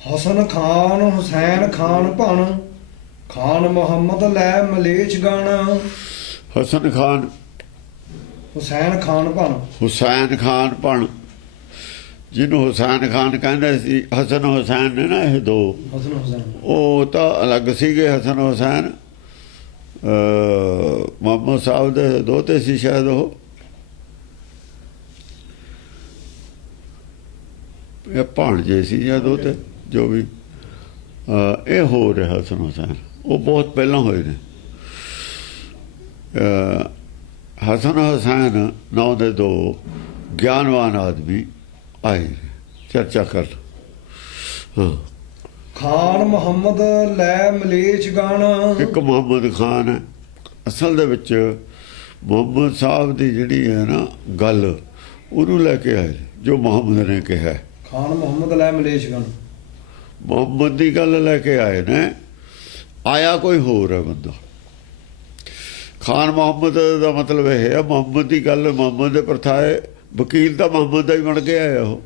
हसन खान हुसैन खान भन खान मोहम्मद लै मलेच गाना। हसन खान हुसैन खान भन हुसैन खान भण, ਜਿਹਨੂੰ ਹੁਸੈਨ ਖਾਨ ਕਹਿੰਦੇ ਸੀ। ਹਸਨ ਹੁਸੈਨ ਨੇ ਨਾ ਇਹ ਦੋ, हसन हुसैन ਉਹ ਤਾਂ ਅਲੱਗ ਸੀਗੇ। ਹਸਨ ਹੁਸੈਨ ਮੁਹੰਮਦ ਸਾਹਿਬ ਦੇ ਦੋਤੇ ਸੀ ਸ਼ਾਇਦ। ਉਹ ਇਹ ਭਾਣਜੇ ਸੀ ਜਾਂ ਦੋਤੇ, ਜੋ ਵੀ। ਇਹ ਹੋ ਰਿਹਾ ਹਸਨ ਹੁਸੈਨ, ਉਹ ਬਹੁਤ ਪਹਿਲਾਂ ਹੋਏ ਨੇ। ਹਸਨ ਹੁਸੈਨ ਨਾਂ ਦੇ ਦੋ ਗਿਆਨਵਾਨ ਆਦਮੀ ਆਏ, ਚਰਚਾ ਕਰ। ਹਾਂ, ਖਾਨ ਮੁਹੰਮਦ ਲੈ ਮਲੇਚ ਗਾਣਾ। ਇੱਕ ਮੁਹੰਮਦ ਖਾਨ ਹੈ। ਅਸਲ ਦੇ ਵਿੱਚ ਮੁਹੰਮਦ ਸਾਹਿਬ ਦੀ ਜਿਹੜੀ ਹੈ ਨਾ ਗੱਲ, ਉਹਨੂੰ ਲੈ ਕੇ ਆਏ ਜੋ ਮੁਹੰਮਦ ਨੇ ਕਿਹਾ। ਖਾਨ ਮੁਹੰਮਦ ਲੈ ਮਲੇਚ ਗਾਣਾ, ਮੁਹੰਮਦ ਦੀ ਗੱਲ ਲੈ ਕੇ ਆਏ ਨੇ। ਆਇਆ ਕੋਈ ਹੋਰ ਹੈ ਬੰਦਾ। ਖਾਨ ਮੁਹੰਮਦ ਦਾ ਮਤਲਬ ਇਹ ਹੈ ਮੁਹੰਮਦ ਦੀ ਗੱਲ, ਮੁਹੰਮਦ ਦੇ ਪ੍ਰਥਾਏ। ਵਕੀਲ ਤਾਂ ਮੁਹੰਮਦ ਦਾ ਹੀ ਬਣ ਕੇ ਆਇਆ। ਉਹ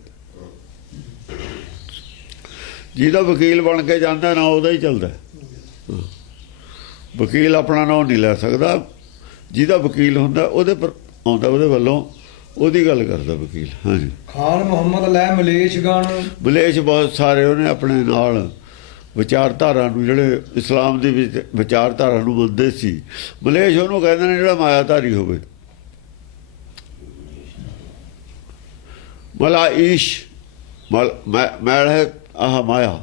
ਜਿਹਦਾ ਵਕੀਲ ਬਣ ਕੇ ਜਾਂਦਾ ਨਾ, ਉਹਦਾ ਹੀ ਚੱਲਦਾ। ਵਕੀਲ ਆਪਣਾ ਨਾਂ ਨਹੀਂ ਲੈ ਸਕਦਾ। ਜਿਹਦਾ ਵਕੀਲ ਹੁੰਦਾ ਉਹਦੇ ਪਰ ਆਉਂਦਾ, ਉਹਦੇ ਵੱਲੋਂ ਉਹਦੀ ਗੱਲ ਕਰਦਾ ਵਕੀਲ। ਹਾਂਜੀ, ਖਾਨ ਮੁਹੰਮਦ ਲੈ ਮਲੇਚ ਗਾਣਾ। ਮਲੇਸ਼ ਬਹੁਤ ਸਾਰੇ ਉਹਨੇ ਆਪਣੇ ਨਾਲ ਵਿਚਾਰਧਾਰਾ ਨੂੰ, ਜਿਹੜੇ ਇਸਲਾਮ ਦੀ ਵਿਚਾਰਧਾਰਾ ਨੂੰ ਮੰਨਦੇ ਸੀ। ਮਲੇਸ਼ ਉਹਨੂੰ ਕਹਿੰਦੇ ਨੇ ਜਿਹੜਾ ਮਾਇਆਧਾਰੀ ਹੋਵੇ। ਮਲਾਈਸ਼ ਮੈਲ ਹੈ ਆਹ ਮਾਇਆ,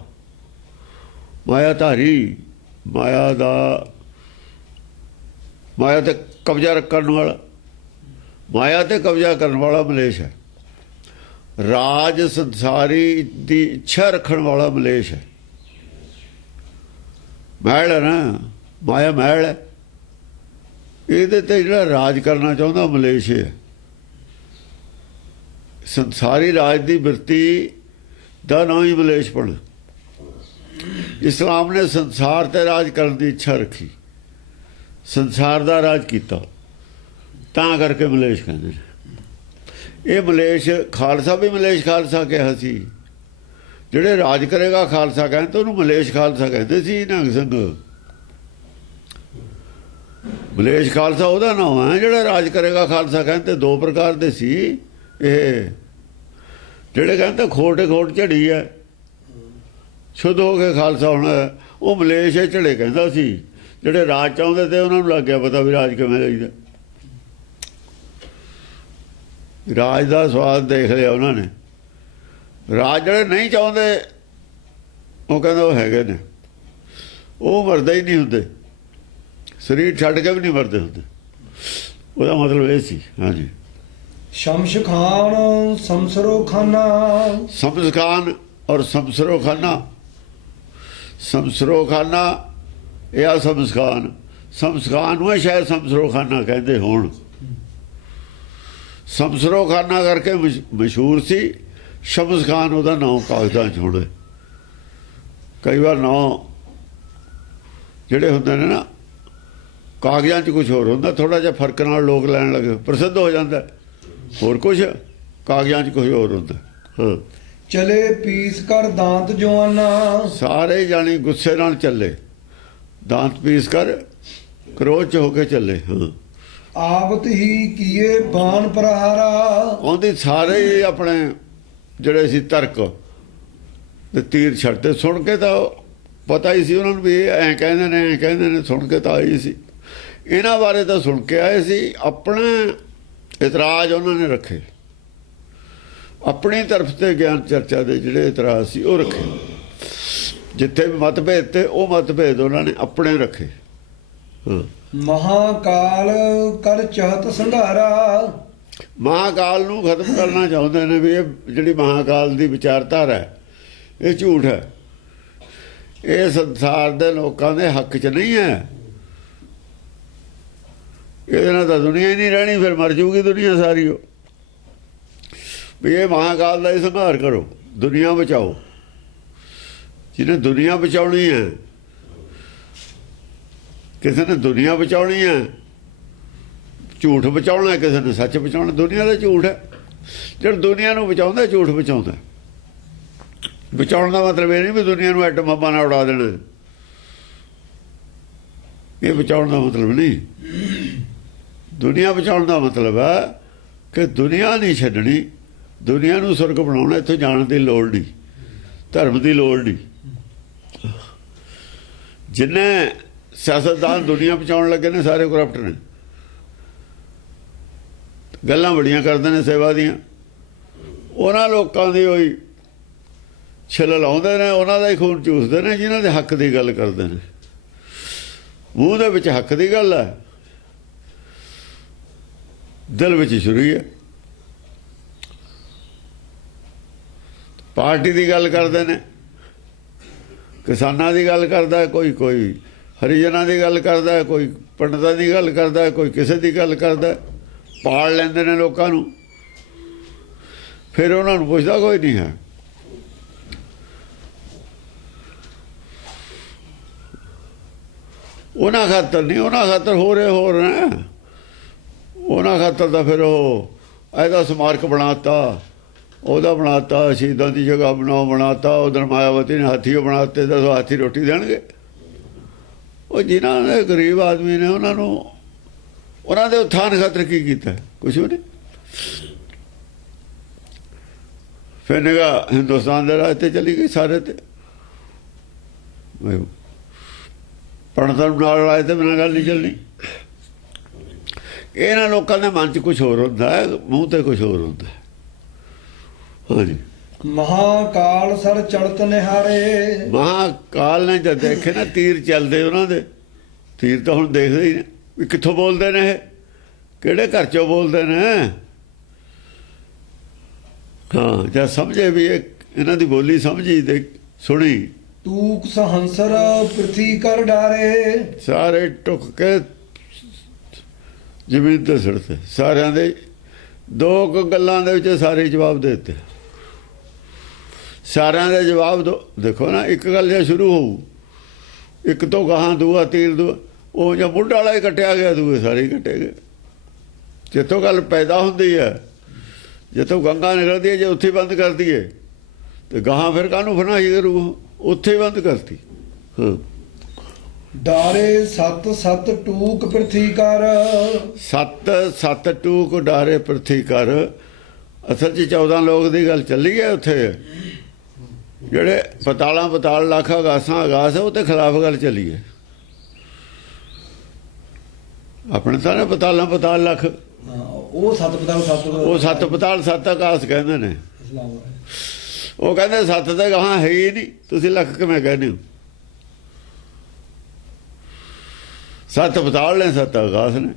ਮਾਇਆਧਾਰੀ, ਮਾਇਆ ਦਾ, ਮਾਇਆ ਤੇ ਕਬਜ਼ਾ ਕਰਨ ਵਾਲਾ, ਮਾਇਆ ਤੇ ਕਬਜ਼ਾ ਕਰਨ ਵਾਲਾ ਮਲੇਸ਼ ਹੈ। ਰਾਜ ਸੰਸਾਰੀ ਦੀ ਇੱਛਾ ਰੱਖਣ ਵਾਲਾ ਮਲੇਸ਼ ਹੈ। ਮਹਿਲ ਹੈ ਨਾ, ਮਾਇਆ ਮਹਿਲ ਹੈ। ਇਹਦੇ ਤੇ ਜਿਹੜਾ ਰਾਜ ਕਰਨਾ ਚਾਹੁੰਦਾ ਮਲੇਸ਼ ਹੈ। ਸੰਸਾਰੀ ਰਾਜ ਦੀ ਬਿਰਤੀ ਦਾ ਨਾਂ ਹੀ ਮਲੇਸ਼ਪਣ। ਇਸਲਾਮ ਨੇ ਸੰਸਾਰ ਤੇ ਰਾਜ ਕਰਨ ਦੀ ਇੱਛਾ ਰੱਖੀ, ਸੰਸਾਰ ਦਾ ਰਾਜ ਕੀਤਾ, ਤਾਂ ਕਰਕੇ ਮਲੇਸ਼ ਕਹਿੰਦੇ ਨੇ। ਇਹ ਮਲੇਸ਼, ਖਾਲਸਾ ਵੀ ਮਲੇਸ਼ ਖਾਲਸਾ ਕਿਹਾ ਸੀ। ਜਿਹੜੇ ਰਾਜ ਕਰੇਗਾ ਖਾਲਸਾ ਕਹਿੰਦੇ, ਉਹਨੂੰ ਮਲੇਸ਼ ਖਾਲਸਾ ਕਹਿੰਦੇ ਸੀ। ਨਿਹੰਗ ਸਿੰਘ ਮਲੇਸ਼ ਖਾਲਸਾ ਉਹਦਾ ਨਾਮ ਹੈ। ਜਿਹੜਾ ਰਾਜ ਕਰੇਗਾ ਖਾਲਸਾ ਕਹਿੰਦੇ, ਦੋ ਪ੍ਰਕਾਰ ਦੇ ਸੀ ਇਹ। ਜਿਹੜੇ ਕਹਿੰਦੇ ਖੋਟ ਖੋਟ ਝੜੀ ਹੈ, ਸ਼ੁੱਧ ਹੋ ਕੇ ਖਾਲਸਾ ਹੋਣਾ, ਉਹ ਮਲੇਸ਼ ਝੜੇ ਕਹਿੰਦਾ ਸੀ। ਜਿਹੜੇ ਰਾਜ ਚਾਹੁੰਦੇ ਤੇ ਉਹਨਾਂ ਨੂੰ ਲੱਗ ਗਿਆ ਪਤਾ ਵੀ ਰਾਜ ਕਿਵੇਂ ਲਈਦਾ। ਰਾਜ ਦਾ ਸਵਾਦ ਦੇਖ ਲਿਆ ਉਹਨਾਂ ਨੇ। ਰਾਜ ਜਿਹੜੇ ਨਹੀਂ ਚਾਹੁੰਦੇ, ਉਹ ਕਹਿੰਦੇ ਉਹ ਹੈਗੇ ਨੇ, ਉਹ ਮਰਦੇ ਹੀ ਨਹੀਂ ਹੁੰਦੇ, ਸਰੀਰ ਛੱਡ ਕੇ ਵੀ ਨਹੀਂ ਮਰਦੇ ਹੁੰਦੇ। ਉਹਦਾ ਮਤਲਬ ਇਹ ਸੀ। ਹਾਂਜੀ, ਸ਼ਮਸ਼ ਖਾਨ ਸਮਸਰੋ ਖਾਨਾ। ਸ਼ਮਸ ਖਾਨ ਔਰ ਸਮਸਰੋ ਖਾਨਾ। ਸਮਸਰੋ ਖਾਨਾ ਇਹ ਆ ਸ਼ਮਸ ਖਾਨ। ਸ਼ਮਸ ਖਾਨ ਨੂੰ ਸ਼ਾਇਦ ਸਮਸਰੋ ਖਾਨਾ ਕਹਿੰਦੇ ਹੋਣ। ਸਮਸਰੋ ਖਾਨਾ ਕਰਕੇ ਮਸ਼ਹੂਰ ਸੀ। ਸ਼ਮਸ ਖਾਨ ਉਹਦਾ ਨਾਮ ਕਾਗਜ਼ਾਂ 'ਚ ਹੋਣਾ। ਕਈ ਵਾਰ ਨਾਮ ਜਿਹੜੇ ਹੁੰਦੇ ਨੇ ਨਾ, ਕਾਗਜ਼ਾਂ 'ਚ ਕੁਝ ਹੋਰ ਹੁੰਦਾ, ਥੋੜ੍ਹਾ ਜਿਹਾ ਫਰਕ ਨਾਲ ਲੋਕ ਲੈਣ ਲੱਗੇ, ਪ੍ਰਸਿੱਧ ਹੋ ਜਾਂਦਾ। ਹੋਰ ਕੁਛ ਕਾਗਜ਼ਾਂ 'ਚ ਕੁਝ ਹੋਰ ਹੁੰਦਾ। ਹਾਂ, ਚਲੇ ਪੀਸ ਕਰ ਦਾਂਤ ਜਵਾਨਾ। ਸਾਰੇ ਜਾਣੀ ਗੁੱਸੇ ਨਾਲ ਚੱਲੇ, ਦਾਂਤ ਪੀਸ ਕਰ ਕਰੋਧ 'ਚ ਹੋ ਕੇ ਚੱਲੇ। ਹਾਂ, ਆਵਤ ਹੀ ਕੀਏ ਬਾਣ ਪ੍ਰਹਾਰਾ। ਆਉਂਦੇ ਸਾਰੇ ਹੀ ਆਪਣੇ ਜਿਹੜੇ ਸੀ ਤਰਕ ਤੇ ਤੀਰ ਛੱਡਦੇ। ਸੁਣ ਕੇ ਤਾਂ ਪਤਾ ਹੀ ਸੀ ਉਹਨਾਂ ਨੂੰ ਵੀ ਇਹ ਐਂ ਕਹਿੰਦੇ ਨੇ, ਐਂ ਕਹਿੰਦੇ ਨੇ। ਸੁਣ ਕੇ ਤਾਂ ਆਈ ਸੀ, ਇਹਨਾਂ ਬਾਰੇ ਤਾਂ ਸੁਣ ਕੇ ਆਏ ਸੀ। ਆਪਣੇ ਇਤਰਾਜ਼ ਉਹਨਾਂ ਨੇ ਰੱਖੇ, ਆਪਣੀ ਤਰਫ ਤੇ ਗਿਆਨ ਚਰਚਾ ਦੇ ਜਿਹੜੇ ਇਤਰਾਜ਼ ਸੀ ਉਹ ਰੱਖੇ। ਜਿੱਥੇ ਵੀ ਮਤਭੇਦ ਤੇ ਉਹ ਮਤਭੇਦ ਉਹਨਾਂ ਨੇ ਆਪਣੇ ਰੱਖੇ। ਹਾਂ, ਮਹਾਕਾਲ ਕਰ ਚਾਹਤ ਸੰਘਾਰਾ। ਮਹਾਕਾਲ ਨੂੰ ਖਤਮ ਕਰਨਾ ਚਾਹੁੰਦੇ ਨੇ ਵੀ ਇਹ ਜਿਹੜੀ ਮਹਾਕਾਲ ਦੀ ਵਿਚਾਰਧਾਰਾ ਹੈ ਇਹ ਝੂਠ ਹੈ। ਇਹ ਸੰਸਾਰ ਦੇ ਲੋਕਾਂ ਦੇ ਹੱਕ 'ਚ ਨਹੀਂ ਹੈ। ਇਹਦੇ ਨਾਲ ਤਾਂ ਦੁਨੀਆ ਹੀ ਨਹੀਂ ਰਹਿਣੀ, ਫਿਰ ਮਰ ਜੂਗੀ ਦੁਨੀਆ ਸਾਰੀ। ਉਹ ਵੀ ਇਹ ਮਹਾਕਾਲ ਦਾ ਹੀ ਸੰਘਾਰ ਕਰੋ, ਦੁਨੀਆ ਬਚਾਓ। ਜਿਹਨੇ ਦੁਨੀਆ ਬਚਾਉਣੀ ਹੈ, ਕਿਸੇ ਨੇ ਦੁਨੀਆ ਬਚਾਉਣੀ ਹੈ, ਝੂਠ ਬਚਾਉਣਾ, ਕਿਸੇ ਨੇ ਸੱਚ ਬਚਾਉਣਾ। ਦੁਨੀਆ ਦਾ ਝੂਠ ਹੈ। ਜਿਹੜਾ ਦੁਨੀਆ ਨੂੰ ਬਚਾਉਂਦਾ ਝੂਠ ਬਚਾਉਂਦਾ। ਬਚਾਉਣ ਦਾ ਮਤਲਬ ਇਹ ਨਹੀਂ ਵੀ ਦੁਨੀਆ ਨੂੰ ਐਟਮ ਬੰਬਾਂ ਨਾਲ ਉਡਾ ਦੇਣਾ, ਇਹ ਬਚਾਉਣ ਦਾ ਮਤਲਬ ਨਹੀਂ। ਦੁਨੀਆ ਬਚਾਉਣ ਦਾ ਮਤਲਬ ਹੈ ਕਿ ਦੁਨੀਆ ਨਹੀਂ ਛੱਡਣੀ, ਦੁਨੀਆ ਨੂੰ ਸੁਰਗ ਬਣਾਉਣਾ। ਇੱਥੇ ਜਾਣ ਦੀ ਲੋੜ ਨਹੀਂ, ਧਰਮ ਦੀ ਲੋੜ ਨਹੀਂ। ਜਿੰਨੇ ਸਿਆਸਤਦਾਨ ਦੁਨੀਆ ਬਚਾਉਣ ਲੱਗੇ ਨੇ ਸਾਰੇ ਕਰਪਟ ਨੇ, ਗੱਲਾਂ ਬੜੀਆਂ ਕਰਦੇ ਨੇ ਸੇਵਾ ਦੀਆਂ। ਉਹਨਾਂ ਲੋਕਾਂ ਦੀ ਹੋਈ ਛਿੱਲ ਲਾਉਂਦੇ ਨੇ, ਉਹਨਾਂ ਦਾ ਹੀ ਖੂਨ ਚੂਸਦੇ ਨੇ ਜਿਨ੍ਹਾਂ ਦੇ ਹੱਕ ਦੀ ਗੱਲ ਕਰਦੇ ਨੇ। ਮੂੰਹ ਦੇ ਵਿੱਚ ਹੱਕ ਦੀ ਗੱਲ ਹੈ, ਦਿਲ ਵਿੱਚ ਛੁਰੀ ਹੈ। ਪਾਰਟੀ ਦੀ ਗੱਲ ਕਰਦੇ ਨੇ, ਕਿਸਾਨਾਂ ਦੀ ਗੱਲ ਕਰਦਾ, ਕੋਈ ਹਰੀਜਨਾਂ ਦੀ ਗੱਲ ਕਰਦਾ, ਕੋਈ ਪੰਡਤਾਂ ਦੀ ਗੱਲ ਕਰਦਾ, ਕੋਈ ਕਿਸੇ ਦੀ ਗੱਲ ਕਰਦਾ। ਪਾਲ ਲੈਂਦੇ ਨੇ ਲੋਕਾਂ ਨੂੰ, ਫਿਰ ਉਹਨਾਂ ਨੂੰ ਪੁੱਛਦਾ ਕੋਈ ਨਹੀਂ ਹੈ। ਉਹਨਾਂ ਖਾਤਰ ਨਹੀਂ, ਉਹਨਾਂ ਖਾਤਰ ਹੋ ਰਹੇ ਨੇ। ਉਹਨਾਂ ਖਾਤਰ ਤਾਂ ਫਿਰ ਉਹ ਇਹਦਾ ਸਮਾਰਕ ਬਣਾਤਾ, ਉਹਦਾ ਬਣਾਤਾ, ਸ਼ਹੀਦਾਂ ਦੀ ਜਗ੍ਹਾ ਬਣਾਤਾ। ਉਧਰ ਮਾਇਆਵਤੀ ਨੇ ਹਾਥੀ ਬਣਾਤੇ, ਦੱਸੋ ਹਾਥੀ ਰੋਟੀ ਦੇਣਗੇ? ਉਹ ਜਿਨ੍ਹਾਂ ਨੇ ਗਰੀਬ ਆਦਮੀ ਨੇ ਉਹਨਾਂ ਨੂੰ, ਉਹਨਾਂ ਦੇ ਉਥਾਨ ਖਾਤਰ ਕੀ ਕੀਤਾ? ਕੁਛ ਵੀ ਨਹੀਂ। ਫਿਰ ਨਿਗਾਹ ਹਿੰਦੁਸਤਾਨ ਦੇ ਰਾਹ ਤੇ ਚਲੀ ਗਈ ਸਾਰੇ ਤੇ। ਪੰਡਤਾਂ ਨੂੰ ਨਾਲ ਲਾਏ ਤੇ ਬਿਨਾਂ ਗੱਲ ਨਹੀਂ ਚੱਲਣੀ। ਇਹਨਾਂ ਲੋਕਾਂ ਦੇ ਮਨ 'ਚ ਕੁਛ ਹੋਰ ਹੁੰਦਾ ਹੈ, ਮੂੰਹ ਤੇ ਕੁਛ ਹੋਰ ਹੁੰਦਾ ਹੈ। ਹਾਂਜੀ। ਮਹਾਕਾਲ ਸਰ ਚੜਤ ਨਿਹਾਰੇ। ਮਹਾਕਾਲ ਨੇ ਜਦ ਦੇਖੇ ਨਾ ਤੀਰ ਚੱਲਦੇ ਉਹਨਾਂ ਦੇ, ਤੀਰ ਤਾਂ ਹੁਣ ਦੇਖਦੇ ਹੀ ਨੇ ਵੀ ਕਿੱਥੋਂ ਬੋਲਦੇ ਨੇ, ਇਹ ਕਿਹੜੇ ਘਰ 'ਚੋਂ ਬੋਲਦੇ ਨੇ। ਹਾਂ, ਜਦ ਸਮਝੇ ਵੀ ਇਹਨਾਂ ਦੀ ਬੋਲੀ ਸਮਝੀ ਤੇ ਸੁਣੀ। ਤੂਕ ਸਹੰਸਰ ਪ੍ਰਿਥੀ ਕਰ ਡਾਰੇ। ਸਾਰੇ ਟੁੱਕ ਕੇ ਜ਼ਮੀਨ ਤੇ ਸਿੱਟਦੇ। ਸਾਰਿਆਂ ਦੇ ਦੋ ਕੁ ਗੱਲਾਂ ਦੇ ਵਿੱਚ ਸਾਰੇ ਜਵਾਬ ਦੇ ਦਿੱਤੇ। ਸਾਰਿਆਂ ਦੇ ਜਵਾਬ ਦੇਖੋ ਨਾ, ਇੱਕ ਗੱਲ ਜੇ ਸ਼ੁਰੂ ਹੋਊ, ਇੱਕ ਤੋਂ ਗਾਹਾਂ ਦੂਆ ਤੀਰ ਦੂਆ, ਉਹ ਜਾਂ ਮੁੱਢ ਵਾਲਾ ਹੀ ਕੱਟਿਆ ਗਿਆ, ਦੂਏ ਸਾਰੇ ਹੀ ਕੱਟੇ ਗਏ। ਜਿੱਥੋਂ ਗੱਲ ਪੈਦਾ ਹੁੰਦੀ ਹੈ, ਜਿੱਥੋਂ ਗੰਗਾ ਨਿਕਲਦੀ ਹੈ, ਜੇ ਉੱਥੇ ਬੰਦ ਕਰ ਦਈਏ ਤੇ ਗਾਹਾਂ ਫਿਰ ਕਾਹਨੂੰ ਫਨਾਹੀ ਕਰੂ? ਉੱਥੇ ਬੰਦ ਕਰਤੀ। ਹਾਂ। ਡਾਰੇ ਸੱਤ ਸੱਤ ਟੂਕ ਪ੍ਰਿਥੀ ਕਰ। ਸੱਤ ਸੱਤ ਟੂਕ ਡਾਰੇ ਪ੍ਰਿਥੀ ਕਰ। ਅਸਲ 'ਚ 14 ਲੋਕ ਦੀ ਗੱਲ ਚੱਲੀ ਹੈ ਉੱਥੇ। ਜਿਹੜੇ ਪਤਾਲ ਲੱਖ ਅਗਾਸਾਂ ਅਗਾਸ ਹੈ, ਉਹਦੇ ਖਿਲਾਫ ਗੱਲ ਚੱਲੀ ਹੈ। ਆਪਣੇ ਸਾਰੇ ਪਤਾਲ ਲੱਖ, ਉਹ ਸੱਤ ਪਤਾਲ ਸੱਤ ਆਕਾਸ਼ ਕਹਿੰਦੇ ਨੇ। ਉਹ ਕਹਿੰਦੇ ਸੱਤ ਤੇ ਗਾਹਾਂ ਹੈ ਹੀ ਨਹੀਂ, ਤੁਸੀਂ ਲੱਖ ਕਿਵੇਂ ਕਹਿੰਦੇ ਹੋ? ਸੱਤ ਪਤਾਲ ਨੇ, ਸੱਤ ਆਕਾਸ਼ ਨੇ।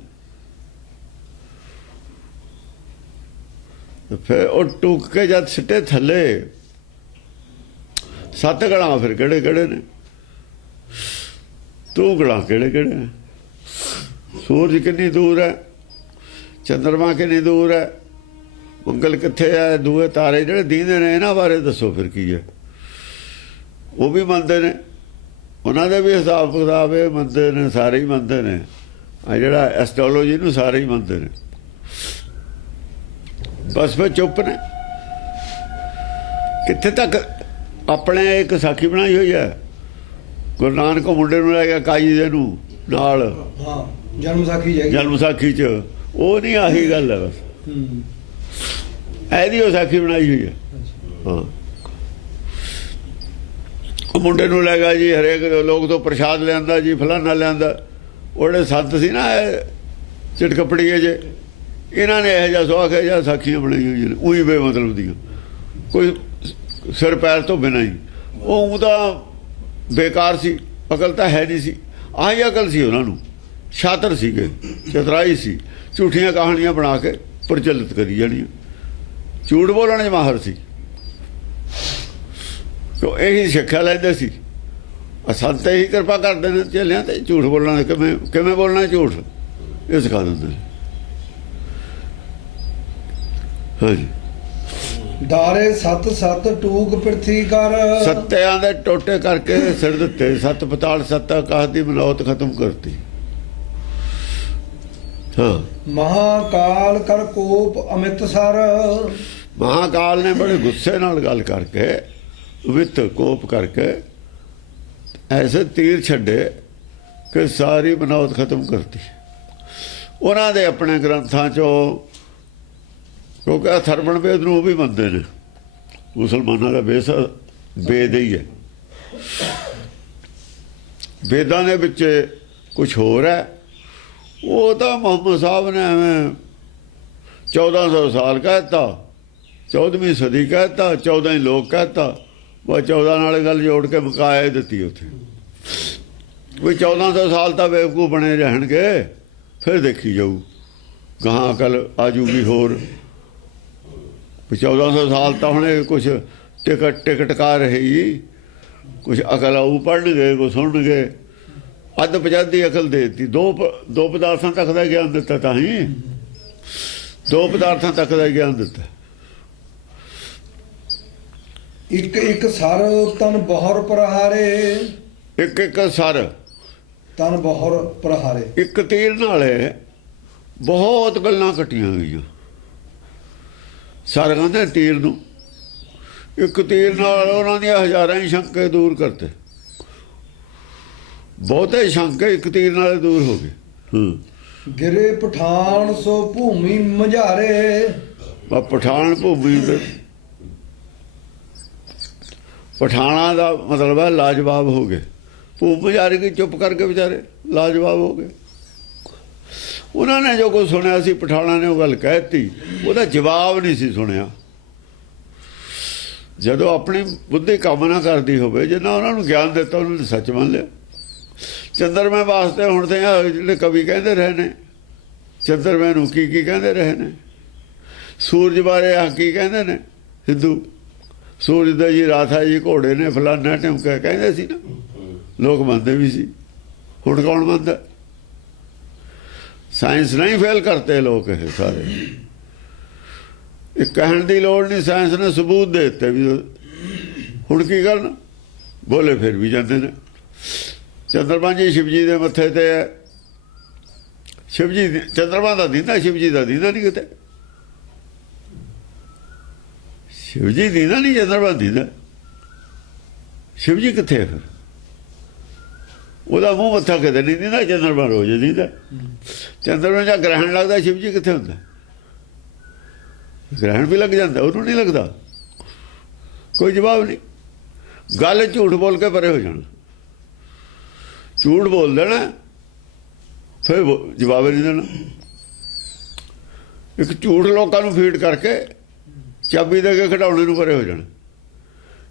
ਫਿਰ ਉਹ ਟੁੱਕ ਕੇ ਜਦ ਸਿੱਟੇ ਥੱਲੇ, ਸੱਤ ਗਲਾਂ ਫਿਰ ਕਿਹੜੇ ਨੇ? ਤੂੰ ਗਲਾਂ ਕਿਹੜੇ ਨੇ? ਸੂਰਜ ਕਿੰਨੀ ਦੂਰ ਹੈ, ਚੰਦਰਮਾ ਕਿੰਨੀ ਦੂਰ ਹੈ, ਮੰਗਲ ਕਿੱਥੇ ਹੈ, ਦੂਏ ਤਾਰੇ ਜਿਹੜੇ ਦੀਂਦੇ ਨੇ, ਇਹਨਾਂ ਬਾਰੇ ਦੱਸੋ ਫਿਰ ਕੀ ਹੈ? ਉਹ ਵੀ ਮੰਨਦੇ ਨੇ, ਉਹਨਾਂ ਦੇ ਵੀ ਹਿਸਾਬ ਕਿਤਾਬ ਇਹ ਮੰਨਦੇ ਨੇ, ਸਾਰੇ ਹੀ ਮੰਨਦੇ ਨੇ। ਆ ਜਿਹੜਾ ਐਸਟ੍ਰੋਲੋਜੀ ਨੂੰ ਸਾਰੇ ਹੀ ਮੰਨਦੇ ਨੇ। ਬਸ ਫਿਰ ਚੁੱਪ ਨੇ। ਕਿੱਥੇ ਤੱਕ ਆਪਣੇ ਇੱਕ ਸਾਖੀ ਬਣਾਈ ਹੋਈ ਹੈ, ਗੁਰੂ ਨਾਨਕ ਮੁੰਡੇ ਨੂੰ ਲੈ ਗਿਆ ਕਾਜੀ ਦੇ ਨੂੰ ਨਾਲ। ਹਾਂ, ਜਨਮ ਸਾਖੀ 'ਚ ਉਹ ਨਹੀਂ, ਆਹੀ ਗੱਲ ਹੈ ਬਸ। ਇਹਦੀ ਉਹ ਸਾਖੀ ਬਣਾਈ ਹੋਈ ਹੈ। ਹਾਂ, ਉਹ ਮੁੰਡੇ ਨੂੰ ਲੈ ਗਿਆ ਜੀ, ਹਰੇਕ ਲੋਕ ਤੋਂ ਪ੍ਰਸ਼ਾਦ ਲਿਆਂਦਾ ਜੀ, ਫਲਾਨਾ ਲਿਆਂਦਾ। ਉਹ ਜਿਹੜੇ ਸੰਤ ਸੀ ਨਾ, ਚਿਟਕਪੜੀਏ ਜੇ, ਇਹਨਾਂ ਨੇ ਇਹੋ ਜਿਹਾ ਸੁਆਖ ਜਿਹਾ ਸਾਖੀਆਂ ਬਣਾਈ ਹੋਈਆਂ ਨੇ, ਉਹੀ ਬੇਮਤਲਬ ਦੀਆਂ, ਕੋਈ ਸਿਰ ਪੈਰ ਤੋਂ ਬਿਨਾਂ ਹੀ। ਉਹ ਉਹਦਾ ਬੇਕਾਰ ਸੀ, ਅਕਲ ਤਾਂ ਹੈ ਨਹੀਂ ਸੀ। ਆਹੀ ਅਕਲ ਸੀ ਉਹਨਾਂ ਨੂੰ, ਸ਼ਾਤਰ ਸੀਗੇ, ਚਤਰਾਈ ਸੀ। ਝੂਠੀਆਂ ਕਹਾਣੀਆਂ ਬਣਾ ਕੇ ਪ੍ਰਚਲਿਤ ਕਰੀ ਜਾਣੀਆਂ। ਝੂਠ ਬੋਲਣ 'ਚ ਮਾਹਰ ਸੀ। ਤੋ ਇਹੀ ਸਿੱਖਿਆ ਲੈਂਦੇ ਸੀ। ਸੰਤ ਇਹੀ ਕਿਰਪਾ ਕਰਦੇ ਨੇ ਚੇਲਿਆਂ ਤੇ, ਝੂਠ ਬੋਲਣਾ ਕਿਵੇਂ ਬੋਲਣਾ ਝੂਠ, ਇਹ ਸਿਖਾ ਦਿੰਦੇ ਨੇ। ਹਾਂਜੀ। ਡਾਰੇ ਸੱਤ ਸੱਤ ਟੂਕ ਪ੍ਰਿਥੀ ਕਰ। ਸੱਤਿਆਂ ਦੇ ਟੋਟੇ ਕਰਕੇ ਸਿਰ ਦਿੱਤੇ। ਸੱਤ ਪਤਾਲ ਸੱਤ ਆਕਾਸ਼ ਦੀ ਮਨੌਤ ਖਤਮ ਕਰਤੀ। ਹਾਂ। ਮਹਾਕਾਲ ਕਰ ਕੋਪ ਅਮਿਤ ਸਰ। ਮਹਾਕਾਲ ਨੇ ਬੜੇ ਗੁੱਸੇ ਨਾਲ ਗੱਲ ਕਰਕੇ वित कोप करके ऐसे तीर छड्डे कि सारी बनौत खत्म करती। उन्होंने दे अपने ग्रंथां चों, क्योंकि अथर्वण वेद नूं भी मनते ने, मुसलमानों का बेस वेद ही है। वेदां दे विच कुछ होर है। वो तो मुहम्मद साहब ने एवें 1400 साल कहता, 14वीं सदी कहता, 14 ही लोग कहता, बस 14 नाल गल जोड़ के मुकाए दिती। उत्थे कोई 1400 साल तो बेवकूफ बने रहणगे, फिर देखी जाऊ गहां अकल आजूगी होर। 1400 साल तो हुणे कुछ टिकटका रही, कुछ अकल आऊ पढ़नगे, कुछ सुनगे। अद्ध पचादी अकल देती। दो पदार्थों तक का ज्ञान दिता, तां ही 2 पदार्थों तक का ज्ञान दिता। एक एक सर तन बहुर प्रहारे, एक एक सर तन बहुर प्रहारे। एक तीर नाले बहुत गल्लां कट्टियां गईयां। सर कहंदे तीर नूं, एक तीर नाल उन्हां दी हज़ारां ही शंके दूर करते। बहुते शंके एक तीर नाल दूर हो गए। गिरे पठान सो भूमि मझारे। पठान भूमि दे पठाना का मतलब है लाजवाब हो गए। भूमि मझारे की चुप करके बेचारे लाजवाब हो गए। उन्होंने जो कुछ सुनिया सी, पठाना ने वो गल कहती, उसका जवाब नहीं सी सुनिया। जदों अपनी बुद्धि काम ना करती होवे, जिन्ना उन्होंने ज्ञान दिता उन्होंने सच मान लिया। चंद्रमे वास्ते हुण ते जिहड़े कवि कहते रहे ने, चंद्रमे नूं की कहते रहे ने, सूरज बारे की कहते ने हिंदू, सूरज दे जी रात है जी, घोड़े ने फलाना ढिमका कहते सी ना, लोग मनते भी सी। हुण कौन मनदा? साइंस नहीं फेल करते लोग ये सारे। एक कहण दी लोड़ नहीं, साइंस ने सबूत दे दिते भी। हुण की करन, बोले फिर भी जाते ने। चंद्रमा जी शिव जी के मत्थे ते है। शिव जी चंद्रमा का दीदा, शिव जी का दीदा नहीं किते। शिव जी दीदा नहीं, चंद्रमा दीदा। शिव जी कित्थे फिर? ਉਹਦਾ ਮੂੰਹ ਮੱਥਾ ਕਿਤੇ नहीं दीदा, चंद्रमा रोज दीदा। चंद्रमा जहाँ ग्रहण लगता, शिव जी कित्थे हुंदा? ग्रहण भी लग जाता, उन्होंने नहीं लगता। कोई जवाब नहीं। गल झूठ बोल के परे हो जाना। झूठ बोल देना, फिर जवाब नहीं देना। एक झूठ लोगों को फीड करके चाबी दे के खिडौने नूं परे हो जाना।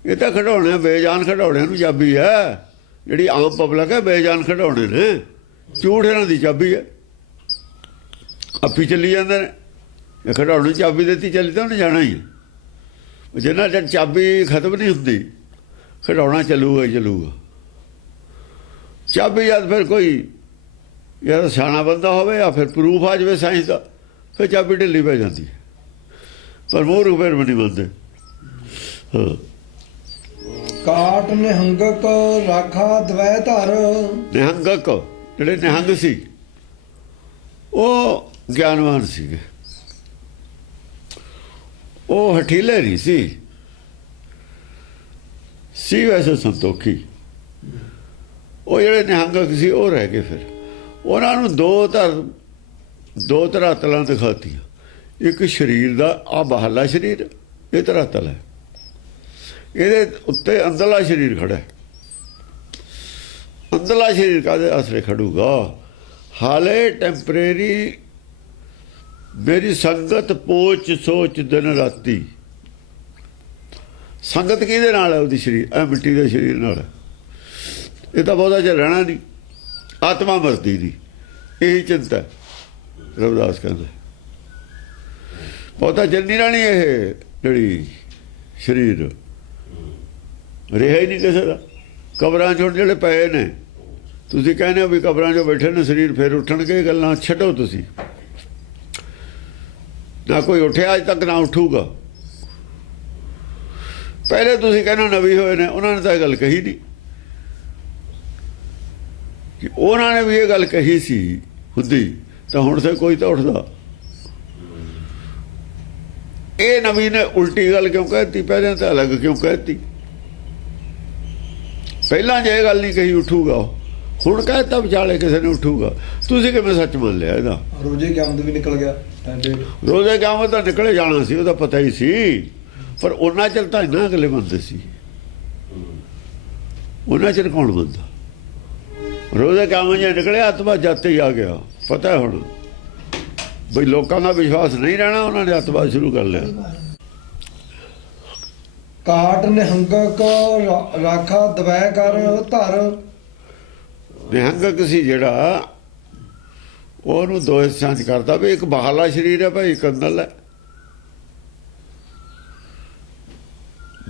ये तो खिडौने बेजान खिडौने नूं चाबी है। जिहड़ी आम पब्लिक है बेजान खिडौने ने, झूठ इन्हां दी चाबी है। आपी चली जाते हैं। खिडौने चाबी देती चली तो उन्हें जाना ही है। जिन्ना चਿਰ चाबी खत्म नहीं होती, खिडौना चलूगा ही चलूगा। चाबी जद फिर कोई या तो सियाणा बंदा होवे या फिर प्रूफ आ जाए साइंस का, फिर चाबी ढिली पै जाती है। पर मूर्ख फिर भी नहीं मनते। हाँ, काट निहंगक राखा द्वै धर। निहंगक ਜਿਹੜੇ ਨਿਹੰਗ ਸੀ ਉਹ ਗਿਆਨਵਾਨ ਸੀਗੇ। ਉਹ ਹਠੀਲੇ ਨਹੀਂ ਸੀ ਵੈਸੇ ਸੰਤੋਖੀ। ਉਹ ਜਿਹੜੇ ਨਿਹੰਗਕ ਸੀ ਉਹ ਰਹਿ ਗਏ। ਫਿਰ ਉਹਨਾਂ ਨੂੰ ਦੋ ਧਰਾਤਲਾਂ ਦਿਖਾਤੀਆਂ। ਇੱਕ ਸਰੀਰ ਦਾ ਆ ਬਾਹਰਲਾ ਸਰੀਰ, ਇਹ ਧਰਾਤਲ ਹੈ। ਇਹਦੇ ਉੱਤੇ ਅੰਦਰਲਾ ਸਰੀਰ ਖੜਾ ਹੈ। ਅੰਦਰਲਾ ਸਰੀਰ ਕਾਹਦੇ ਆਸਰੇ ਖੜੂਗਾ? ਹਾਲੇ ਟੈਂਪਰੇਰੀ ਮੇਰੀ ਸੰਗਤ ਪੋਚ ਸੋਚ ਦਿਨ ਰਾਤੀ। ਸੰਗਤ ਕਿਹਦੇ ਨਾਲ ਹੈ? ਉਹਦੀ ਸਰੀਰ, ਇਹ ਮਿੱਟੀ ਦੇ ਸਰੀਰ ਨਾਲ ਹੈ। ਇਹ ਤਾਂ ਬਹੁਤਾ ਚਿਰ ਰਹਿਣਾ ਨਹੀਂ, ਆਤਮਾ ਮਰਦੀ ਨਹੀਂ। ਇਹੀ ਚਿੰਤਾ ਰਵਿਦਾਸ ਕਹਿੰਦਾ, ਬਹੁਤਾ ਚਿਰ ਨਹੀਂ ਰਹਿਣੀ ਇਹ ਜਿਹੜੀ ਸਰੀਰ। ਰਿਹਾ ਹੀ ਨਹੀਂ ਕਿਸੇ ਦਾ। ਕਬਰਾਂ 'ਚ ਹੁਣ ਜਿਹੜੇ ਪਏ ਨੇ, ਤੁਸੀਂ ਕਹਿੰਦੇ ਹੋ ਵੀ ਕਬਰਾਂ 'ਚੋਂ ਬੈਠੇ ਨੇ ਸਰੀਰ, ਫਿਰ ਉੱਠਣਗੇ। ਗੱਲਾਂ ਛੱਡੋ ਤੁਸੀਂ। ਨਾ ਕੋਈ ਉੱਠਿਆ ਅੱਜ ਤੱਕ, ਨਾ ਉੱਠੂਗਾ। ਪਹਿਲੇ ਤੁਸੀਂ ਕਹਿੰਦੇ ਨਵੀਂ ਹੋਏ ਨੇ, ਉਹਨਾਂ ਨੇ ਤਾਂ ਇਹ ਗੱਲ ਕਹੀ ਨਹੀਂ। ਕਿ ਉਹਨਾਂ ਨੇ ਵੀ ਇਹ ਗੱਲ ਕਹੀ ਸੀ ਹੁੰਦੀ ਤਾਂ ਹੁਣ ਤੇ ਕੋਈ ਤਾਂ ਉੱਠਦਾ। ਇਹ ਨਵੀਂ ਨੇ ਉਲਟੀ ਗੱਲ ਕਿਉਂ ਕਹਿਤੀ? ਪਹਿਲਾਂ ਤਾਂ ਅਲੱਗ ਕਿਉਂ ਕਹਿਤੀ? ਪਹਿਲਾਂ ਜੇ ਇਹ ਗੱਲ ਨਹੀਂ ਕਹੀ ਉੱਠੂਗਾ ਉਹ, ਹੁਣ ਕਹਿਤਾ ਵਿਚਾਲੇ ਕਿਸੇ ਨੇ ਉੱਠੂਗਾ। ਤੁਸੀਂ ਕਿਵੇਂ ਸੱਚ ਮੰਨ ਲਿਆ ਇਹਦਾ? ਰੋਜ਼ੇ ਕਿਆਮਤ ਵੀ ਨਿਕਲ ਗਿਆ। ਰੋਜ਼ੇ ਕਿਆਮਤ ਤਾਂ ਨਿਕਲੇ ਜਾਣਾ ਸੀ, ਉਹਦਾ ਪਤਾ ਹੀ ਸੀ, ਪਰ ਉਹਨਾਂ ਚਿਰ ਤਾਂ ਇਹਨਾਂ ਅਗਲੇ ਬੰਦੇ ਸੀ, ਉਹਨਾਂ ਚਿਰ ਕੌਣ ਬੰਦਾ? ਰੋਜ਼ੇ ਕਿਆਮਤ ਜੇ ਨਿਕਲਿਆ ਆਤਮਾ ਜਾਤੇ ਹੀ ਆ ਗਿਆ। ਪਤਾ ਹੁਣ ਬਈ ਲੋਕਾਂ ਦਾ ਵਿਸ਼ਵਾਸ ਨਹੀਂ ਰਹਿਣਾ, ਉਹਨਾਂ ਨੇ ਆਤਮਾ ਸ਼ੁਰੂ ਕਰ ਲਿਆ। ਕਾਟ ਨਿਹੰਗਕ ਰਾਖਾ ਦਵੈ ਕਰ ਧਰ। ਨਿਹੰਗਕ ਸੀ ਜਿਹੜਾ, ਉਹਨੂੰ ਦੋ ਹਿੱਸਿਆਂ 'ਚ ਕਰਦਾ ਵੀ ਇੱਕ ਬਾਹਰਲਾ ਸਰੀਰ ਹੈ ਭਾਈ, ਇੱਕ ਅੰਦਰਲਾ ਹੈ।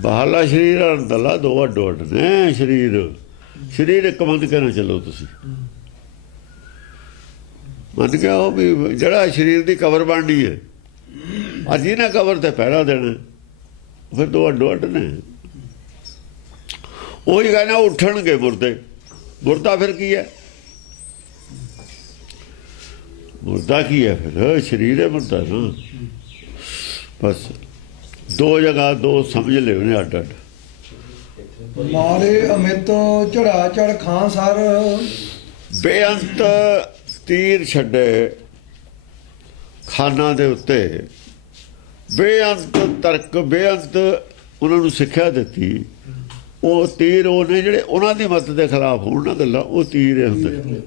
ਬਾਹਰਲਾ ਸਰੀਰ ਔਰ ਅੰਦਰਲਾ ਦੋ ਅੱਡੋ ਅੱਡ ਨੇ ਸਰੀਰ ਇੱਕ ਮੰਨ ਕੇ ਨਾ ਚੱਲੋ ਤੁਸੀਂ। ਮੰਨ ਕੇ ਆਓ ਵੀ ਜਿਹੜਾ ਸਰੀਰ ਦੀ ਕਬਰ ਬਣਨੀ ਹੈ, ਅੱਜ ਇਹਨਾਂ ਕਬਰ ਤੇ ਪਹਿਰਾ ਦੇਣਾ, ਫਿਰ ਦੋ ਅੱਡੋ ਅੱਡ ਨੇ। ਉਹੀ ਕਹਿੰਦਾ ਉੱਠਣਗੇ ਮੁਰਦੇ। ਮੁਰਦਾ ਫਿਰ ਕੀ ਹੈ? ਮੁਰਦਾ ਕੀ ਹੈ? ਫਿਰ ਸਰੀਰ ਹੈ ਮੁਰਦਾ ਨਾ। ਬਸ ਦੋ ਜਗ੍ਹਾ ਦੋ ਸਮਝ ਲਿਓ ਨੇ ਅੱਡ ਅੱਡ। ਮਾਰੇ ਅਮਿਤ ਝੜਾ ਝੜ ਖਾਂ ਸਰ। ਬੇਅੰਤ ਤੀਰ ਛੱਡੇ ਖਾਨਾਂ ਦੇ ਉੱਤੇ, ਬੇਅੰਤ ਤਰਕ, ਬੇਅੰਤ ਉਹਨਾਂ ਨੂੰ ਸਿੱਖਿਆ ਦਿੱਤੀ। ਉਹ ਤੀਰ ਉਹ ਨੇ ਜਿਹੜੇ ਉਹਨਾਂ ਦੀ ਮੱਤ ਦੇ ਖਿਲਾਫ ਹੋਣ ਨਾ ਗੱਲਾਂ, ਉਹ ਤੀਰ ਹੁੰਦੇ।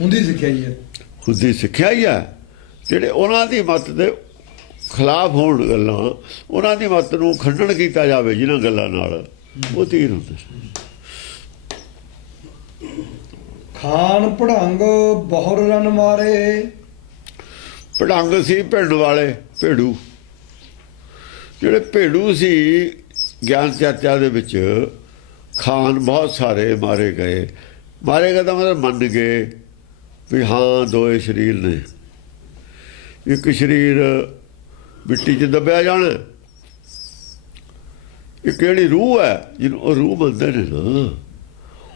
ਹੁੰਦੀ ਸਿੱਖਿਆ ਹੀ ਹੈ, ਖੁਦੀ ਸਿੱਖਿਆ ਹੀ ਹੈ। ਜਿਹੜੇ ਉਹਨਾਂ ਦੀ ਮੱਤ ਦੇ ਖਿਲਾਫ ਹੋਣ ਗੱਲਾਂ, ਉਹਨਾਂ ਦੀ ਮੱਤ ਨੂੰ ਖੰਡਨ ਕੀਤਾ ਜਾਵੇ ਜਿਹਨਾਂ ਗੱਲਾਂ ਨਾਲ, ਉਹ ਤੀਰ ਹੁੰਦੇ। ਖਾਨ ਪੜੰਗ ਬਹੁਰ ਰਨ ਮਾਰੇ। ਪੜੰਗ ਸੀ ਭਿੰਡ ਵਾਲੇ, ਭੇੜੂ ਜਿਹੜੇ ਭੇੜੂ ਸੀ ਗਿਆਨ ਚਰਚਾ ਦੇ ਵਿੱਚ। ਖਾਨ ਬਹੁਤ ਸਾਰੇ ਮਾਰੇ ਗਏ। ਮਾਰੇ ਗਏ ਤਾਂ ਮਤਲਬ ਮੰਨ ਗਏ ਵੀ ਹਾਂ ਦੋਏ ਸਰੀਰ ਨੇ, ਇੱਕ ਸਰੀਰ ਮਿੱਟੀ 'ਚ ਦੱਬਿਆ ਜਾਣਾ, ਇੱਕ ਜਿਹੜੀ ਰੂਹ ਹੈ ਜਿਹਨੂੰ ਉਹ ਰੂਹ ਮੰਨਦੇ ਨੇ ਨਾ,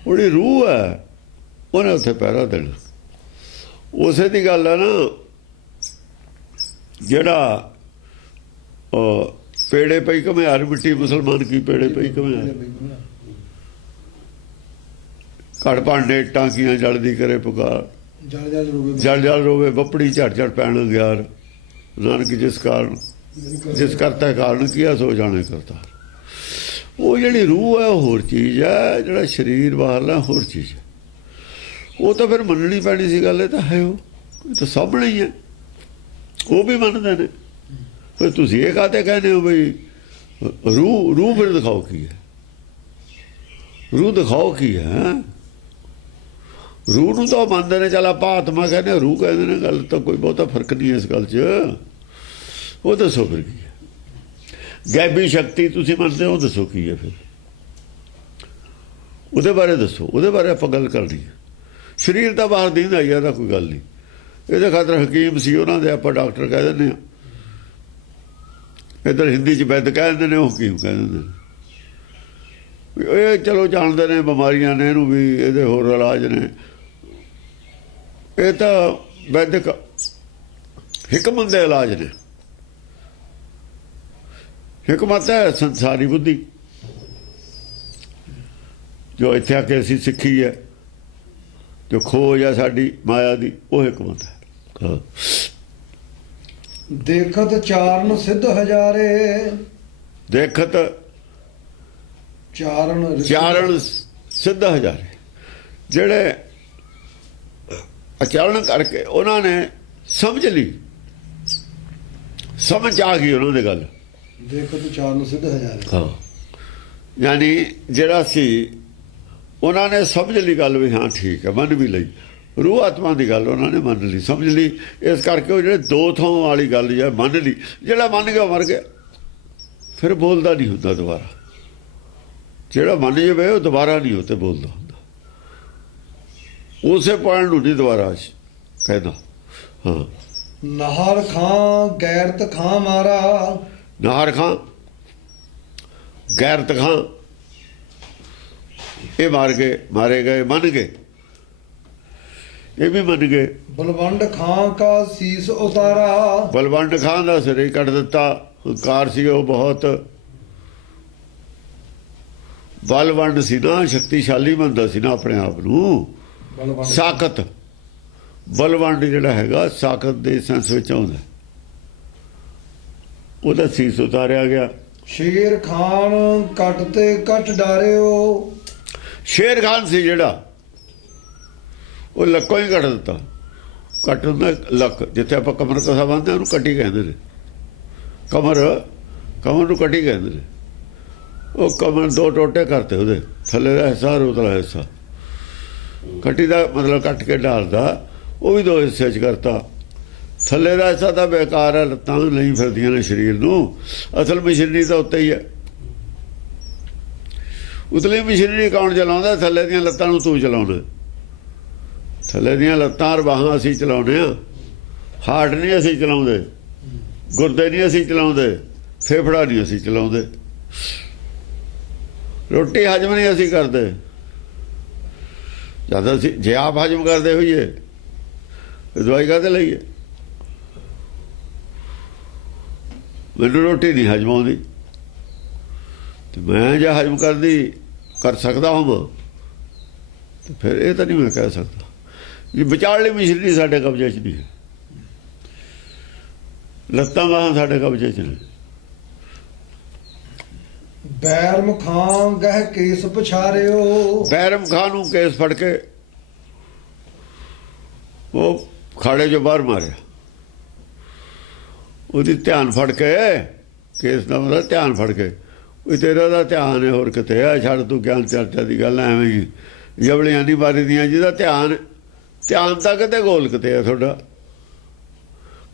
ਉਹਦੀ ਰੂਹ ਹੈ, ਉਹਨੇ ਉੱਥੇ ਪਹਿਰਾ ਦੇਣਾ। ਉਸੇ ਦੀ ਗੱਲ ਹੈ ਨਾ, ਜਿਹੜਾ ਪੇੜੇ ਪਈ ਘੁਮਿਆਰ ਮਿੱਟੀ, ਮੁਸਲਮਾਨ ਕੀ ਪੇੜੇ ਪਈ ਘੁਮਿਆਰ। ਘੜ ਭਾਂਡੇ ਟਾਂਕੀਆਂ ਜਲਦੀ ਕਰੇ ਪੁਕਾਰ, ਜਲ ਰੋਵੇ ਬੱਪੜੀ ਝੜ ਝੜ ਪੈਣ ਗਿਆਰ। ਨਾਨਕ ਜਿਸ ਕਰਤਾ ਕਾਰਨ ਕੀਆ ਸੋ ਜਾਣੇ ਕਰਤਾ। ਉਹ ਜਿਹੜੀ ਰੂਹ ਹੈ ਉਹ ਹੋਰ ਚੀਜ਼ ਹੈ, ਜਿਹੜਾ ਸਰੀਰ ਬਾਹਰਲਾ ਹੋਰ ਚੀਜ਼ ਹੈ। ਉਹ ਤਾਂ ਫਿਰ ਮੰਨਣੀ ਪੈਣੀ ਸੀ ਗੱਲ। ਇਹ ਤਾਂ ਹੈ, ਉਹ ਤਾਂ ਸਾਹਮਣੇ ਹੀ ਹੈ, ਉਹ ਵੀ ਮੰਨਦੇ ਨੇ। ਫਿਰ ਤੁਸੀਂ ਇਹ ਕਾਹਤੇ ਕਹਿੰਦੇ ਹੋ ਬਈ ਰੂਹ ਫਿਰ ਦਿਖਾਓ ਕੀ ਹੈ? ਰੂਹ ਦਿਖਾਓ ਕੀ ਹੈ? ਰੂਹ ਨੂੰ ਤਾਂ ਮੰਨਦੇ ਨੇ, ਚੱਲ ਆਪਾਂ ਆਤਮਾ ਕਹਿੰਦੇ, ਰੂਹ ਕਹਿੰਦੇ ਨੇ। ਗੱਲ ਤਾਂ ਕੋਈ ਬਹੁਤਾ ਫਰਕ ਨਹੀਂ ਹੈ ਇਸ ਗੱਲ 'ਚ। ਉਹ ਦੱਸੋ ਫਿਰ ਕੀ ਹੈ? ਗੈਬੀ ਸ਼ਕਤੀ ਤੁਸੀਂ ਮੰਨਦੇ ਹੋ, ਦੱਸੋ ਕੀ ਹੈ ਫਿਰ? ਉਹਦੇ ਬਾਰੇ ਦੱਸੋ, ਉਹਦੇ ਬਾਰੇ ਆਪਾਂ ਗੱਲ ਕਰਨੀ ਹੈ। ਸਰੀਰ ਤਾਂ ਬਾਹਰ ਦਿਖਦਾ ਹੀ, ਇਹਦਾ ਕੋਈ ਗੱਲ ਨਹੀਂ। ਇਹਦੇ ਖਾਤਰ ਹਕੀਮ ਸੀ, ਉਹਨਾਂ ਦੇ ਆਪਾਂ ਡਾਕਟਰ ਕਹਿ ਦਿੰਦੇ ਹਾਂ। ਇੱਧਰ ਹਿੰਦੀ 'ਚ ਵੈਦ ਕਹਿ ਦਿੰਦੇ ਨੇ, ਉਹ ਹਕੀਮ ਕਹਿ ਦਿੰਦੇ ਨੇ। ਇਹ ਚਲੋ ਜਾਣਦੇ ਨੇ ਬਿਮਾਰੀਆਂ ਨੇ, ਇਹਨੂੰ ਵੀ ਇਹਦੇ ਹੋਰ ਇਲਾਜ ਨੇ। ਇਹ ਤਾਂ ਵੈਦਿਕ ਹਿਕਮਤ ਦੇ ਇਲਾਜ ਨੇ। ਹਿਕਮਤ ਹੈ ਸੰਸਾਰੀ ਬੁੱਧੀ, ਜੋ ਇੱਥੇ ਆ ਕੇ ਅਸੀਂ ਸਿੱਖੀ ਹੈ, ਜੋ ਖੋਜ ਹੈ ਸਾਡੀ ਮਾਇਆ ਦੀ, ਉਹ ਹਿਕਮਤ ਹੈ। ਦੇਖਤ ਚਾਰਨ ਸਿੱਧ ਹਜ਼ਾਰੇ। ਦੇਖਤ ਚਾਰਨ ਸਿੱਧ ਹਜ਼ਾਰੇ। ਜਿਹੜੇ ਆਚਰਣ ਕਰਕੇ ਉਹਨਾਂ ਨੇ ਸਮਝ ਲਈ, ਸਮਝ ਆ ਗਈ ਉਹਨਾਂ ਦੀ ਗੱਲ। ਦੇਖਤ ਚਾਰਨ ਸਿੱਧ ਹਜ਼ਾਰੇ। ਹਾਂ, ਯਾਨੀ ਜਿਹੜਾ ਸੀ ਉਹਨਾਂ ਨੇ ਸਮਝ ਲਈ ਗੱਲ ਵੀ ਹਾਂ ਠੀਕ ਹੈ, ਮੰਨ ਵੀ ਲਈ। ਰੂਹ ਆਤਮਾ ਦੀ ਗੱਲ ਉਹਨਾਂ ਨੇ ਮੰਨ ਲਈ, ਸਮਝ ਲਈ। ਇਸ ਕਰਕੇ ਉਹ ਜਿਹੜੇ ਦੋ ਥਾਂ ਵਾਲੀ ਗੱਲ ਜਾਂ ਮੰਨ ਲਈ, ਜਿਹੜਾ ਮੰਨ ਗਿਆ ਮਰ ਗਿਆ, ਫਿਰ ਬੋਲਦਾ ਨਹੀਂ ਹੁੰਦਾ ਦੁਬਾਰਾ। ਜਿਹੜਾ ਮੰਨ ਜਾਵੇ ਉਹ ਦੁਬਾਰਾ ਨਹੀਂ ਉੱਤੇ ਬੋਲਦਾ ਹੁੰਦਾ। ਉਸੇ ਪੁਆਇੰਟ ਨੂੰ ਨਹੀਂ ਦੁਬਾਰਾ ਕਹਿੰਦਾ। ਹਾਂ, ਨਾਹਰ ਖਾਂ ਗੈਰਤ ਖਾਂ ਮਾਰਾ। ਨਾਹਰ ਖਾਂ ਗੈਰਤ ਖਾਂ, ਇਹ ਮਾਰੇ ਗਏ ਮੰਨ ਗਏ, ਇਹ ਵੀ ਮੰਨ ਗਏ। ਬਲਵੰਡ ਖਾਂ ਕਾ ਸੀਸ ਉਤਾਰਾ। ਬਲਵੰਡ ਖਾਂ ਦਾ ਸਿਰ ਹੀ ਕੱਢ ਦਿੱਤਾ। ਹੰਕਾਰ ਸੀ ਉਹ ਬਹੁਤ। ਬਲਵੰਡ ਸੀ ਨਾ, ਸ਼ਕਤੀਸ਼ਾਲੀ ਬੰਦਾ ਸੀ ਨਾ ਆਪਣੇ ਆਪ ਨੂੰ। ਬਲਵੰਡ ਸਾਕਤ, ਬਲਵੰਡ ਜਿਹੜਾ ਹੈਗਾ ਸਾਕਤ ਦੇ ਸੈਂਸ ਵਿੱਚ ਆਉਂਦਾ, ਉਹਦਾ ਸੀਸ ਉਤਾਰਿਆ ਗਿਆ। ਸ਼ੇਰ ਖਾਨ ਕੱਟ ਤੇ ਕੱਟ ਡਾਰਿਓ। ਸ਼ੇਰ ਖਾਨ ਸੀ ਜਿਹੜਾ, ਉਹ ਲੱਕੋਂ ਹੀ ਕੱਟ ਦਿੱਤਾ। ਕੱਟ ਹੁੰਦਾ ਲੱਕ, ਜਿੱਥੇ ਆਪਾਂ ਕਮਰ ਕਸਾ ਬੰਨ੍ਹਦੇ ਉਹਨੂੰ ਕੱਟੀ ਕਹਿੰਦੇ ਨੇ। ਕਮਰ ਨੂੰ ਕੱਟੀ ਕਹਿੰਦੇ ਨੇ। ਉਹ ਕਮਰ ਦੋ ਟੋਟੇ ਕਰਤੇ, ਉਹਦੇ ਥੱਲੇ ਦਾ ਹਿੱਸਾ, ਉਤਲਾ ਹਿੱਸਾ। ਕੱਟੀ ਦਾ ਮਤਲਬ ਕੱਟ ਕੇ ਡਾਲਦਾ, ਉਹ ਵੀ ਦੋ ਹਿੱਸੇ 'ਚ ਕਰਤਾ। ਥੱਲੇ ਦਾ ਹਿੱਸਾ ਤਾਂ ਬੇਕਾਰ ਹੈ, ਲੱਤਾਂ ਨਹੀਂ ਫਿਰਦੀਆਂ ਨੇ ਸਰੀਰ ਨੂੰ। ਅਸਲ ਮਸ਼ੀਨਰੀ ਤਾਂ ਉੱਤੇ ਹੀ ਹੈ। ਉਤਲੀ ਮਸ਼ੀਨਰੀ ਕੌਣ ਚਲਾਉਂਦਾ? ਥੱਲੇ ਦੀਆਂ ਲੱਤਾਂ ਨੂੰ ਤੂੰ ਚਲਾਉਣਾ। ਥੱਲੇ ਦੀਆਂ ਲੱਤਾਂ ਔਰ ਬਾਹਾਂ ਅਸੀਂ ਚਲਾਉਂਦੇ ਹਾਂ। ਹਾਰਟ ਨਹੀਂ ਅਸੀਂ ਚਲਾਉਂਦੇ, ਗੁਰਦੇ ਨਹੀਂ ਅਸੀਂ ਚਲਾਉਂਦੇ, ਫੇਫੜਾ ਨਹੀਂ ਅਸੀਂ ਚਲਾਉਂਦੇ, ਰੋਟੀ ਹਜਮ ਨਹੀਂ ਅਸੀਂ ਕਰਦੇ। ਜਦ ਅਸੀਂ ਜੇ ਆਪ ਹਜਮ ਕਰਦੇ ਹੋਈਏ ਦਵਾਈ ਕਾਹਦੇ ਲਈਏ? ਮੈਨੂੰ ਰੋਟੀ ਨਹੀਂ ਹਜਮ ਆਉਂਦੀ, ਤੇ ਮੈਂ ਜੇ ਹਜਮ ਕਰ ਸਕਦਾ ਹਾਂ ਤੇ ਫਿਰ ਇਹ ਤਾਂ ਨਹੀਂ ਮੈਂ ਕਹਿ ਸਕਦਾ ਜੀ ਵਿਚਾਰਲੀ ਮਸ਼ੀਨਰੀ ਸਾਡੇ ਕਬਜ਼ੇ 'ਚ ਨਹੀਂ ਹੈ। ਲੱਤਾਂ ਬਾਹਾਂ ਸਾਡੇ ਕਬਜ਼ੇ 'ਚ ਨੇ। ਬੈਰਮ ਖਾਂ ਗਹਿ ਕੇਸ ਪਛਾਰਿਓ। ਬੈਰਮ ਖਾਂ ਨੂੰ ਕੇਸ ਫੜ ਕੇ ਉਹ ਖਾੜੇ 'ਚੋਂ ਬਾਹਰ ਮਾਰਿਆ। ਉਹਦੀ ਧਿਆਨ ਫੜ ਕੇ, ਕੇਸ ਦਾ ਮਤਲਬ ਧਿਆਨ ਫੜ ਕੇ, ਉਹ ਤੇਰਾ ਦਾ ਧਿਆਨ ਹੈ ਹੋਰ ਕਿਤੇ ਆ, ਛੱਡ ਤੂੰ ਗਿਆਨ ਚਰਚਾ ਦੀ ਗੱਲ ਐਵੇਂ ਹੀ ਜਬਲੀਆਂ ਦੀ ਮਾਰੀ ਦੀਆਂ। ਜਿਹਦਾ ਧਿਆਨ ਤਾਂ ਕਿਤੇ ਗੋਲਕ ਤੇ ਆ ਤੁਹਾਡਾ।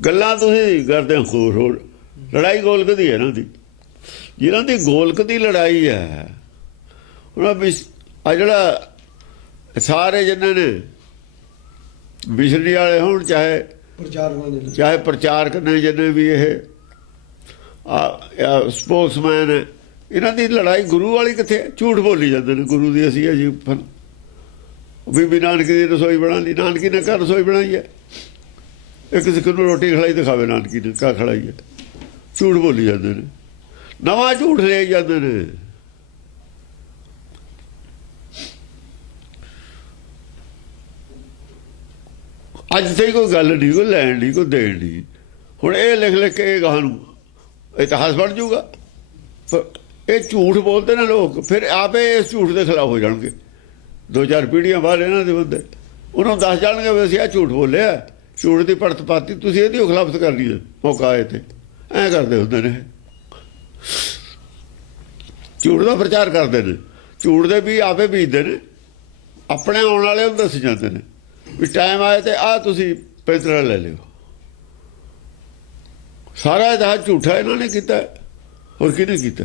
ਗੱਲਾਂ ਤੁਸੀਂ ਕਰਦੇ ਹੋਰ ਲੜਾਈ ਗੋਲਕ ਦੀ ਹੈ ਇਹਨਾਂ ਦੀ। ਜਿਹਨਾਂ ਦੀ ਗੋਲਕ ਦੀ ਲੜਾਈ ਹੈ ਉਹਨਾਂ ਆ ਜਿਹੜਾ ਸਾਰੇ ਜਿੰਨੇ ਨੇ ਮਿਸ਼ਨਰੀ ਵਾਲੇ ਹੋਣ ਚਾਹੇ ਪ੍ਰਚਾਰਕ ਨੇ, ਜਿੰਨੇ ਵੀ ਇਹ ਸਪੋਕਸਮੈਨ, ਇਹਨਾਂ ਦੀ ਲੜਾਈ ਗੁਰੂ ਵਾਲੀ ਕਿੱਥੇ? ਝੂਠ ਬੋਲੀ ਜਾਂਦੇ ਨੇ ਗੁਰੂ ਦੀ। ਅਸੀਂ ਅਜੀ ਬੀਬੀ ਨਾਨਕੀ ਦੀ ਰਸੋਈ ਬਣਾ ਲਈ, ਨਾਨਕੀ ਨੇ ਘਰ ਰਸੋਈ ਬਣਾਈ ਹੈ। ਇੱਕ ਸਿੱਖ ਨੂੰ ਰੋਟੀ ਖਿਲਾਈ ਦਿਖਾਵੇ ਨਾਨਕੀ ਨੇ ਘਰ ਖਿਲਾਈ ਹੈ। ਝੂਠ ਬੋਲੀ ਜਾਂਦੇ ਨੇ, ਨਵਾਂ ਝੂਠ ਲੈ ਜਾਂਦੇ ਨੇ। ਅੱਜ ਤੇ ਕੋਈ ਗੱਲ ਨਹੀਂ, ਕੋਈ ਲੈਣ ਨਹੀਂ, ਕੋਈ ਦੇਣ ਨਹੀਂ। ਹੁਣ ਇਹ ਲਿਖ ਕੇ ਇਹ ਗਾਹਾਂ ਨੂੰ ਇਤਿਹਾਸ ਬਣ ਜਾਊਗਾ। ਇਹ ਝੂਠ ਬੋਲਦੇ ਨੇ ਲੋਕ, ਫਿਰ ਆਪੇ ਇਸ ਝੂਠ ਦੇ ਖਿਲਾਫ ਹੋ ਜਾਣਗੇ। 2-4 ਪੀੜ੍ਹੀਆਂ ਬਾਅਦ ਇਹਨਾਂ ਦੇ ਬੰਦੇ ਉਹਨਾਂ ਨੂੰ ਦੱਸ ਜਾਣਗੇ ਵੀ ਅਸੀਂ ਆਹ ਝੂਠ ਬੋਲਿਆ, ਝੂਠ ਦੀ ਪੜਤ ਪਾਤੀ, ਤੁਸੀਂ ਇਹਦੀ ਖਿਲਾਫਤ ਕਰਨੀ ਹੈ। ਮੌਕਾ ਆਏ ਤੇ ਐਂ ਕਰਦੇ ਹੁੰਦੇ ਨੇ, ਝੂਠ ਦਾ ਪ੍ਰਚਾਰ ਕਰਦੇ ਨੇ। ਝੂਠ ਦੇ ਵੀ ਆਪੇ ਬੀਜਦੇ ਨੇ, ਆਪਣੇ ਆਉਣ ਵਾਲੇ ਨੂੰ ਦੱਸ ਜਾਂਦੇ ਨੇ ਵੀ ਟਾਈਮ ਆਏ ਤੇ ਆਹ ਤੁਸੀਂ ਪੈਂਤਰਾ ਲੈ ਲਿਓ। ਸਾਰਾ ਇਤਿਹਾਸ ਝੂਠਾ ਇਹਨਾਂ ਨੇ ਕੀਤਾ, ਹੋਰ ਕਿਹਨੇ ਕੀਤਾ?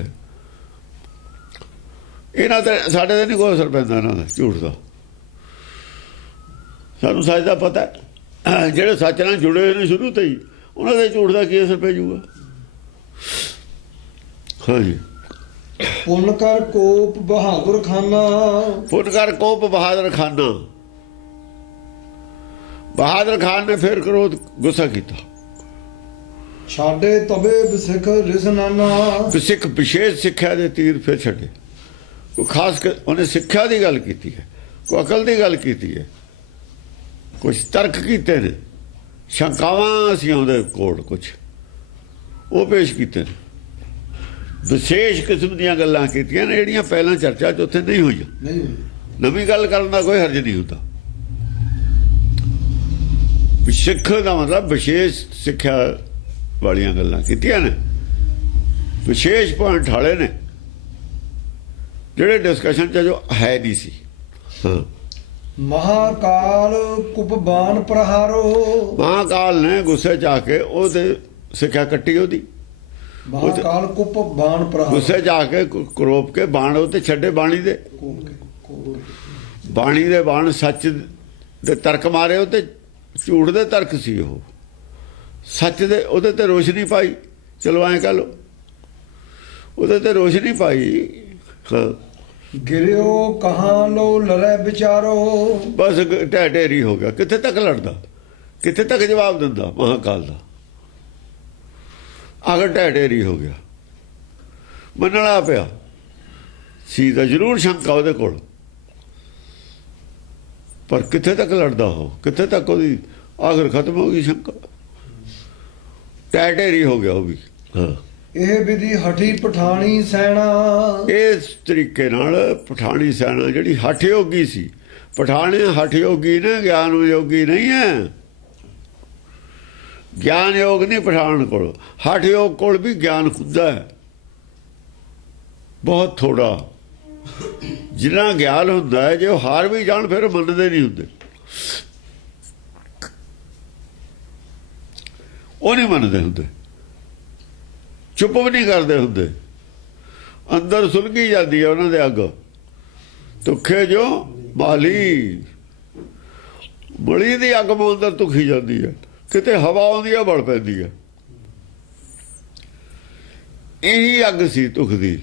ਇਹਨਾਂ ਤੇ ਸਾਡੇ ਤੇ ਨਹੀਂ ਕੋਈ ਅਸਰ ਪੈਂਦਾ ਇਹਨਾਂ ਦਾ ਝੂਠ ਦਾ। ਸਾਨੂੰ ਸੱਚ ਦਾ ਪਤਾ, ਜਿਹੜੇ ਸੱਚ ਨਾਲ ਜੁੜੇ ਹੋਏ ਨੇ ਸ਼ੁਰੂ ਤੋਂ ਹੀ, ਉਹਨਾਂ ਦੇ ਝੂਠ ਦਾ ਕੀ ਅਸਰ ਪੈ ਜਾਊਗਾ? ਹਾਂਜੀ। ਪੁੰਨ ਕਰ ਕੋਪ ਬਹਾਦਰ ਖਾਨਾ। ਪੁੰਨ ਕਰ ਕੋਪ ਬਹਾਦਰ ਖਾਨਾ। ਬਹਾਦਰ ਖਾਨ ਨੇ ਫਿਰ ਕ੍ਰੋਧ ਗੁੱਸਾ ਕੀਤਾ। ਛਾੜੇ ਤਬੇ ਬਸਿੱਖ ਰਿਸਨਾਨਾ। ਸਿੱਖ ਵਿਸ਼ੇਸ਼ ਸਿੱਖਿਆ ਦੇ ਤੀਰ ਫਿਰ ਛੱਡੇ। ਕੋਈ ਖਾਸ ਉਹਨੇ ਸਿੱਖਿਆ ਦੀ ਗੱਲ ਕੀਤੀ ਹੈ, ਕੋਈ ਅਕਲ ਦੀ ਗੱਲ ਕੀਤੀ ਹੈ, ਕੁਛ ਤਰਕ ਕੀਤੇ ਨੇ, ਸ਼ੰਕਾਵਾਂ ਸੀ ਉਹਦੇ ਕੋਲ, ਕੁਛ ਉਹ ਪੇਸ਼ ਕੀਤੇ ਨੇ। ਵਿਸ਼ੇਸ਼ ਕਿਸਮ ਦੀਆਂ ਗੱਲਾਂ ਕੀਤੀਆਂ ਨੇ ਜਿਹੜੀਆਂ ਪਹਿਲਾਂ ਚਰਚਾ 'ਚ ਉੱਥੇ ਨਹੀਂ ਹੋਈਆਂ। ਨਵੀਂ ਗੱਲ ਕਰਨ ਦਾ ਕੋਈ ਹਰਜ ਨਹੀਂ ਹੁੰਦਾ। ਸਿੱਖ ਦਾ ਮਤਲਬ ਵਿਸ਼ੇਸ਼ ਸਿੱਖਿਆ ਵਾਲੀਆਂ ਗੱਲਾਂ ਕੀਤੀਆਂ ਨੇ, ਵਿਸ਼ੇਸ਼ ਪੁਆਇੰਟ ਵਾਲੇ ਨੇ ਜਿਹੜੇ ਡਿਸਕਸ਼ਨ 'ਚ ਜੋ ਹੈ ਨਹੀਂ ਸੀ। ਹਾਂ। ਮਹਾਕਾਲ ਕੁਪਬਾਨ ਪ੍ਰਹਾਰੋ। ਮਹਾਕਾਲ ਨੇ ਗੁੱਸੇ 'ਚ ਆ ਕੇ ਉਹਦੇ ਸਿੱਖਿਆ ਕੱਟੀ ਉਹਦੀ। ਮਹਾਕਾਲ ਕੁਪਬਾਨ ਪ੍ਰਹਾਰੋ। ਗੁੱਸੇ 'ਚ ਆ ਕੇ ਕਰੋਪ ਕੇ ਬਾਣ ਉੱਤੇ ਛੱਡੇ। ਬਾਣੀ ਦੇ ਬਾਣ ਸੱਚ ਦੇ ਤਰਕ ਮਾਰੇ, ਉਹ ਤੇ ਝੂਠ ਦੇ ਤਰਕ ਸੀ। ਉਹ ਸੱਚ ਦੇ ਉਹਦੇ ਤੇ ਰੋਸ਼ਨੀ ਪਾਈ। ਚਲੋ ਐਂ ਕਹ ਲਓ, ਉਹਦੇ ਤੇ ਰੋਸ਼ਨੀ ਪਾਈ। ਹਾਂ। ਗਿਰਿਓ ਕਹਾਂ ਲੋ ਲੜੈ ਵਿਚਾਰੋ। ਬਸ ਢੇਰੀ ਹੋ ਗਿਆ। ਕਿੱਥੇ ਤੱਕ ਲੜਦਾ, ਕਿੱਥੇ ਤੱਕ ਜਵਾਬ ਦਿੰਦਾ ਮਹਾਕਾਲ ਦਾ? ਆਖਰ ਢੇਰੀ ਹੋ ਗਿਆ, ਮੰਨਣਾ ਪਿਆ। ਸੀ ਤਾਂ ਜ਼ਰੂਰ ਸ਼ੰਕਾ ਉਹਦੇ ਕੋਲ, ਪਰ ਕਿੱਥੇ ਤੱਕ ਲੜਦਾ ਹੋ, ਕਿੱਥੇ ਤੱਕ ਉਹਦੀ ਆਖਰ ਖਤਮ ਹੋ ਗਈ ਸ਼ੰਕਾ, ਢਹਿ ਹੋ ਗਿਆ ਉਹ ਵੀ। ਹਾਂ, ਇਹ ਵਿਧੀ ਹਠੀ ਪਠਾਣੀ ਸੈਨਾ। ਇਸ ਤਰੀਕੇ ਨਾਲ ਪਠਾਣੀ ਸੈਨਾ ਜਿਹੜੀ ਹਠ ਯੋਗੀ ਸੀ, ਪਠਾਣੇ ਹਠ ਯੋਗੀ ਨੇ, ਗਿਆਨ ਯੋਗੀ ਨਹੀਂ ਹੈ। ਗਿਆਨ ਯੋਗ ਨਹੀਂ ਪਠਾਣ ਕੋਲ, ਹਠ ਯੋਗ ਕੋਲ ਵੀ ਗਿਆਨ ਹੁੰਦਾ ਹੈ, ਬਹੁਤ ਥੋੜਾ। ਜਿੰਨਾ ਗਿਆਨ ਹੁੰਦਾ ਹੈ, ਜੇ ਉਹ ਹਾਰ ਵੀ ਜਾਣ ਫਿਰ ਮੰਨਦੇ ਨਹੀਂ ਹੁੰਦੇ, ਉਹ ਨਹੀਂ ਮੰਨਦੇ ਹੁੰਦੇ, ਚੁੱਪ ਵੀ ਨਹੀਂ ਕਰਦੇ ਹੁੰਦੇ, ਅੰਦਰ ਸੁਲਗੀ ਜਾਂਦੀ ਹੈ ਉਹਨਾਂ ਦੇ ਅੱਗ। ਤੁਖੇ ਜੋ ਮਾਲੀ, ਬਲੀ ਦੀ ਅੱਗ ਅੰਦਰ ਤੁਖੀ ਜਾਂਦੀ ਹੈ, ਕਿਤੇ ਹਵਾ ਆਉਂਦੀ ਹੈ ਬਲ ਪੈਂਦੀ ਹੈ। ਇਹੀ ਅੱਗ ਸੀ ਤੁਖ ਦੀ,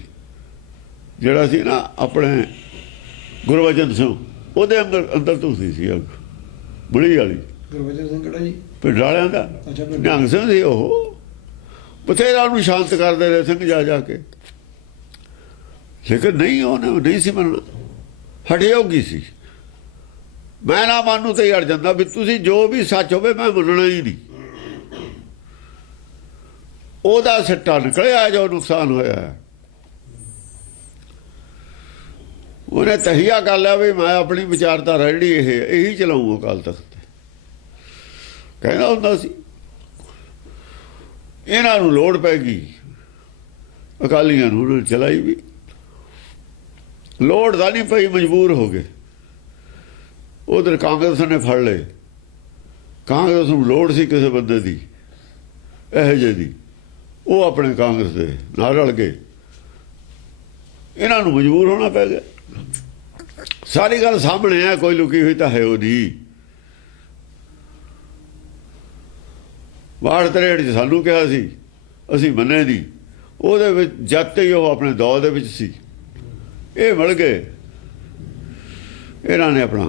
ਜਿਹੜਾ ਸੀ ਨਾ ਆਪਣੇ ਗੁਰਬਚਨ ਸਿੰਘ, ਉਹਦੇ ਅੰਦਰ ਤੁਖਦੀ ਸੀ ਅੱਗ, ਬਲੀ ਵਾਲੀ। ਗੁਰਬਚਨ ਸਿੰਘ ਕਿਹੜਾ ਜੀ? ਪਿੰਡ ਵਾਲਿਆਂ ਦਾ ਨਿਹੰਗ ਸਿੰਘ ਸੀ ਉਹ, ਬਥੇਰਾ ਨੂੰ ਸ਼ਾਂਤ ਕਰਦੇ ਰਹੇ ਸਿੰਘ ਜਾ ਕੇ, ਲੇਕਿਨ ਨਹੀਂ, ਉਹਨੇ ਨਹੀਂ ਸੀ ਮੰਨਣਾ, ਹਠਯੋਗੀ ਸੀ। ਮੈਂ ਨਾ ਮੰਨੂ ਤੇ ਅੜ ਜਾਂਦਾ ਵੀ ਤੁਸੀਂ ਜੋ ਵੀ ਸੱਚ ਹੋਵੇ ਮੈਂ ਮੰਨਣਾ ਹੀ ਨਹੀਂ। ਉਹਦਾ ਸਿੱਟਾ ਨਿਕਲਿਆ ਜੋ ਨੁਕਸਾਨ ਹੋਇਆ, ਉਹਨੇ ਤਹੀਆ ਕਰ ਲਿਆ ਵੀ ਮੈਂ ਆਪਣੀ ਵਿਚਾਰਧਾਰਾ ਜਿਹੜੀ ਇਹੀ ਚਲਾਊਂ ਅਕਾਲ ਤਖਤ ਤੇ। ਕਹਿੰਦਾ ਹੁੰਦਾ ਸੀ ਇਹਨਾਂ ਨੂੰ ਲੋੜ ਪੈ ਗਈ, ਅਕਾਲੀਆਂ ਨੂੰ ਚਲਾਈ ਵੀ, ਲੋੜ ਦਾ ਨਹੀਂ ਪਈ, ਮਜਬੂਰ ਹੋ ਗਏ। ਉਧਰ ਕਾਂਗਰਸ ਨੇ ਫੜ ਲਏ, ਕਾਂਗਰਸ ਨੂੰ ਲੋੜ ਸੀ ਕਿਸੇ ਬੰਦੇ ਦੀ ਇਹੋ ਜਿਹੇ ਦੀ, ਉਹ ਆਪਣੇ ਕਾਂਗਰਸ ਦੇ ਨਾਲ ਰਲ ਗਏ, ਇਹਨਾਂ ਨੂੰ ਮਜਬੂਰ ਹੋਣਾ ਪੈ ਗਿਆ। ਸਾਰੀ ਗੱਲ ਸਾਹਮਣੇ ਹੈ, ਕੋਈ ਲੁਕੀ ਹੋਈ ਤਾਂ ਹੈ ਉਹ ਨਹੀਂ। 62-63 ਚ ਸਾਨੂੰ ਕਿਹਾ ਸੀ, ਅਸੀਂ ਮੰਨੇ ਨਹੀਂ, ਉਹਦੇ ਵਿੱਚ ਜਦ ਹੀ ਉਹ ਆਪਣੇ ਦੌਰ ਦੇ ਵਿੱਚ ਸੀ, ਇਹ ਮਿਲ ਗਏ, ਇਹਨਾਂ ਨੇ ਆਪਣਾ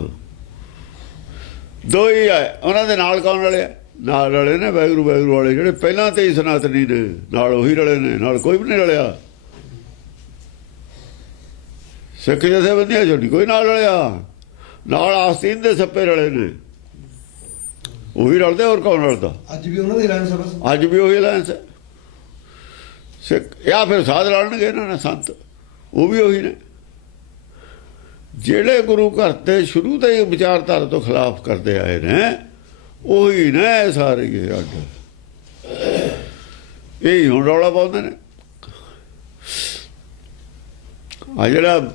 ਦੋ ਹੀ ਆਏ। ਉਹਨਾਂ ਦੇ ਨਾਲ ਕੌਣ ਰਲਿਆ? ਨਾਲ ਰਲੇ ਨੇ ਵਾਹਿਗੁਰੂ ਵਾਲੇ, ਜਿਹੜੇ ਪਹਿਲਾਂ ਤੇ ਹੀ ਸਨਾਤਨੀ ਨੇ, ਨਾਲ ਉਹੀ ਰਲੇ ਨੇ, ਨਾਲ ਕੋਈ ਵੀ ਨਹੀਂ ਰਲਿਆ। ਸਿੱਖ ਜਥੇਬੰਦੀਆਂ ਚੋਂ ਨਹੀਂ ਕੋਈ ਨਾਲ ਰਲਿਆ, ਨਾਲ ਆਸਤੀਨ ਦੇ ਸੱਪੇ ਰਲੇ ਨੇ, ਉਹੀ ਰਲਦੇ, ਹੋਰ ਕੌਣ ਰਲਦਾ? ਅੱਜ ਵੀ ਉਹਨਾਂ ਦੀ ਲਾਈਨ ਸਭ, ਅੱਜ ਵੀ ਉਹੀ ਲਾਈਨ ਹੈ ਸਿੱਖ, ਜਾਂ ਫਿਰ ਸਾਧ ਲੜਨਗੇ ਇਹਨਾਂ ਨੇ ਸੰਤ, ਉਹ ਵੀ ਉਹੀ ਨੇ ਜਿਹੜੇ ਗੁਰੂ ਘਰ ਤੇ ਸ਼ੁਰੂ ਤੋਂ ਹੀ ਵਿਚਾਰਧਾਰਾ ਤੋਂ ਖਿਲਾਫ ਕਰਦੇ ਆਏ ਨੇ, ਉਹੀ ਨੇ ਸਾਰੇ ਇਹ ਅੱਡ। ਇਹ ਹੁਣ ਰੌਲਾ ਪਾਉਂਦੇ ਨੇ। ਆ ਜਿਹੜਾ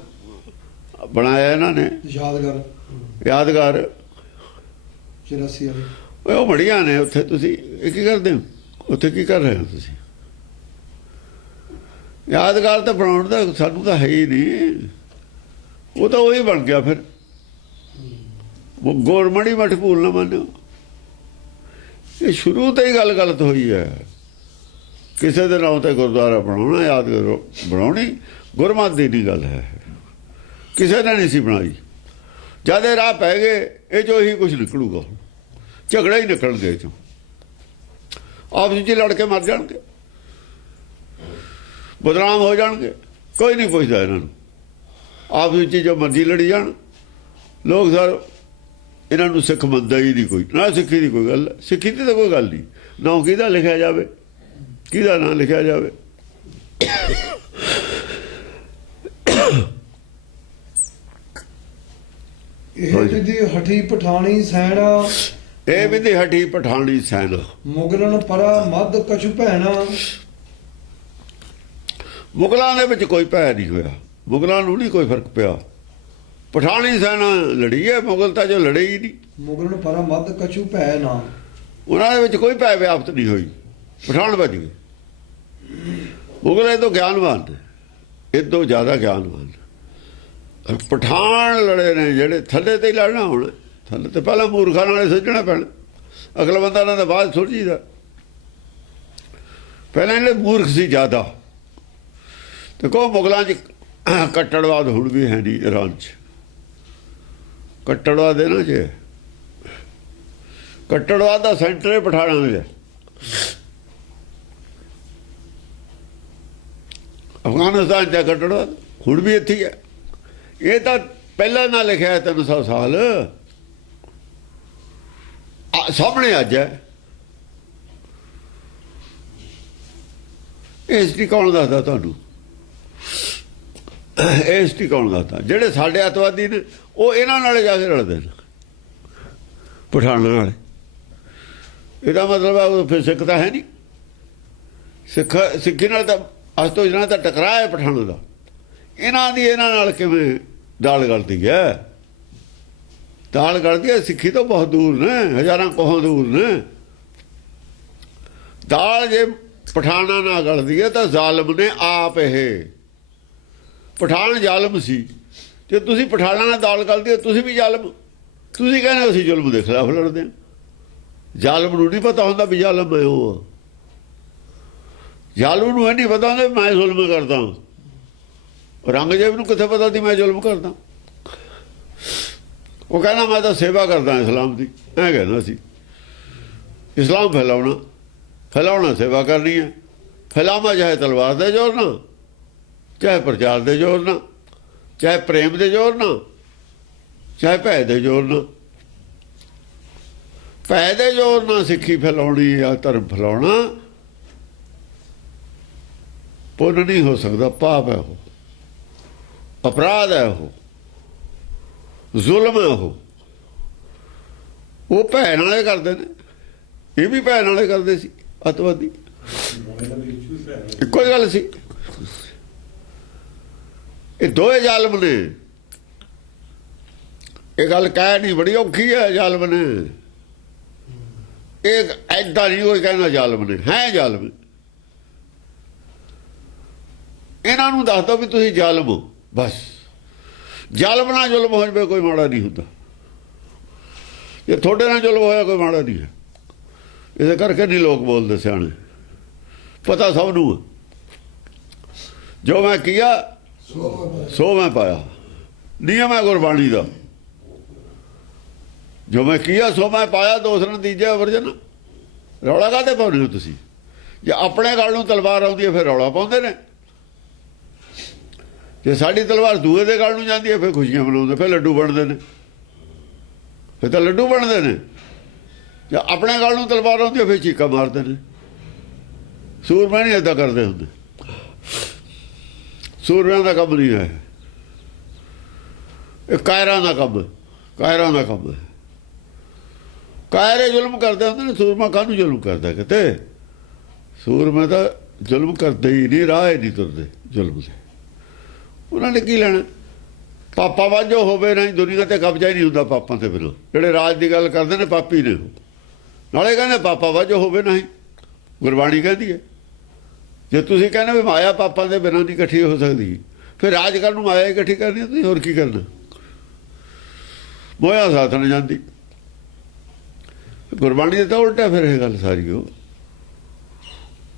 ਬਣਾਇਆ ਇਹਨਾਂ ਨੇ ਯਾਦਗਾਰ 84 ਵਾਲੇ, ਉਹ ਬੜੀਆਂ ਨੇ। ਉੱਥੇ ਤੁਸੀਂ ਇਹ ਕੀ ਕਰਦੇ ਹੋ? ਉੱਥੇ ਕੀ ਕਰ ਰਹੇ ਹੋ ਤੁਸੀਂ? ਯਾਦਗਾਰ ਤਾਂ ਬਣਾਉਣ ਦਾ ਸਾਨੂੰ ਤਾਂ ਹੈ ਹੀ ਨਹੀਂ, ਉਹ ਤਾਂ ਉਹੀ ਬਣ ਗਿਆ। ਫਿਰ ਗੌਰਮੜੀ ਮਠ ਭੂਲ ਨਾ ਮੰਨਿਓ, ਇਹ ਸ਼ੁਰੂ ਤੋਂ ਹੀ ਗੱਲ ਗਲਤ ਹੋਈ ਹੈ। ਕਿਸੇ ਦੇ ਨਾਂ ਤੇ ਗੁਰਦੁਆਰਾ ਬਣਾਉਣਾ, ਯਾਦਗਾਰ ਬਣਾਉਣੀ ਗੁਰਮਤਿ ਦੀ ਨਹੀਂ ਗੱਲ ਹੈ, ਕਿਸੇ ਨੇ ਨਹੀਂ ਸੀ ਬਣਾਈ। ਜਦ ਇਹ ਰਾਹ ਪੈ ਗਏ, ਇਹ ਚੋਂ ਹੀ ਕੁਛ ਨਿਕਲੂਗਾ, ਝਗੜਾ ਹੀ ਨਿਕਲਣਗੇ, ਚੋਂ ਆਪਸ ਵਿੱਚ ਲੜ ਕੇ ਮਰ ਜਾਣਗੇ, ਬਦਨਾਮ ਹੋ ਜਾਣਗੇ, ਕੋਈ ਨਹੀਂ ਪੁੱਛਦਾ ਇਹਨਾਂ ਨੂੰ। ਆਪਸ ਵਿੱਚ ਜੋ ਮਰਜ਼ੀ ਲੜੀ ਜਾਣ ਲੋਕ, ਸਰ ਇਹਨਾਂ ਨੂੰ ਸਿੱਖ ਮੰਨਦਾ ਹੀ ਨਹੀਂ ਕੋਈ, ਨਾ ਸਿੱਖੀ ਦੀ ਕੋਈ ਗੱਲ, ਸਿੱਖੀ ਦੀ ਤਾਂ ਕੋਈ ਗੱਲ ਨਹੀਂ, ਨਾ ਕਿਹਦਾ ਲਿਖਿਆ ਜਾਵੇ, ਕਿਹਦਾ ਨਾਂ ਲਿਖਿਆ ਜਾਵੇ। ਇਹ ਵਿਧੀ ਹਠੀ ਪਠਾਣੀ ਸੈਨਾ, ਇਹ ਵਿਧੀ ਹਠੀ ਪਠਾਣੀ ਸੈਨਾ, ਮੁਗਲਨ ਪਰਾ ਮੱਧ ਕਛੁ ਭੈਣਾ। ਮੁਗਲਾਂ ਦੇ ਵਿੱਚ ਕੋਈ ਭੈ ਨਹੀਂ ਹੋਇਆ, ਮੁਗਲਾਂ ਨੂੰ ਨਹੀਂ ਕੋਈ ਫਰਕ ਪਿਆ। ਪਠਾਣੀ ਸੈਨਾ ਲੜੀ ਹੈ, ਮੁਗਲ ਤਾਂ ਜੋ ਲੜੇ ਹੀ ਨਹੀਂ। ਮੁਗਲਨ ਪਰਾ ਮੱਧ ਕਛੁ ਭੈ ਨਾ, ਉਹਨਾਂ ਦੇ ਵਿੱਚ ਕੋਈ ਭੈ ਵਿਆਪਤ ਨਹੀਂ ਹੋਈ, ਪਠਾਨ ਬਚ ਗਏ। ਮੁਗਲ ਇਹ ਤੋਂ ਗਿਆਨਵਾਨ ਨੇ, ਇਹ ਤੋਂ ਜ਼ਿਆਦਾ ਗਿਆਨਵਾਨ। ਪਠਾਨ ਲੜੇ ਨੇ ਜਿਹੜੇ, ਥੱਲੇ ਤੇ ਹੀ ਲੜਨਾ। ਹੁਣ ਥੱਲੇ ਤੇ ਪਹਿਲਾਂ ਮੂਰਖਾਂ ਨਾਲੇ ਸੱਜਣਾ ਪੈਣਾ, ਅਕਲਮੰਦਾਂ ਨਾਲ ਤਾਂ ਬਾਅਦ ਸੁਲਝੀਦਾ। ਪਹਿਲਾਂ ਇਹਨੇ ਮੂਰਖ ਸੀ ਜ਼ਿਆਦਾ। ਤੇ ਕਹੋ ਮੁਗਲਾਂ 'ਚ ਕੱਟੜਵਾਦ ਹੁਣ ਵੀ ਹੈ ਨਹੀਂ, ਈਰਾਨ 'ਚ ਕੱਟੜਵਾਦ ਇਹਨਾਂ 'ਚ, ਕੱਟੜਵਾਦ ਦਾ ਸੈਂਟਰ ਹੈ ਪਠਾਨਾਂ ਵਿੱਚ। ਅਫਗਾਨਿਸਤਾਨ 'ਚ ਕੱਟੜਵਾਦ, ਹੁਣ ਵੀ ਇੱਥੇ ਹੀ ਹੈ। ਇਹ ਤਾਂ ਪਹਿਲਾਂ ਨਾ ਲਿਖਿਆ 300 ਸਾਲ ਸਾਹਮਣੇ ਅੱਜ ਹੈ। ਇਹ ਹਿਸਟਰੀ ਕੌਣ ਦੱਸਦਾ ਤੁਹਾਨੂੰ? ਇਹ ਹਿਸਟਰੀ ਕੌਣ ਦੱਸਦਾ? ਜਿਹੜੇ ਸਾਡੇ ਅੱਤਵਾਦੀ ਨੇ ਉਹ ਇਹਨਾਂ ਨਾਲ ਜਾ ਕੇ ਰਲਦੇ ਨੇ, ਪਠਾਨਾਂ ਨਾਲ। ਇਹਦਾ ਮਤਲਬ ਹੈ ਉਹ ਫਿਰ ਸਿੱਖ ਤਾਂ ਹੈ ਨਹੀਂ। ਸਿੱਖੀ ਨਾਲ ਤਾਂ ਅੱਜ ਤੋਂ ਇਹਨਾਂ ਦਾ ਟਕਰਾਅ ਹੈ ਪਠਾਨਾਂ ਦਾ। ਇਹਨਾਂ ਨਾਲ ਕਿਵੇਂ ਦਾਲ ਗਲਦੀ ਹੈ? ਦਾਲ ਗਲਦੀ ਹੈ। ਸਿੱਖੀ ਤੋਂ ਬਹੁਤ ਦੂਰ ਨੇ, ਹਜ਼ਾਰਾਂ ਕੋਹਾਂ ਦੂਰ ਨੇ। ਦਾਲ ਜੇ ਪਠਾਨਾਂ ਨਾਲ ਗਲਦੀ ਹੈ ਤਾਂ ਜ਼ਾਲਮ ਨੇ ਆਪ। ਇਹ ਪਠਾਨ ਜ਼ਾਲਮ ਸੀ ਤੇ ਤੁਸੀਂ ਪਠਾਨਾਂ ਨਾਲ ਦਾਲ ਗਲਦੀ ਹੈ, ਤੁਸੀਂ ਵੀ ਜ਼ਾਲਮ। ਤੁਸੀਂ ਕਹਿੰਦੇ ਅਸੀਂ ਜ਼ੁਲਮ ਦੇ ਖਿਲਾਫ ਲੜਦੇ ਹਾਂ। ਜ਼ਾਲਮ ਨੂੰ ਨਹੀਂ ਪਤਾ ਹੁੰਦਾ ਵੀ ਜ਼ਾਲਮ ਹੈ ਉਹ। ਜ਼ਾਲਮ ਨੂੰ ਇਹ ਨਹੀਂ ਪਤਾ ਹੁੰਦਾ ਮੈਂ ਜ਼ੁਲਮ ਕਰਦਾ। ਔਰੰਗਜ਼ੇਬ ਨੂੰ ਕਿੱਥੇ ਪਤਾ ਸੀ ਮੈਂ ਜ਼ੁਲਮ ਕਰਦਾ? ਉਹ ਕਹਿੰਦਾ ਮੈਂ ਤਾਂ ਸੇਵਾ ਕਰਦਾ ਇਸਲਾਮ ਦੀ। ਐਂ ਕਹਿੰਦਾ ਸੀ ਇਸਲਾਮ ਫੈਲਾਉਣਾ ਸੇਵਾ ਕਰਨੀ ਹੈ। ਫੈਲਾਵਾਂ ਚਾਹੇ ਤਲਵਾਰ ਦੇ ਜ਼ੋਰ ਨਾਲ, ਚਾਹੇ ਪ੍ਰਚਾਰ ਦੇ ਜ਼ੋਰ ਨਾਲ, ਚਾਹੇ ਪ੍ਰੇਮ ਦੇ ਜ਼ੋਰ ਨਾਲ, ਚਾਹੇ ਭੈ ਦੇ ਜ਼ੋਰ ਨਾਲ। ਭੈ ਦੇ ਜ਼ੋਰ ਨਾਲ ਸਿੱਖੀ ਫੈਲਾਉਣੀ ਜਾਂ ਧਰਮ ਫੈਲਾਉਣਾ ਪੁੰਨ ਨਹੀਂ ਹੋ ਸਕਦਾ। ਪਾਪ ਹੈ ਉਹ, ਅਪਰਾਧ ਹੈ ਉਹ, ਜ਼ੁਲਮ ਹੈ ਉਹ ਭੈ ਨਾਲੇ ਕਰਦੇ ਨੇ। ਇਹ ਵੀ ਭੈ ਨਾਲੇ ਕਰਦੇ ਸੀ ਅੱਤਵਾਦੀ। ਇੱਕੋ ਗੱਲ ਸੀ। ਇਹ ਦੋਏ ਜ਼ਾਲਮ ਨੇ। ਇਹ ਗੱਲ ਕਹਿ ਨਹੀਂ ਬੜੀ ਔਖੀ ਹੈ। ਜ਼ਾਲਮ ਨੇ ਇਹ ਐਦਾਂ ਨਹੀਂ ਕੋਈ ਕਹਿੰਦਾ ਜ਼ਾਲਮ ਨੇ, ਹੈ ਜ਼ਾਲਮ। ਇਹਨਾਂ ਨੂੰ ਦੱਸ ਦਿਓ ਵੀ ਤੁਸੀਂ ਜ਼ਾਲਮ ਹੋ, ਬਸ। ਜ਼ਾਲਮ ਨਾਲ ਜ਼ੁਲਮ ਹੋ ਜਾਵੇ ਕੋਈ ਮਾੜਾ ਨਹੀਂ ਹੁੰਦਾ। ਜੇ ਤੁਹਾਡੇ ਨਾਲ ਜ਼ੁਲਮ ਹੋਇਆ ਕੋਈ ਮਾੜਾ ਨਹੀਂ ਹੈ। ਇਹਦੇ ਕਰਕੇ ਨਹੀਂ ਲੋਕ ਬੋਲਦੇ ਸਿਆਣੇ। ਪਤਾ ਸਭ ਨੂੰ ਜੋ ਮੈਂ ਕੀਆ ਸੋ ਮੈਂ ਪਾਇਆ। ਨਿਯਮ ਹੈ ਗੁਰਬਾਣੀ ਦਾ। ਜੋ ਮੈਂ ਕੀਆ ਸੋ ਮੈਂ ਪਾਇਆ, ਦੂਸਰਾ ਨਤੀਜਾ ਵਰਜਨ। ਰੌਲਾ ਕਾਹਦੇ ਪਾਉਂਦੇ ਹੋ ਤੁਸੀਂ? ਜੇ ਆਪਣੇ ਗੱਲ ਨੂੰ ਤਲਵਾਰ ਆਉਂਦੀ ਹੈ ਫਿਰ ਰੌਲਾ ਪਾਉਂਦੇ ਨੇ। ਜੇ ਸਾਡੀ ਤਲਵਾਰ ਦੂਏ ਦੇ ਗੱਲ ਨੂੰ ਜਾਂਦੀ ਹੈ ਫਿਰ ਖੁਸ਼ੀਆਂ ਮਨਾਉਂਦੇ, ਫਿਰ ਲੱਡੂ ਬਣਦੇ ਨੇ। ਫਿਰ ਤਾਂ ਲੱਡੂ ਬਣਦੇ ਨੇ। ਜੇ ਆਪਣੇ ਗੱਲ ਨੂੰ ਤਲਵਾਰ ਆਉਂਦੀ ਹੈ ਫਿਰ ਚੀਕਾਂ ਮਾਰਦੇ ਨੇ। ਸੂਰਮੇ ਨਹੀਂ ਏਦਾਂ ਕਰਦੇ ਹੁੰਦੇ। ਸੂਰਮਿਆਂ ਦਾ ਕੰਮ ਨਹੀਂ ਹੈ ਇਹ। ਕਾਇਰਾਂ ਦਾ ਕੰਮ ਹੈ। ਕਾਇਰੇ ਜ਼ੁਲਮ ਕਰਦੇ ਹੁੰਦੇ ਨੇ। ਸੂਰਮਾ ਕਾਹਨੂੰ ਜ਼ੁਲਮ ਕਰਦਾ? ਕਿਤੇ ਸੂਰਮੇ ਤਾਂ ਜ਼ੁਲਮ ਕਰਦੇ ਹੀ ਨਹੀਂ, ਰਾਹ ਹੀ ਨਹੀਂ ਤੁਰਦੇ ਜ਼ੁਲਮ ਦੇ। ਉਹਨਾਂ ਨੇ ਕੀ ਲੈਣਾ? ਪਾਪਾ ਵਾਜੋ ਹੋਵੇ ਨਹੀਂ, ਦੁਨੀਆ ਤੇ ਕਬਜ਼ਾ ਹੀ ਨਹੀਂ ਹੁੰਦਾ ਪਾਪਾਂ ਤੇ ਬਿਨਾਂ। ਜਿਹੜੇ ਰਾਜ ਦੀ ਗੱਲ ਕਰਦੇ ਨੇ ਪਾਪੀ ਨੇ। ਨਾਲੇ ਕਹਿੰਦੇ ਪਾਪਾ ਵਾਜੋ ਹੋਵੇ ਨਹੀਂ। ਗੁਰਬਾਣੀ ਕਹਿੰਦੀ ਹੈ ਜੇ ਤੁਸੀਂ ਕਹਿੰਦੇ ਵੀ ਮਾਇਆ ਪਾਪਾਂ ਦੇ ਬਿਨਾਂ ਨਹੀਂ ਇਕੱਠੀ ਹੋ ਸਕਦੀ, ਫਿਰ ਰਾਜ ਕਰਨ ਨੂੰ ਮਾਇਆ ਇਕੱਠੀ ਕਰਨੀ। ਤੁਸੀਂ ਹੋਰ ਕੀ ਕਰਨਾ? ਮੋਇਆ ਸਾਥ ਨਹੀਂ ਜਾਂਦੀ। ਗੁਰਬਾਣੀ ਦੇ ਤਾਂ ਉਲਟਾ ਫਿਰ ਇਹ ਗੱਲ ਸਾਰੀ। ਉਹ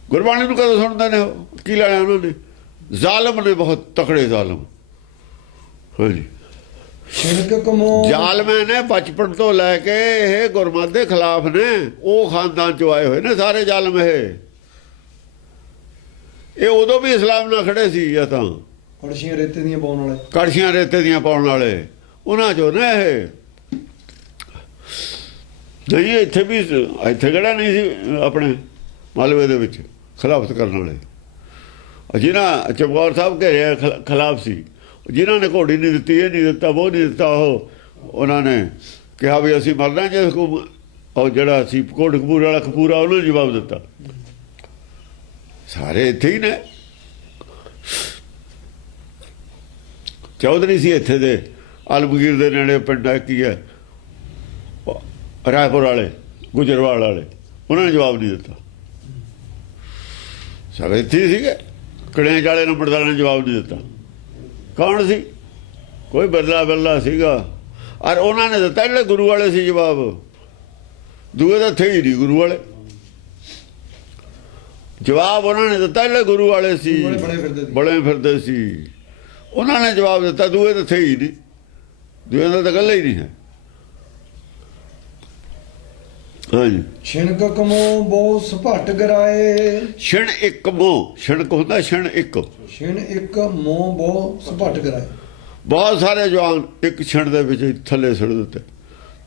ਗੁਰਬਾਣੀ ਨੂੰ ਕਦੋਂ ਸੁਣਦੇ ਨੇ? ਕੀ ਲੈਣਾ ਉਹਨਾਂ ਨੇ? ਜ਼ਾਲਮ ਨੇ, ਬਹੁਤ ਤਕੜੇ ਜ਼ਾਲਮ। ਹਾਂਜੀ, ਜ਼ਾਲਮਾਂ ਨੇ ਬਚਪਨ ਤੋਂ ਲੈ ਕੇ ਇਹ ਗੁਰਮਤ ਦੇ ਖਿਲਾਫ ਨੇ। ਉਹ ਖਾਨਦਾਨ ਚੋਂ ਆਏ ਹੋਏ ਨੇ ਸਾਰੇ ਜ਼ਾਲਮ। ਇਹ ਉਦੋਂ ਵੀ ਇਸਲਾਮ ਨਾਲ ਖੜੇ ਸੀ। ਜਾਂ ਤਾਂ ਕੜਛੀਆਂ ਰੇਤੇ ਦੀਆਂ ਪਾਉਣ ਵਾਲੇ ਉਹਨਾਂ ਚੋਂ ਨੇ ਇਹ। ਨਹੀਂ ਇੱਥੇ ਵੀ, ਇੱਥੇ ਕਿਹੜਾ ਨਹੀਂ ਸੀ ਆਪਣੇ ਮਾਲਵੇ ਦੇ ਵਿੱਚ ਖਿਲਾਫਤ ਕਰਨ ਵਾਲੇ। ਜਿਹਨਾਂ ਚਮਕੌਰ ਸਾਹਿਬ ਘੇਰਿਆ ਖਿਲਾਫ ਸੀ। ਜਿਨ੍ਹਾਂ ਨੇ ਘੋੜੀ ਨਹੀਂ ਦਿੱਤੀ, ਇਹ ਨਹੀਂ ਦਿੱਤਾ, ਉਹ ਨਹੀਂ ਦਿੱਤਾ। ਉਹਨਾਂ ਨੇ ਕਿਹਾ ਵੀ ਅਸੀਂ ਮਰਨਾ ਜੇ। ਉਹ ਜਿਹੜਾ ਸੀ ਕੋਟਕਪੂਰ ਵਾਲਾ ਕਪੂਰਾ, ਉਹਨੇ ਜਵਾਬ ਦਿੱਤਾ। ਸਾਰੇ ਇੱਥੇ ਹੀ ਨੇ। ਚੌਧਰੀ ਸੀ ਇੱਥੇ ਦੇ, ਆਲਮਗੀਰ ਦੇ ਨੇੜੇ ਪਿੰਡ ਕੀ ਹੈ, ਰਾਏਪੁਰ ਵਾਲੇ, ਗੁਜਰਵਾਲ ਵਾਲੇ, ਉਹਨਾਂ ਨੇ ਜਵਾਬ ਨਹੀਂ ਦਿੱਤਾ। ਸਾਰੇ ਇੱਥੇ ਹੀ ਸੀਗੇ। ਕੜਿਆਂ ਵਾਲੇ ਨੰਬਰਦਾਰਾਂ ਨੇ ਜਵਾਬ ਨਹੀਂ ਦਿੱਤਾ। ਕੌਣ ਸੀ? ਕੋਈ ਬਿਰਲਾ ਸੀਗਾ। ਔਰ ਉਹਨਾਂ ਨੇ ਦਿੱਤਾ ਜਿਹੜੇ ਗੁਰੂ ਵਾਲੇ ਸੀ ਜਵਾਬ। ਦੂਏ ਤਾਂ ਥੇ ਹੀ ਨਹੀਂ ਗੁਰੂ ਵਾਲੇ। ਜਵਾਬ ਉਹਨਾਂ ਨੇ ਦਿੱਤਾ ਜਿਹੜੇ ਗੁਰੂ ਵਾਲੇ ਸੀ, ਬੜੇ ਫਿਰਦੇ ਸੀ। ਉਹਨਾਂ ਨੇ ਜਵਾਬ ਦਿੱਤਾ। ਦੂਏ ਤਾਂ ਥੇ ਹੀ ਨਹੀਂ। ਦੂਏ ਦਾ ਤਾਂ ਗੱਲ ਹੀ ਨਹੀਂ ਹੈ। ਹਾਂਜੀ ਛਿਣਕ ਕਮੋ ਬਹੁ ਸਪਟ ਗਰਾਏ। ਛਿਣ ਇੱਕ ਮੋਹ, ਛਿਣਕ ਹੁੰਦਾ ਛਿਣ ਇੱਕ, ਛਿਣ ਇੱਕ ਮੋਹ ਬਹੁ ਸਪਟ ਗਰਾਏ। ਬਹੁਤ ਸਾਰੇ ਜਵਾਨ ਇੱਕ ਛਿਣ ਦੇ ਵਿੱਚ ਹੀ ਥੱਲੇ ਸੁੱਟ ਦਿੱਤੇ।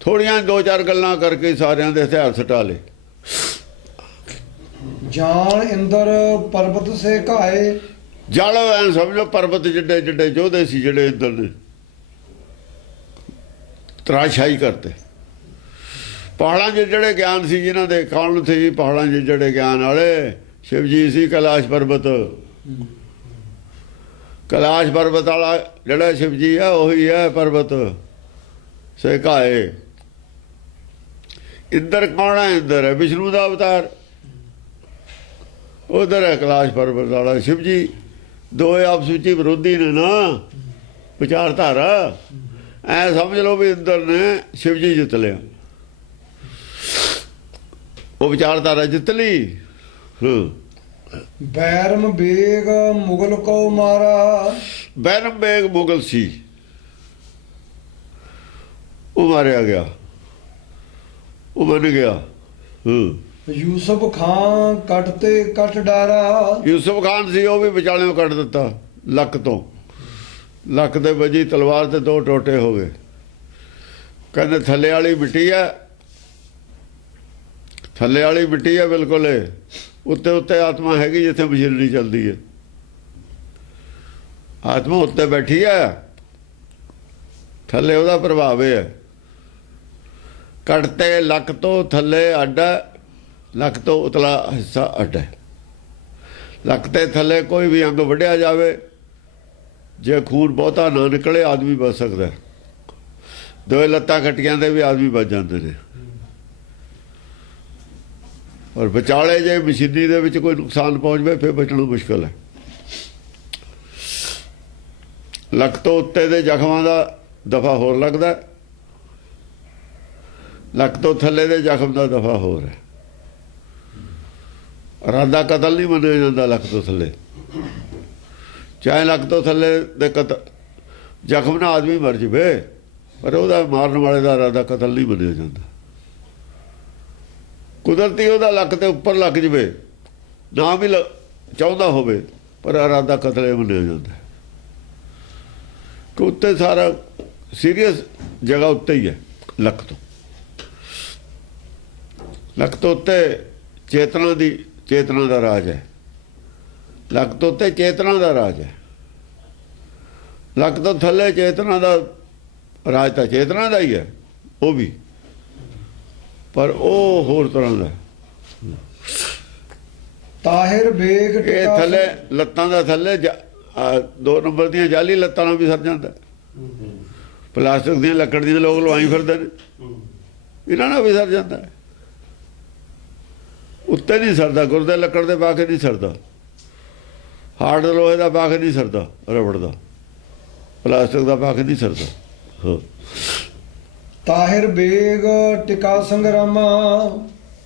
ਥੋੜੀਆਂ ਦੋ ਚਾਰ ਗੱਲਾਂ ਕਰਕੇ ਹੀ ਸਾਰਿਆਂ ਦੇ ਹਥਿਆਰ ਸਟਾ ਲਏ। ਜਾਨ ਇੰਦਰ ਪਰਬਤ ਸੇ ਘਾਏ। ਜਲ ਐਂ ਸਮਝੋ ਪਰਬਤ ਜਿੱਡੇ ਜਿੱਡੇ ਯੋਧੇ ਸੀ ਜਿਹੜੇ ਇੰਦਰ ਨੇ ਤਰਾਸ਼ਾਈ ਕਰਤੇ। ਪਹਾੜਾਂ 'ਚ ਜਿਹੜੇ ਗਿਆਨ ਸੀ ਜਿਨ੍ਹਾਂ ਦੇ ਕੌਣ ਸੀ, ਪਹਾੜਾਂ 'ਚ ਜਿਹੜੇ ਗਿਆਨ ਵਾਲੇ ਸ਼ਿਵ ਜੀ ਸੀ। ਕੈਲਾਸ਼ ਪਰਬਤ, ਕੈਲਾਸ਼ ਪਰਬਤ ਵਾਲਾ ਜਿਹੜਾ ਸ਼ਿਵ ਜੀ ਆ ਉਹੀ ਹੈ ਪਰਬਤ ਸੇ ਘਾਏ। ਇੰਦਰ ਕੌਣ ਹੈ? ਇੰਦਰ ਹੈ ਵਿਸ਼ਨੂੰ ਦਾ ਅਵਤਾਰ। ਉਧਰ ਹੈ ਕੈਲਾਸ਼ ਪਰਬਤ ਵਾਲਾ ਸ਼ਿਵ ਜੀ। ਦੋਏ ਆਪਸ ਵਿੱਚ ਵਿਰੋਧੀ ਨੇ ਨਾ ਵਿਚਾਰਧਾਰਾ। ਐ ਸਮਝ ਲਓ ਵੀ ਇੰਦਰ ਨੇ ਸ਼ਿਵ ਜੀ ਜਿੱਤ ਲਿਆ, ਉਹ ਵਿਚਾਰਧਾਰਾ ਜਿੱਤ ਲਈ। ਬੈਰਮ ਬੇਗ ਮੁਗਲ ਕੋ ਮਾਰਾ। ਬੈਰਮ ਬੇਗ ਮੁਗਲ ਸੀ, ਉਹ ਮਾਰਿਆ ਗਿਆ, ਉਹ ਬਣ ਗਿਆ। ਯੂਸਫ ਖਾਨ ਕੱਟ ਤੇ ਕੱਟ ਡਾਰਾ। ਯੂਸਫ ਖਾਨ ਸੀ, ਉਹ ਵੀ ਵਿਚਾਲਿਓਂ ਕੱਟ ਦਿੱਤਾ ਲੱਕ ਤੋਂ। ਲੱਕ ਦੇ ਵੱਜੀ ਤਲਵਾਰ ਤੇ ਦੋ ਟੋਟੇ ਹੋ ਗਏ। ਕਹਿੰਦੇ ਥੱਲੇ ਵਾਲੀ ਮਿੱਟੀ ਹੈ, ਥੱਲੇ ਵਾਲੀ ਮਿੱਟੀ ਹੈ ਬਿਲਕੁਲ। ਉੱਤੇ ਉੱਤੇ ਆਤਮਾ ਹੈਗੀ ਜਿੱਥੇ ਮਸ਼ੀਨਰੀ ਚੱਲਦੀ ਹੈ। ਆਤਮਾ ਉੱਤੇ ਬੈਠੀ ਹੈ, ਥੱਲੇ ਉਹਦਾ ਪ੍ਰਭਾਵ ਹੈ। ਕੱਟਤੇ ਲੱਕ ਤੋਂ ਥੱਲੇ ਅੱਡ, ਲੱਕ ਤੋਂ ਉਤਲਾ ਹਿੱਸਾ ਅੱਡ ਹੈ। ਲੱਕ ਤੇ ਥੱਲੇ ਕੋਈ ਵੀ ਅੰਗ ਵੱਢਿਆ ਜਾਵੇ, ਜੇ ਖੂਨ ਬਹੁਤਾ ਨਾ ਨਿਕਲੇ ਆਦਮੀ ਬਚ ਸਕਦਾ। ਦੋਏ ਲੱਤਾਂ ਕੱਟੀਆਂ ਦੇ ਵੀ ਆਦਮੀ ਬਚ ਜਾਂਦੇ ਨੇ। ਔਰ ਵਿਚਾਲੇ ਜੇ ਮਸ਼ੀਨੀ ਦੇ ਵਿੱਚ ਕੋਈ ਨੁਕਸਾਨ ਪਹੁੰਚ ਜਾਵੇ ਫਿਰ ਬਚਣਾ ਮੁਸ਼ਕਲ ਹੈ। ਲੱਕ ਤੋਂ ਉੱਤੇ ਦੇ ਜ਼ਖਮਾਂ ਦਾ ਦਫਾ ਹੋਰ ਲੱਗਦਾ, ਲੱਕ ਤੋਂ ਥੱਲੇ ਦੇ ਜ਼ਖਮ ਦਾ ਦਫਾ ਹੋਰ ਹੈ। ਇਰਾਦਾ ਕਤਲ ਨਹੀਂ ਮੰਨਿਆ ਜਾਂਦਾ ਲੱਕ ਤੋਂ ਥੱਲੇ। ਚਾਹੇ ਲੱਕ ਤੋਂ ਥੱਲੇ ਦੇ ਜ਼ਖਮ ਨਾਲ ਆਦਮੀ ਮਰ ਜਾਵੇ, ਪਰ ਉਹਦਾ ਮਾਰਨ ਵਾਲੇ ਦਾ ਇਰਾਦਾ ਕਤਲ ਨਹੀਂ ਮੰਨਿਆ ਜਾਂਦਾ। ਕੁਦਰਤੀ ਉਹਦਾ ਲੱਕ ਤੇ ਉੱਪਰ ਲੱਗ ਜਾਵੇ, ਨਾ ਵੀ ਚਾਹੁੰਦਾ ਹੋਵੇ, ਪਰ ਇਰਾਦਾ ਕਤਲ ਮੰਨਿਆ ਜਾਂਦਾ। ਕਿ ਉੱਤੇ ਸਾਰਾ ਸੀਰੀਅਸ ਜਗ੍ਹਾ ਉੱਤੇ ਹੀ ਹੈ। ਲੱਕ ਤੋਂ, ਲੱਕ ਤੋਂ ਉੱਤੇ ਚੇਤਨਾ ਦਾ ਰਾਜ ਹੈ। ਲੱਕ ਤੋਂ ਉੱਤੇ ਚੇਤਨਾ ਦਾ ਰਾਜ ਹੈ। ਲੱਕ ਤੋਂ ਥੱਲੇ ਚੇਤਨਾ ਦਾ ਰਾਜ ਤਾਂ ਚੇਤਨਾ ਦਾ ਹੀ ਹੈ ਉਹ ਵੀ, ਪਰ ਉਹ ਹੋਰ ਤਰ੍ਹਾਂ ਦਾ। ਤਾਹਿਰ ਬੇਗ ਇਹ ਥੱਲੇ ਲੱਤਾਂ ਦਾ ਥੱਲੇ 2 ਨੰਬਰ ਦੀਆਂ ਜਾਲੀ ਲੱਤਾਂ ਨਾਲ ਵੀ ਸਰ ਜਾਂਦਾ। ਪਲਾਸਟਿਕ ਦੀਆਂ ਲੱਕੜ ਦੀਆਂ ਲੋਕ ਲਵਾਈ ਫਿਰਦੇ ਨੇ, ਇਹਨਾਂ ਨਾਲ ਵੀ ਸਰ ਜਾਂਦਾ। ਉੱਤੇ ਨਹੀਂ ਸਰਦਾ, ਗੁਰਦੇ ਲੱਕੜ ਦੇ ਪਾ ਕੇ ਨਹੀਂ ਸਰਦਾ, ਹਾਰਡ ਲੋਹੇ ਦਾ ਪਾ ਕੇ ਨਹੀਂ ਸਰਦਾ, ਰਬੜ ਦਾ ਪਲਾਸਟਿਕ ਦਾ ਪਾ ਕੇ ਨਹੀਂ ਸਰਦਾ। ਹਾਂ, ਤਾਹਿਰ ਬੇਗ ਟਿਕਾ ਸੰਗਰਾਮਾ।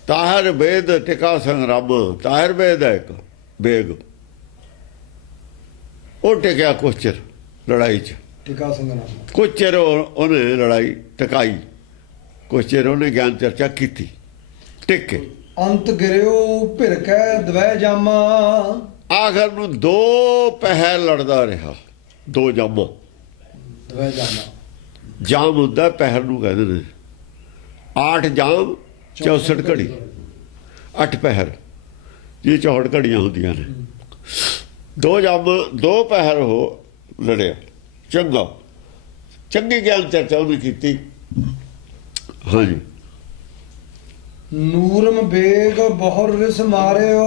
ਤਾਹਿਰ ਬੇਦ ਟਿਕਾ ਸੰਗਰਾਮ। ਤਾਹਿਰ ਬੇਦ ਹੈ ਇੱਕ ਬੇਗ, ਉਹ ਟਿਕਿਆ ਕੁਛ ਚਿਰ ਲੜਾਈ 'ਚ। ਟਿਕਾ ਸੰਗਰਾਮਾ ਕੁਛ ਚਿਰ ਉਹਨੇ ਲੜਾਈ ਟਿਕਾਈ, ਕੁਛ ਚਿਰ ਉਹਨੇ ਗਿਆਨ ਚਰਚਾ ਕੀਤੀ, ਟਿਕ ਕੇ। ਅੰਤ ਗਿਰਿਓ ਭਿਰਕੈ ਦਵੈ ਜਾਮਾ। ਆਖਰ ਨੂੰ 2 ਪਹਿਰ ਲੜਦਾ ਰਿਹਾ। 2 ਜਾਮਾਂ, ਦਵੈ ਜਾਮਾ। ਜਾਮ ਹੁੰਦਾ ਪਹਿਰ ਨੂੰ ਕਹਿੰਦੇ ਨੇ। 8 ਜਾਮ 64 ਘੜੀ, 8 ਪਹਿਰ ਜੀ 64 ਘੜੀਆਂ ਹੁੰਦੀਆਂ ਨੇ। 2 ਜਾਮ 2 ਪਹਿਰ ਹੋ ਲੜਿਆ। ਚੰਗੀ ਗਿਆਨ ਚਰਚਾ ਉਹਨੇ ਕੀਤੀ। ਹਾਂਜੀ। ਨੂਰਮ ਬੇਗ ਬਹੁਰ ਰਿਸ ਮਾਰਿਓ।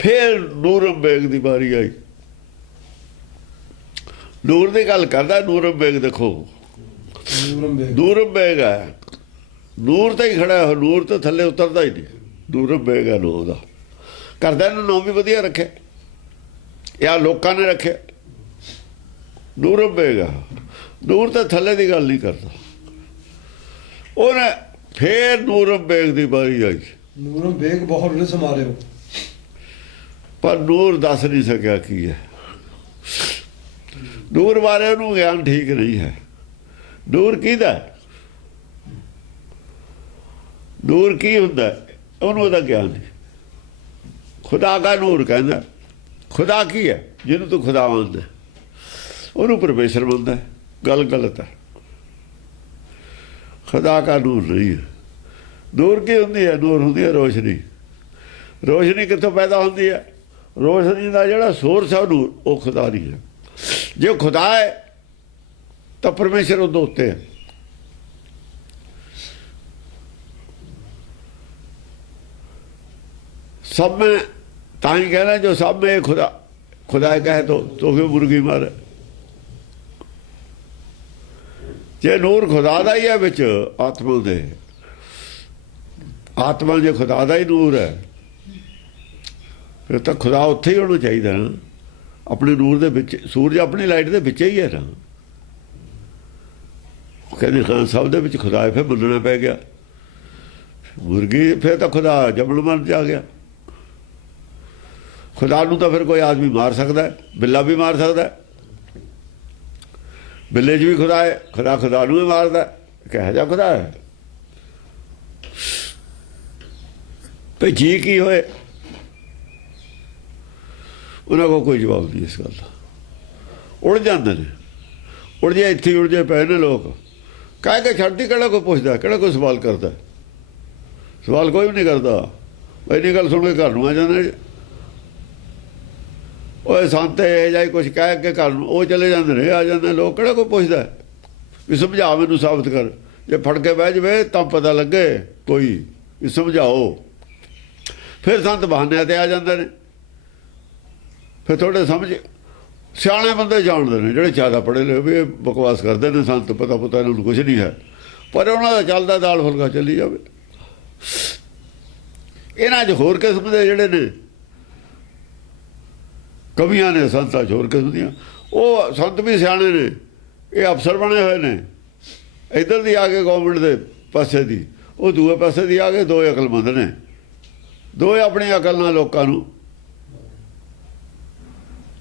ਫਿਰ ਨੂਰਮ ਬੇਗ ਦੀ ਵਾਰੀ ਆਈ। ਨੂਰ ਦੀ ਗੱਲ ਕਰਦਾ। ਨੂਰਮ ਬੇਗ ਦੇਖੋ, ਨੂਰਮ ਬੇਗ ਨੂਰਮ ਬੇਗ ਹੈ, ਨੂਰ ਤੇ ਹੀ ਖੜਾ ਹੈ। ਨੂਰ ਤੋਂ ਥੱਲੇ ਉਤਰਦਾ ਹੀ ਨਹੀਂ। ਨੂਰਮ ਬੇਗ ਹੈ ਨੂਰ ਦਾ। ਕਰਦਾ ਇਹਨੂੰ ਨਾਮ ਵੀ ਵਧੀਆ ਰੱਖਿਆ, ਜਾਂ ਲੋਕਾਂ ਨੇ ਰੱਖਿਆ। ਨੂਰਮ ਬੇਗ ਹੈ, ਨੂਰ ਤੇ ਥੱਲੇ ਦੀ ਗੱਲ ਨਹੀਂ ਕਰਦਾ। ਉਹਨੇ ਫੇਰ ਨੂਰਮ ਬੇਗ ਦੀ ਵਾਰੀ ਆਈ। ਨੂਰਮ ਬੇਗ ਬਹੁਰ ਰਿਸ ਮਾਰਿਓ। ਪਰ ਨੂਰ ਦੱਸ ਨਹੀਂ ਸਕਿਆ ਕੀ ਹੈ। ਨੂਰ ਬਾਰੇ ਉਹਨੂੰ ਗਿਆਨ ਠੀਕ ਨਹੀਂ ਹੈ। ਨੂਰ ਕਿਹਦਾ? ਨੂਰ ਕੀ ਹੁੰਦਾ ਉਹਨੂੰ ਉਹਦਾ ਗਿਆਨ ਨਹੀਂ। ਖੁਦਾ ਦਾ ਨੂਰ ਕਹਿੰਦਾ। ਖੁਦਾ ਕੀ ਹੈ? ਜਿਹਨੂੰ ਤੂੰ ਖੁਦਾ ਮੰਨਦਾ ਉਹਨੂੰ ਪਰਮੇਸ਼ਰ ਮੰਨਦਾ। ਗੱਲ ਗਲਤ ਹੈ। ਖੁਦਾ ਦਾ ਨੂਰ ਨਹੀਂ ਹੈ। ਨੂਰ ਕੀ ਹੁੰਦੀ ਹੈ? ਨੂਰ ਹੁੰਦੀ ਹੈ ਰੋਸ਼ਨੀ। ਰੋਸ਼ਨੀ ਕਿੱਥੋਂ ਪੈਦਾ ਹੁੰਦੀ ਹੈ? ਰੋਸ਼ਨੀ ਦਾ ਜਿਹੜਾ ਸੋਰਸ ਹੈ ਨੂਰ, ਉਹ ਖੁਦਾ ਨਹੀਂ ਹੈ। ਜੇ ਖੁਦਾ ਹੈ ਤਾਂ ਪਰਮੇਸ਼ਰ ਉਹਦੇ ਉੱਤੇ ਹੈ। सब में ताही कहना जो सब में खुदा खुदा कहे तो क्यों मुर्गी मारे। जे नूर खुदा दा ही है विच आत्मा दे, आत्मा जे खुदा दा ही नूर है फिर तो खुदा उत्थे ही होना चाहिए ना। अपने नूर दे विच, सूरज अपनी लाइट दे विच ही है ना। कहते हाँ सब दे विच खुदा है। फिर मनना पै गया मुर्गी, फिर तो खुदा जमन मन जा गया। खुदा नूं तो फिर कोई आदमी मार सकता है, बिल्ला भी मार सकता है। बिल्ले च भी खुदा है, खुदा खुदा नूं ही मारदा है। कह जा खुदा है भाई जी की होए, उन्होंने को कोई जवाब नहीं इस गल का। उड़ जाते हैं, उड़जे इत्थे ही उड़जे पे ने लोग। कह के छड्डदी किहड़ा कोई पुछदा, किहड़ा कोई सवाल करता। सवाल कोई भी नहीं करता। इन्नी गल सुन के घर नूं आ जांदे। ओए संत ये जाए कुछ कह के घर वो चले जाते हैं, आ जाते लोग। किहड़ा कोई पुछदा भी समझा मैनूं साबित कर। जे फड़ के बह जावे तां पता लगे कोई भी समझाओ। फिर संत बहाने ते आ जाते हैं। फिर थोड़े समझ सियाणे बंदे जानते हैं, जिहड़े ज़्यादा पढ़े लिखे भी बकवास करते हैं। संत पता पुता इन्हां नूं कुछ नहीं है, पर उन्हां दा चलदा दाल फुलका चली जावे। इन्हां 'च होर किस्म दे जिहड़े ने कवियां ने, संतां 'च होर किस्म दियां। वो संत भी सियाणे ने, ये अफसर बने हुए ने। इधर दी आ के गौरमेंट दे पासे दी, वो दूए पासे दी आ के दो अकलमंद ने। दो अपनी अकल नाल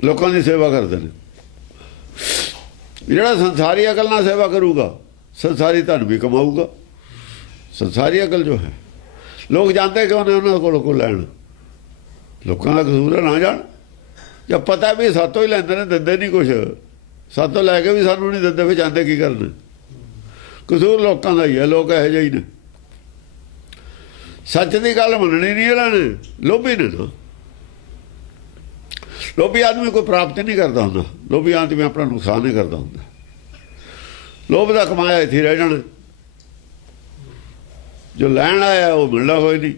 लोकां दी सेवा करते हैं। जिहड़ा संसारी अकल नाल सेवा करूगा संसारी धन भी कमाऊगा। संसारी अकल जो है लोग जानते क्यों ने उन्होंने को लैन। लोगों का कसूर है ना जान। जब पता भी सातों ही लेंदे ने, दिंदे नहीं कुछ। सातों लैके भी सानू नहीं दिंदे, फिर जाते की करने। कसूर लोगों का ही है, लोग यहो ਜਿਹੇ ने। सच की गल मननी नहीं इन्होंने, लोभी ने ना। लोभी आदमी कोई प्राप्ति नहीं करता होंगे। लोभी आदमी अपना नुकसान नहीं करता होंगे। लोभ का कमाया इत्थे रह जाना। जो लैन आया वो मिलना कोई नहीं।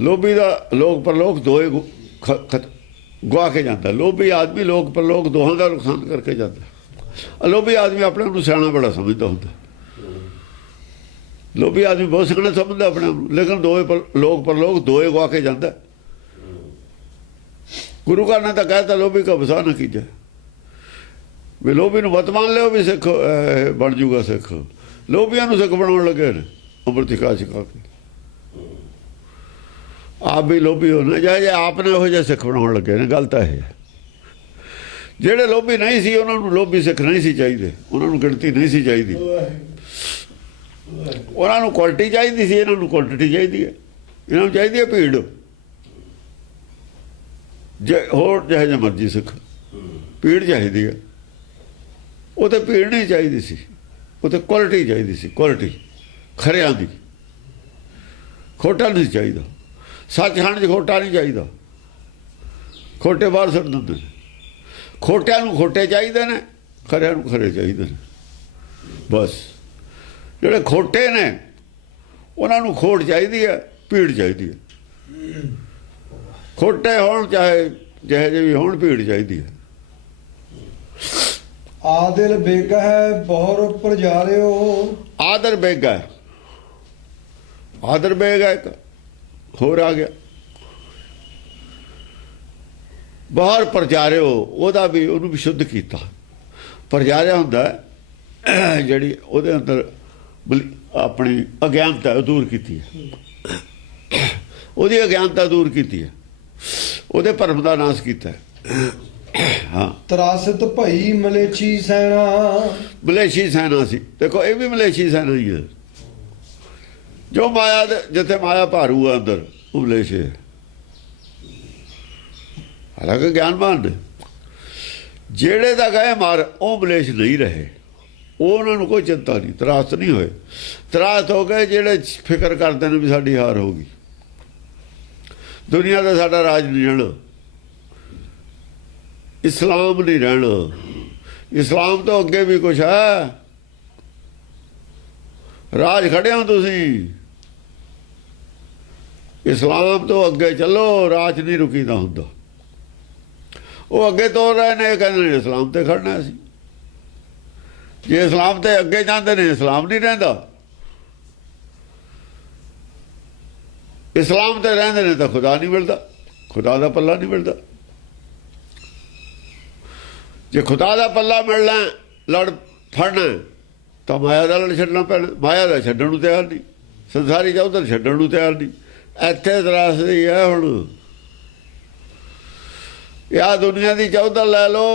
लोभी का लोक परलोक दोए गुआ के जाता। लोभी आदमी लोक परलोक दोहां का नुकसान करके जाता। लोभी आदमी अपने आप सियाणा बड़ा समझता होंगे। लोभी आदमी बहुत सियाणा समझता अपने आप, लेकिन दोए लोक परलोक दोए गुआ के जाता। गुरु घर ने तो कहता लोभी का वसा न कीजिए। भी लोभी नूं मत मान लियो भी सिख बन जूगा सिख। लोभियां नूं सिख बनाउण लगे ने अमृत छिका के। आप भी लोभी हो ना जाए, आपने वो जो सिख बनाउण लगे ने। गल तां है जिहड़े लोभी नहीं सी उन्हां नूं लोभी सिख नहीं सी चाहिए। उन्हां नूं गिणती नहीं सी चाहिए। उन्हां नूं क्वालिटी चाहिए सी, इन्हां नूं क्वांटिटी चाहिए है। इन्हां नूं चाहिए भीड़। जे होर जिहे मर्जी सिख, भीड़ चाहिए है। वो तो भीड़ नहीं चाहिए सी, वो तो क्वालिटी चाहिए सी। क्वालिटी खरियां दी। खोटा नहीं चाहिए। सचखंड च खोटा नहीं चाहिए। खोटे बाहर सुट दिंदे। खोटियां नूं खोटे चाहिए ने, खरियां नूं खरे चाहिए ने। बस जिहड़े खोटे ने उन्हां नूं खोट चाहिए है, भीड़ चाहिए है। खोटे होण चाहे जिहे जे भी होण, भीड़ चाहिए है। आदिल बेग है बहुर प्रजारियो। आदर बेग है, आदर बेग है। एक होर आ गया बाहर प्रचारियो। ओदा भी उन्होंने भी शुद्ध किया। प्रचारिया हुंदा जिहड़ी ओदे अंदर अपनी अज्ञानता दूर की है। ओदी अज्ञानता दूर की है। ओदे भरम का नाश किया। हाँ, त्रासित भई मलेछी सैना। मलेछी सैना सी। देखो ये भी मलेछी सैना ही है। ਜੋ ਮਾਇਆ ਦੇ ਜਿੱਥੇ ਮਾਇਆ ਭਾਰੂ ਆ ਅੰਦਰ ਉਹ ਮਲੇਸ਼ ਹੈ। ਹਾਲਾਂਕਿ ਗਿਆਨਵਾਨ ਨੇ ਜਿਹੜੇ ਦਾ ਗਏ ਮਾਰ ਉਹ ਮਲੇਸ਼ ਨਹੀਂ ਰਹੇ, ਉਹਨਾਂ ਨੂੰ ਕੋਈ ਚਿੰਤਾ ਨਹੀਂ, ਤਰਾਸ ਨਹੀਂ ਹੋਏ। ਤਰਾਸ ਹੋ ਗਏ ਜਿਹੜੇ ਫਿਕਰ ਕਰਦੇ ਨੇ ਵੀ ਸਾਡੀ ਹਾਰ ਹੋ ਗਈ, ਦੁਨੀਆ ਦਾ ਸਾਡਾ ਰਾਜ ਨਹੀਂ ਰਹਿਣਾ, ਇਸਲਾਮ ਨਹੀਂ ਰਹਿਣਾ, ਇਸਲਾਮ ਤੋਂ ਅੱਗੇ ਵੀ ਕੁਛ ਹੈ, ਰਾਜ ਖੜੇ ਹੋ ਤੁਸੀਂ, ਇਸਲਾਮ ਤੋਂ ਅੱਗੇ ਚੱਲੋ, ਰਾਜ ਨਹੀਂ ਰੁਕੀਦਾ ਹੁੰਦਾ। ਉਹ ਅੱਗੇ ਤੋਰ ਰਹੇ ਨੇ, ਕਹਿੰਦੇ ਨੇ ਇਸਲਾਮ ਤੇ ਖੜਨਾ ਸੀ। ਜੇ ਇਸਲਾਮ ਤੇ ਅੱਗੇ ਜਾਂਦੇ ਨੇ ਇਸਲਾਮ ਨਹੀਂ ਰਹਿੰਦਾ, ਇਸਲਾਮ ਤੇ ਰਹਿੰਦੇ ਨੇ ਤਾਂ ਖੁਦਾ ਨਹੀਂ ਮਿਲਦਾ, ਖੁਦਾ ਦਾ ਪੱਲਾ ਨਹੀਂ ਮਿਲਦਾ। ਜੇ ਖੁਦਾ ਦਾ ਪੱਲਾ ਮਿਲਣਾ ਲੜ ਫੜਨਾ ਤਾਂ ਮਾਇਆ ਦਾ ਲੜ ਛੱਡਣਾ ਪੈਣਾ, ਮਾਇਆ ਦਾ ਛੱਡਣ ਨੂੰ ਤਿਆਰ ਨਹੀਂ, ਸੰਸਾਰੀ ਜਾ ਉਧਰ ਛੱਡਣ ਨੂੰ ਤਿਆਰ ਨਹੀਂ। ਇੱਥੇ ਤਰਾਸਦੀ ਹੈ ਹੁਣ, या दुनिया की चौधर लै लो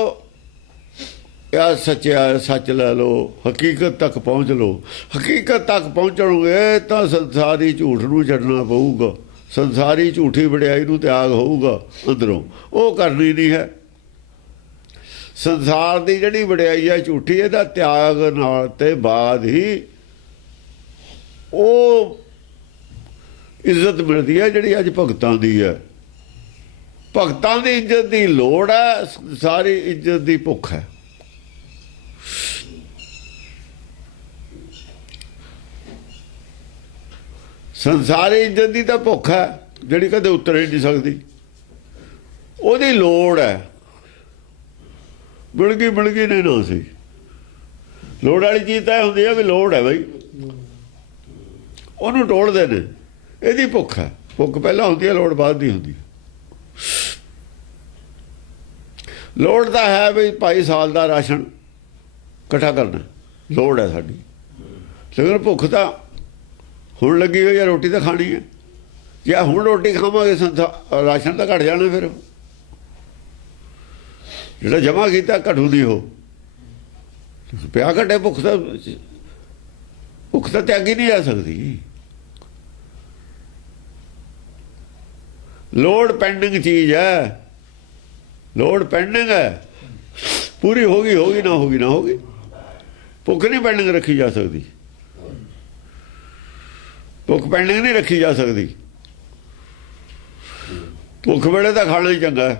या सच लै लो, हकीकत तक पहुँच लो। हकीकत तक पहुँचोगे तो संसारी झूठ नूं छड्डना पऊगा, संसारी झूठी वडियाई नूं त्याग होऊगा अंदरों, वो करनी नहीं है। संसार की जिहड़ी वडियाई है झूठी, इहदा त्याग नाल ते बाद ही वो इज्जत मिलती है जिहड़ी अज भगतां दी है। भगतां दी इज्जत की लोड़ है, सारी इज्जत की भुख है। संसारी इज्जत की तो भुख है जिहड़ी कदे उतर ही नहीं सकती, ओहदी लोड़ है। मिल गई नहीं ना सी, लोड़ वाली चीज़ तो होंदी है भी लोड़ है बई, उहनूं टोलदे ने, इहदी भुख है। भुख पहलां होंदी है, लोड़ बाद दी होंदी है। लोड़ तो है भी भाई साल का राशन इकट्ठा करना, लोड़ है साड़ी, लेकिन भुख तो हुण लगी हुई है, रोटी तो खानी है। जे हुण रोटी खावांगे राशन तो घट जाना, फिर जिहड़ा जमा किया घटू नहीं हो पिया घटे। भुख तो त्यागी नहीं जा सकती। लोड़ पेंडिंग चीज है, लोड़ पेंडिंग है, पूरी होगी ना होगी ना होगी। भुख नहीं पेंडिंग रखी जा सकती, भुख पेंडिंग नहीं रखी जा सकती। भुख वेले तो खाना ही चंगा है,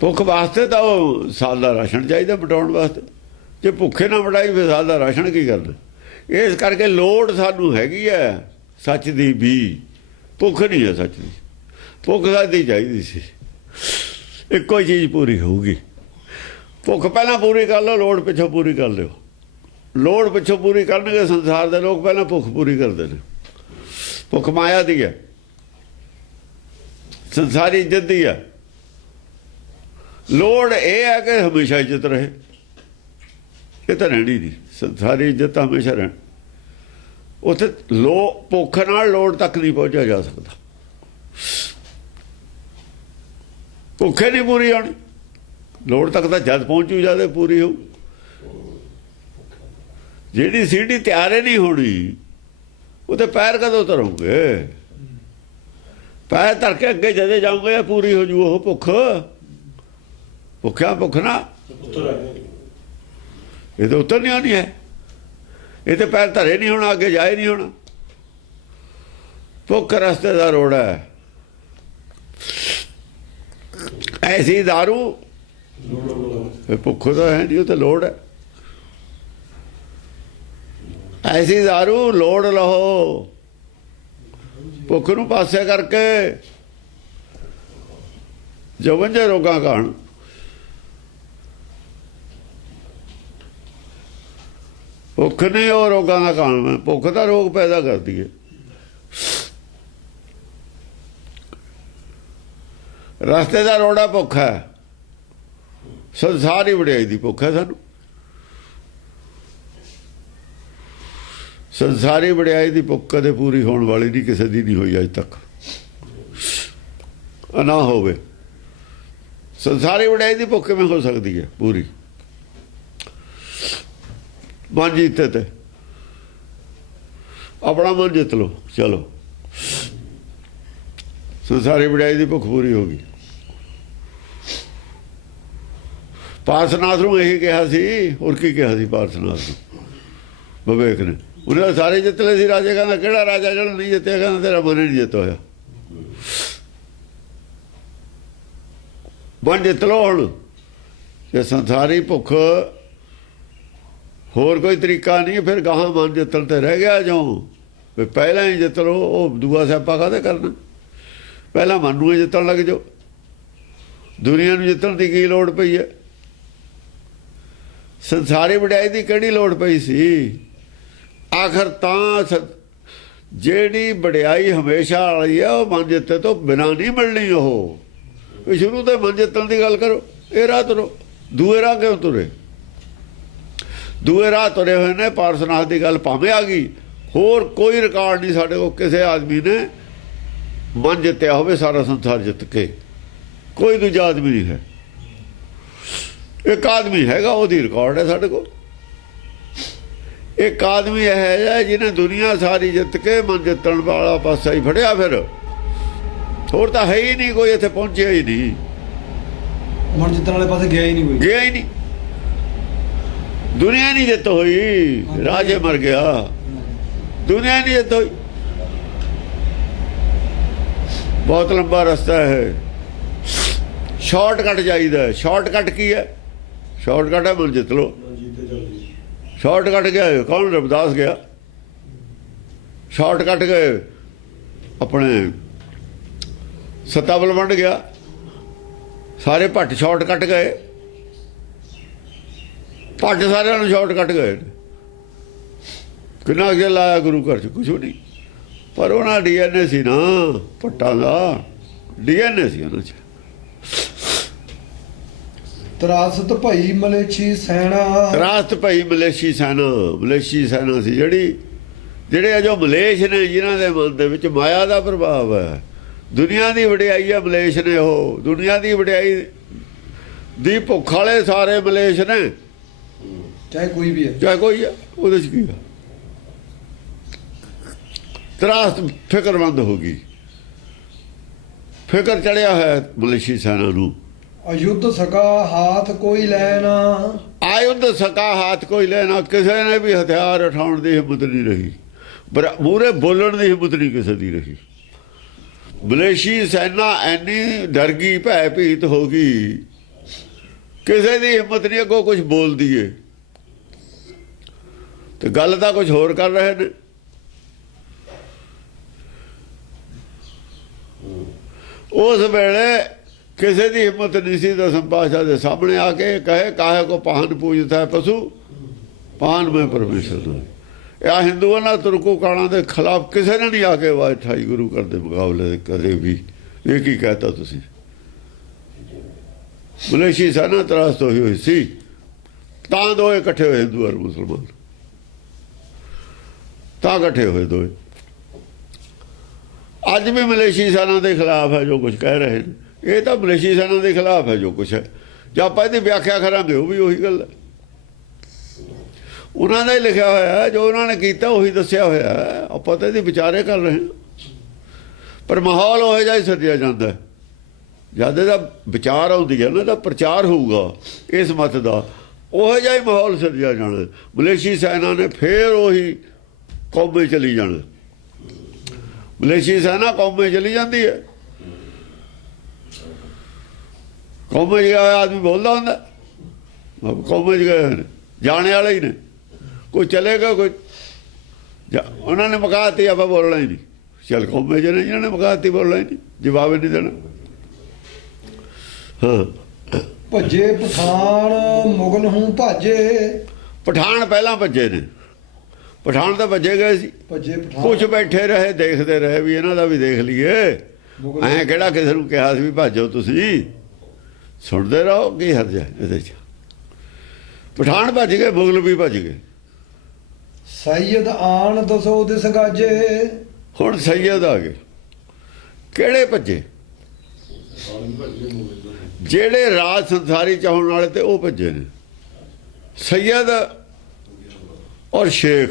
भुख वास्ते तो साल का राशन चाहिए मिटाउण वास्ते। जे भुखे ना मिटाई फिर साल का राशन की करना। इस करके लोड़ सानू हैगी है सच दी भी, भुख नहीं है सच दी। भुख साडी चाहिए सी, एको चीज़ पूरी होगी। भुख पहला पूरी कर लो, लोड़ पिछों पूरी कर लो। लोड़ पिछों पूरी करनगे संसार के लोग, पहला भुख पूरी करते हैं। भुख माया दी है, संसारी इज्जत दी है। लोड़ यह है कि हमेशा इज्जत रहे, ये तो रहनी नहीं। संसारी इज्जत हमेशा रहनी, उत्थे भुख नाल लोड़ तक नहीं पहुंचा जा सकता। भुखे नहीं पूरी होनी, लोड़ तक तो जद पहुंचू जाते पूरी हो। जिहड़ी सीढ़ी तैयार ही नहीं होनी, उत्ते पैर कदों धरोगे? पैर धर के अगे जदे जाओगे पूरी हो जू वो भुख। भुख्या भुख ना ये तो उतर नहीं आनी है, ये तो पैर धरे नहीं होना, आगे जाए नहीं होना। भुख रस्ते का रोड़ है। ऐसी दारू भुख तो है नहीं, तो लोड़ है। ऐसी दारू लोड़ लहो, भुख नूं पासे करके जो वंजे रोगां काण। भुख नहीं और रोगां का कारण है, भुख तो रोग पैदा करती है। रास्ते का रोड़ा भुख है, संसार ही वडियाई की भुख है। सानू संसारी वडियाई की भुख कदे पूरी होने वाली नहीं, किसी की नहीं हुई अज तक। ना होवे संसारी वडियाई की भुख किवें हो सकती है पूरी? ਮਨ ਜੀਤੇ ਤੇ ਆਪਣਾ ਮਨ ਜਿੱਤ ਲਓ। ਚਲੋ ਸੰਸਾਰੀ ਵਡਿਆਈ ਦੀ ਭੁੱਖ ਪੂਰੀ ਹੋ ਗਈ। ਪਾਰਸਨਾਥ ਨੂੰ ਇਹੀ ਕਿਹਾ ਸੀ, ਹੋਰ ਕੀ ਕਿਹਾ ਸੀ ਪਾਰਸਨਾਥ ਨੂੰ ਵਿਵੇਕ ਨੇ? ਉਹਨੇ ਤਾਂ ਸਾਰੇ ਜਿੱਤ ਲਏ ਸੀ ਰਾਜੇ। ਕਹਿੰਦਾ ਕਿਹੜਾ ਰਾਜਾ ਜਿਹੜਾ ਨਹੀਂ ਜਿੱਤਿਆ? ਕਹਿੰਦਾ ਤੇਰਾ ਮਨ ਹੀ ਨਹੀਂ ਜਿੱਤ ਹੋਇਆ। ਮਨ ਜਿੱਤ ਲਓ। ਹੁਣ ਜੇ ਸੰਸਾਰੀ ਭੁੱਖ ਹੋਰ ਕੋਈ ਤਰੀਕਾ ਨਹੀਂ, ਫਿਰ ਗਾਹਾਂ ਮਨ ਜਿੱਤਣ ਤੇ ਰਹਿ ਗਿਆ। ਜੋ ਵੀ ਪਹਿਲਾਂ ਹੀ ਜਿੱਤ ਲਓ, ਉਹ ਦੂਆ ਸਿਆਪਾ ਕਾਹਦੇ ਕਰਨਾ? ਪਹਿਲਾਂ ਮਨ ਨੂੰ ਹੀ ਜਿੱਤਣ ਲੱਗ ਜਾਓ। ਦੁਨੀਆ ਨੂੰ ਜਿੱਤਣ ਦੀ ਕੀ ਲੋੜ ਪਈ ਹੈ? ਸੰਸਾਰੀ ਵਡਿਆਈ ਦੀ ਕਿਹੜੀ ਲੋੜ ਪਈ ਸੀ? ਆਖਰ ਤਾਂ ਜਿਹੜੀ ਵਡਿਆਈ ਹਮੇਸ਼ਾ ਵਾਲੀ ਹੈ ਉਹ ਮਨ ਜਿੱਤੇ ਤੋਂ ਬਿਨਾਂ ਨਹੀਂ ਮਿਲਣੀ। ਉਹ ਸ਼ੁਰੂ ਤੋਂ ਮਨ ਜਿੱਤਣ ਦੀ ਗੱਲ ਕਰੋ। ਇਹ ਰਾਹ ਤੁਰੋ। ਦੂਏ ਰਾਹ ਕਿਉਂ ਤੁਰੇ? ਦੂਏ ਰਾਹ ਤੁਰੇ ਹੋਏ ਨੇ। ਪਾਰਸਨਾਥ ਦੀ ਗੱਲ ਭਾਵੇਂ ਆ ਗਈ, ਹੋਰ ਕੋਈ ਰਿਕਾਰਡ ਨਹੀਂ ਸਾਡੇ ਕੋਲ ਕਿਸੇ ਆਦਮੀ ਨੇ ਮਨ ਜਿੱਤਿਆ ਹੋਵੇ ਸਾਰਾ ਸੰਸਾਰ ਜਿੱਤ ਕੇ। ਕੋਈ ਦੂਜਾ ਆਦਮੀ ਨਹੀਂ ਹੈ। ਇੱਕ ਆਦਮੀ ਹੈਗਾ, ਉਹਦੀ ਰਿਕਾਰਡ ਹੈ ਸਾਡੇ ਕੋਲ। ਇੱਕ ਆਦਮੀ ਇਹ ਹੈ ਜਿਹਨੇ ਦੁਨੀਆ ਸਾਰੀ ਜਿੱਤ ਕੇ ਮਨ ਜਿੱਤਣ ਵਾਲਾ ਪਾਸਾ ਹੀ ਫੜਿਆ। ਫਿਰ ਹੋਰ ਤਾਂ ਹੈ ਹੀ ਨਹੀਂ ਕੋਈ, ਇੱਥੇ ਪਹੁੰਚਿਆ ਹੀ ਨਹੀਂ। ਮਨ ਜਿੱਤਣ ਵਾਲੇ ਪਾਸੇ ਗਿਆ ਹੀ ਨਹੀਂ ਕੋਈ। ਗਿਆ ਹੀ ਨਹੀਂ। ਦੁਨੀਆ ਨਹੀਂ ਜਿੱਤ ਹੋਈ। ਰਾਜੇ ਮਰ ਗਿਆ, ਦੁਨੀਆ ਨਹੀਂ ਜਿੱਤ ਹੋਈ। ਬਹੁਤ ਲੰਬਾ ਰਸਤਾ ਹੈ। ਸ਼ਾਰਟਕਟ ਚਾਹੀਦਾ। ਸ਼ਾਰਟਕਟ ਕੀ ਹੈ? ਸ਼ਾਰਟਕਟ ਹੈ ਮਨ ਜਿੱਤ ਲੋ। ਸ਼ਾਰਟਕਟ ਗਿਆ ਕੌਣ? ਰਵਿਦਾਸ ਗਿਆ। ਸ਼ਾਰਟਕਟ ਗਏ ਆਪਣੇ ਸਤਾਵਲ ਵੰਡ ਗਿਆ। ਸਾਰੇ ਭੱਟ ਸ਼ਾਰਟਕਟ ਗਏ। ਭੱਟ ਸਾਰਿਆਂ ਨੂੰ ਸ਼ਾਰਟਕਟ ਗਏ। ਕਿੰਨਾ ਕੁ ਲਾਇਆ ਗੁਰੂ ਘਰ ਚ? ਕੁਛ ਨਹੀਂ। ਪਰ ਉਹਨਾਂ DNA ਸੀ ਨਾ ਭੱਟਾਂ ਦਾ। DNA ਸੀ ਉਹਨਾਂ ਚ। ਤਰਾਸਤ ਭਈ ਮਲੇਛੀ ਸੈਨਾ। ਤਰਾਸਤ ਭਈ ਮਲੇਛੀ ਸੈਨਾ। ਮਲੇਛੀ ਸੈਨਾ ਸੀ ਜਿਹੜੇ ਜੋ ਮਲੇਸ਼ ਨੇ, ਜਿਨ੍ਹਾਂ ਦੇ ਮਨ ਦੇ ਵਿੱਚ ਮਾਇਆ ਦਾ ਪ੍ਰਭਾਵ ਹੈ। ਦੁਨੀਆ ਦੀ ਵਡਿਆਈ ਹੈ ਮਲੇਸ਼ ਨੇ। ਉਹ ਦੁਨੀਆ ਦੀ ਵਡਿਆਈ ਦੀ ਭੁੱਖ ਵਾਲੇ ਸਾਰੇ ਮਲੇਸ਼ ਨੇ। ਚਾਹੇ ਕੋਈ ਵੀ ਹੈ, ਚਾਹੇ ਕੋਈ ਹੈ। ਉਹਦੇ ਚ ਕੀ ਹੈ? ਤਰਾਸਤ ਫਿਕਰਮੰਦ ਹੋ ਗਈ। ਫਿਕਰ ਚੜਿਆ ਹੋਇਆ ਮਲੇਸ਼ੀ ਸੈਨਾ ਨੂੰ। ਅਯੁੱਧ ਸਕਾ ਹਾਥ ਕੋਈ ਲੈਣਾ। ਆਯੁੱਧ ਸਕਾ ਹਾਥ ਕੋਈ ਲੈਣਾ। ਕਿਸੇ ਨੇ ਵੀ ਹਥਿਆਰ ਉਠਾਉਣ ਦੀ ਹਿੰਮਤ ਨਹੀਂ ਰਹੀ। ਮੂਹਰੇ ਬੋਲਣ ਦੀ ਹਿੰਮਤ ਨਹੀਂ ਕਿਸੇ ਦੀ ਰਹੀ। ਮਲੇਸ਼ੀ ਸੈਨਾ ਐਨੀ ਡਰ ਗਈ, ਭੈ ਭੀਤ ਹੋ ਗਈ, ਕਿਸੇ ਦੀ ਹਿੰਮਤ ਨਹੀਂ ਅੱਗੋਂ ਕੁਝ ਬੋਲਦੀ ਏ। ਤੇ ਗੱਲ ਤਾਂ ਕੁਝ ਹੋਰ ਕਰ ਰਹੇ ਨੇ। ਉਸ ਵੇਲੇ ਕਿਸੇ ਦੀ ਹਿੰਮਤ ਨਹੀਂ ਸੀ ਦਸਮ ਪਾਤਸ਼ਾਹ ਦੇ ਸਾਹਮਣੇ ਆ ਕੇ ਕਹੇ ਕਾਹੇ ਕੋ ਪਾਹਨ ਪੂਜਦਾ ਹੈ ਪਸ਼ੂ ਪਾਨ ਮੈਂ ਪਰਮੇਸ਼ਰ ਨੂੰ। ਇਹ ਹਿੰਦੂਆਂ ਨਾਲ ਤੁਰਕੋ ਕਾਣਾ ਦੇ ਖਿਲਾਫ ਕਿਸੇ ਨੇ ਨਹੀਂ ਆ ਕੇ ਆਵਾਜ਼ ਉਠਾਈ ਗੁਰੂ ਘਰ ਦੇ ਮੁਕਾਬਲੇ ਕਦੇ ਵੀ। ਇਹ ਕੀ ਕਹਤਾ ਤੁਸੀਂ? ਮਲੇਸ਼ੀ ਸੈਨਾ ਤਰਾਸਤ ਹੋਈ ਸੀ ਤਾਂ ਦੋਏ ਇਕੱਠੇ ਹੋਏ, ਹਿੰਦੂ ਔਰ ਮੁਸਲਮਾਨ ਤਾਂ ਇਕੱਠੇ ਹੋਏ ਦੋਏ। ਅੱਜ ਵੀ ਮਲੇਸ਼ੀ ਸੈਨਾ ਦੇ ਖਿਲਾਫ ਹੈ ਜੋ ਕੁਝ ਕਹਿ ਰਹੇ ਨੇ। ਇਹ ਤਾਂ ਮਲੇਸ਼ੀ ਸੈਨਾ ਦੇ ਖਿਲਾਫ ਹੈ ਜੋ ਕੁਛ ਹੈ। ਜੇ ਆਪਾਂ ਇਹਦੀ ਵਿਆਖਿਆ ਕਰਾਂਗੇ ਉਹ ਵੀ ਉਹੀ ਗੱਲ ਹੈ। ਉਹਨਾਂ ਦਾ ਹੀ ਲਿਖਿਆ ਹੋਇਆ, ਜੋ ਉਹਨਾਂ ਨੇ ਕੀਤਾ ਉਹੀ ਦੱਸਿਆ ਹੋਇਆ। ਆਪਾਂ ਤਾਂ ਇਹਦੀ ਵਿਚਾਰੇ ਕਰ ਰਹੇ ਹਾਂ। ਪਰ ਮਾਹੌਲ ਉਹ ਜਿਹਾ ਹੀ ਸਿਰਜਿਆ ਜਾਂਦਾ। ਜਦ ਇਹਦਾ ਵਿਚਾਰ ਆਉਂਦੀ ਹੈ ਨਾ ਤਾਂ ਪ੍ਰਚਾਰ ਹੋਊਗਾ ਇਸ ਮਤ ਦਾ, ਉਹ ਜਿਹਾ ਹੀ ਮਾਹੌਲ ਸਿਰਜਿਆ ਜਾਣਾ। ਮਲੇਸ਼ੀ ਸੈਨਾ ਨੇ ਫੇਰ ਉਹੀ ਕੌਮੇ ਚਲੀ ਜਾਣਾ। ਮਲੇਸ਼ੀ ਸੈਨਾ ਕੌਮੇ ਚਲੀ ਜਾਂਦੀ ਹੈ। ਕੌਮੇ 'ਚ ਗਿਆ ਹੋਇਆ ਆਦਮੀ ਬੋਲਦਾ ਹੁੰਦਾ। ਕੌਮੇ 'ਚ ਗਏ ਹੋਏ ਨੇ, ਜਾਣੇ ਵਾਲੇ ਹੀ ਨੇ। ਕੋਈ ਚਲੇਗਾ, ਕੋਈ ਉਹਨਾਂ ਨੇ ਮੁਕਾਤੀ, ਆਪਾਂ ਬੋਲਣਾ ਹੀ ਨਹੀਂ। ਚੱਲ ਕੌਮੇ 'ਚ ਨੇ ਜਿਹਨਾਂ ਨੇ ਮੁਕਾਤੀ, ਬੋਲਣਾ ਹੀ ਨਹੀਂ, ਜਵਾਬ ਹੀ ਨਹੀਂ ਦੇਣਾ। ਹਾਂ, ਭੱਜੇ ਪਠਾਨ ਮੁਗਲ ਹੂੰ ਭਾਜੇ। ਪਠਾਨ ਪਹਿਲਾਂ ਭੱਜੇ ਨੇ। ਪਠਾਨ ਤਾਂ ਭੱਜੇ ਗਏ ਸੀ। ਭੱਜੇ ਪਠਾਨ ਕੁਛ ਬੈਠੇ ਰਹੇ, ਦੇਖਦੇ ਰਹੇ ਵੀ ਇਹਨਾਂ ਦਾ ਵੀ ਦੇਖ ਲਈਏ। ਐਂ ਕਿਹੜਾ ਕਿਸੇ ਨੂੰ ਕਿਹਾ ਸੀ ਵੀ ਭਾਜੋ ਤੁਸੀਂ? ਸੁਣਦੇ ਰਹੋ, ਕੀ ਹਰਜ ਹੈ ਇਹਦੇ 'ਚ। ਪਠਾਨ ਭੱਜ ਗਏ, ਮੁਗਲ ਵੀ ਭੱਜ ਗਏ। ਸੈਯਦ ਆਣ ਦਸੋ ਦਿਸ ਗਾਜੇ। ਹੁਣ ਸੈਯਦ ਆ ਗਏ। ਕਿਹੜੇ ਭੱਜੇ? ਜਿਹੜੇ ਰਾਜ ਸੰਸਾਰੀ ਚਾਹਣ ਵਾਲੇ ਤੇ ਉਹ ਭੱਜੇ ਨੇ। ਸੈਯਦ ਔਰ ਸ਼ੇਖ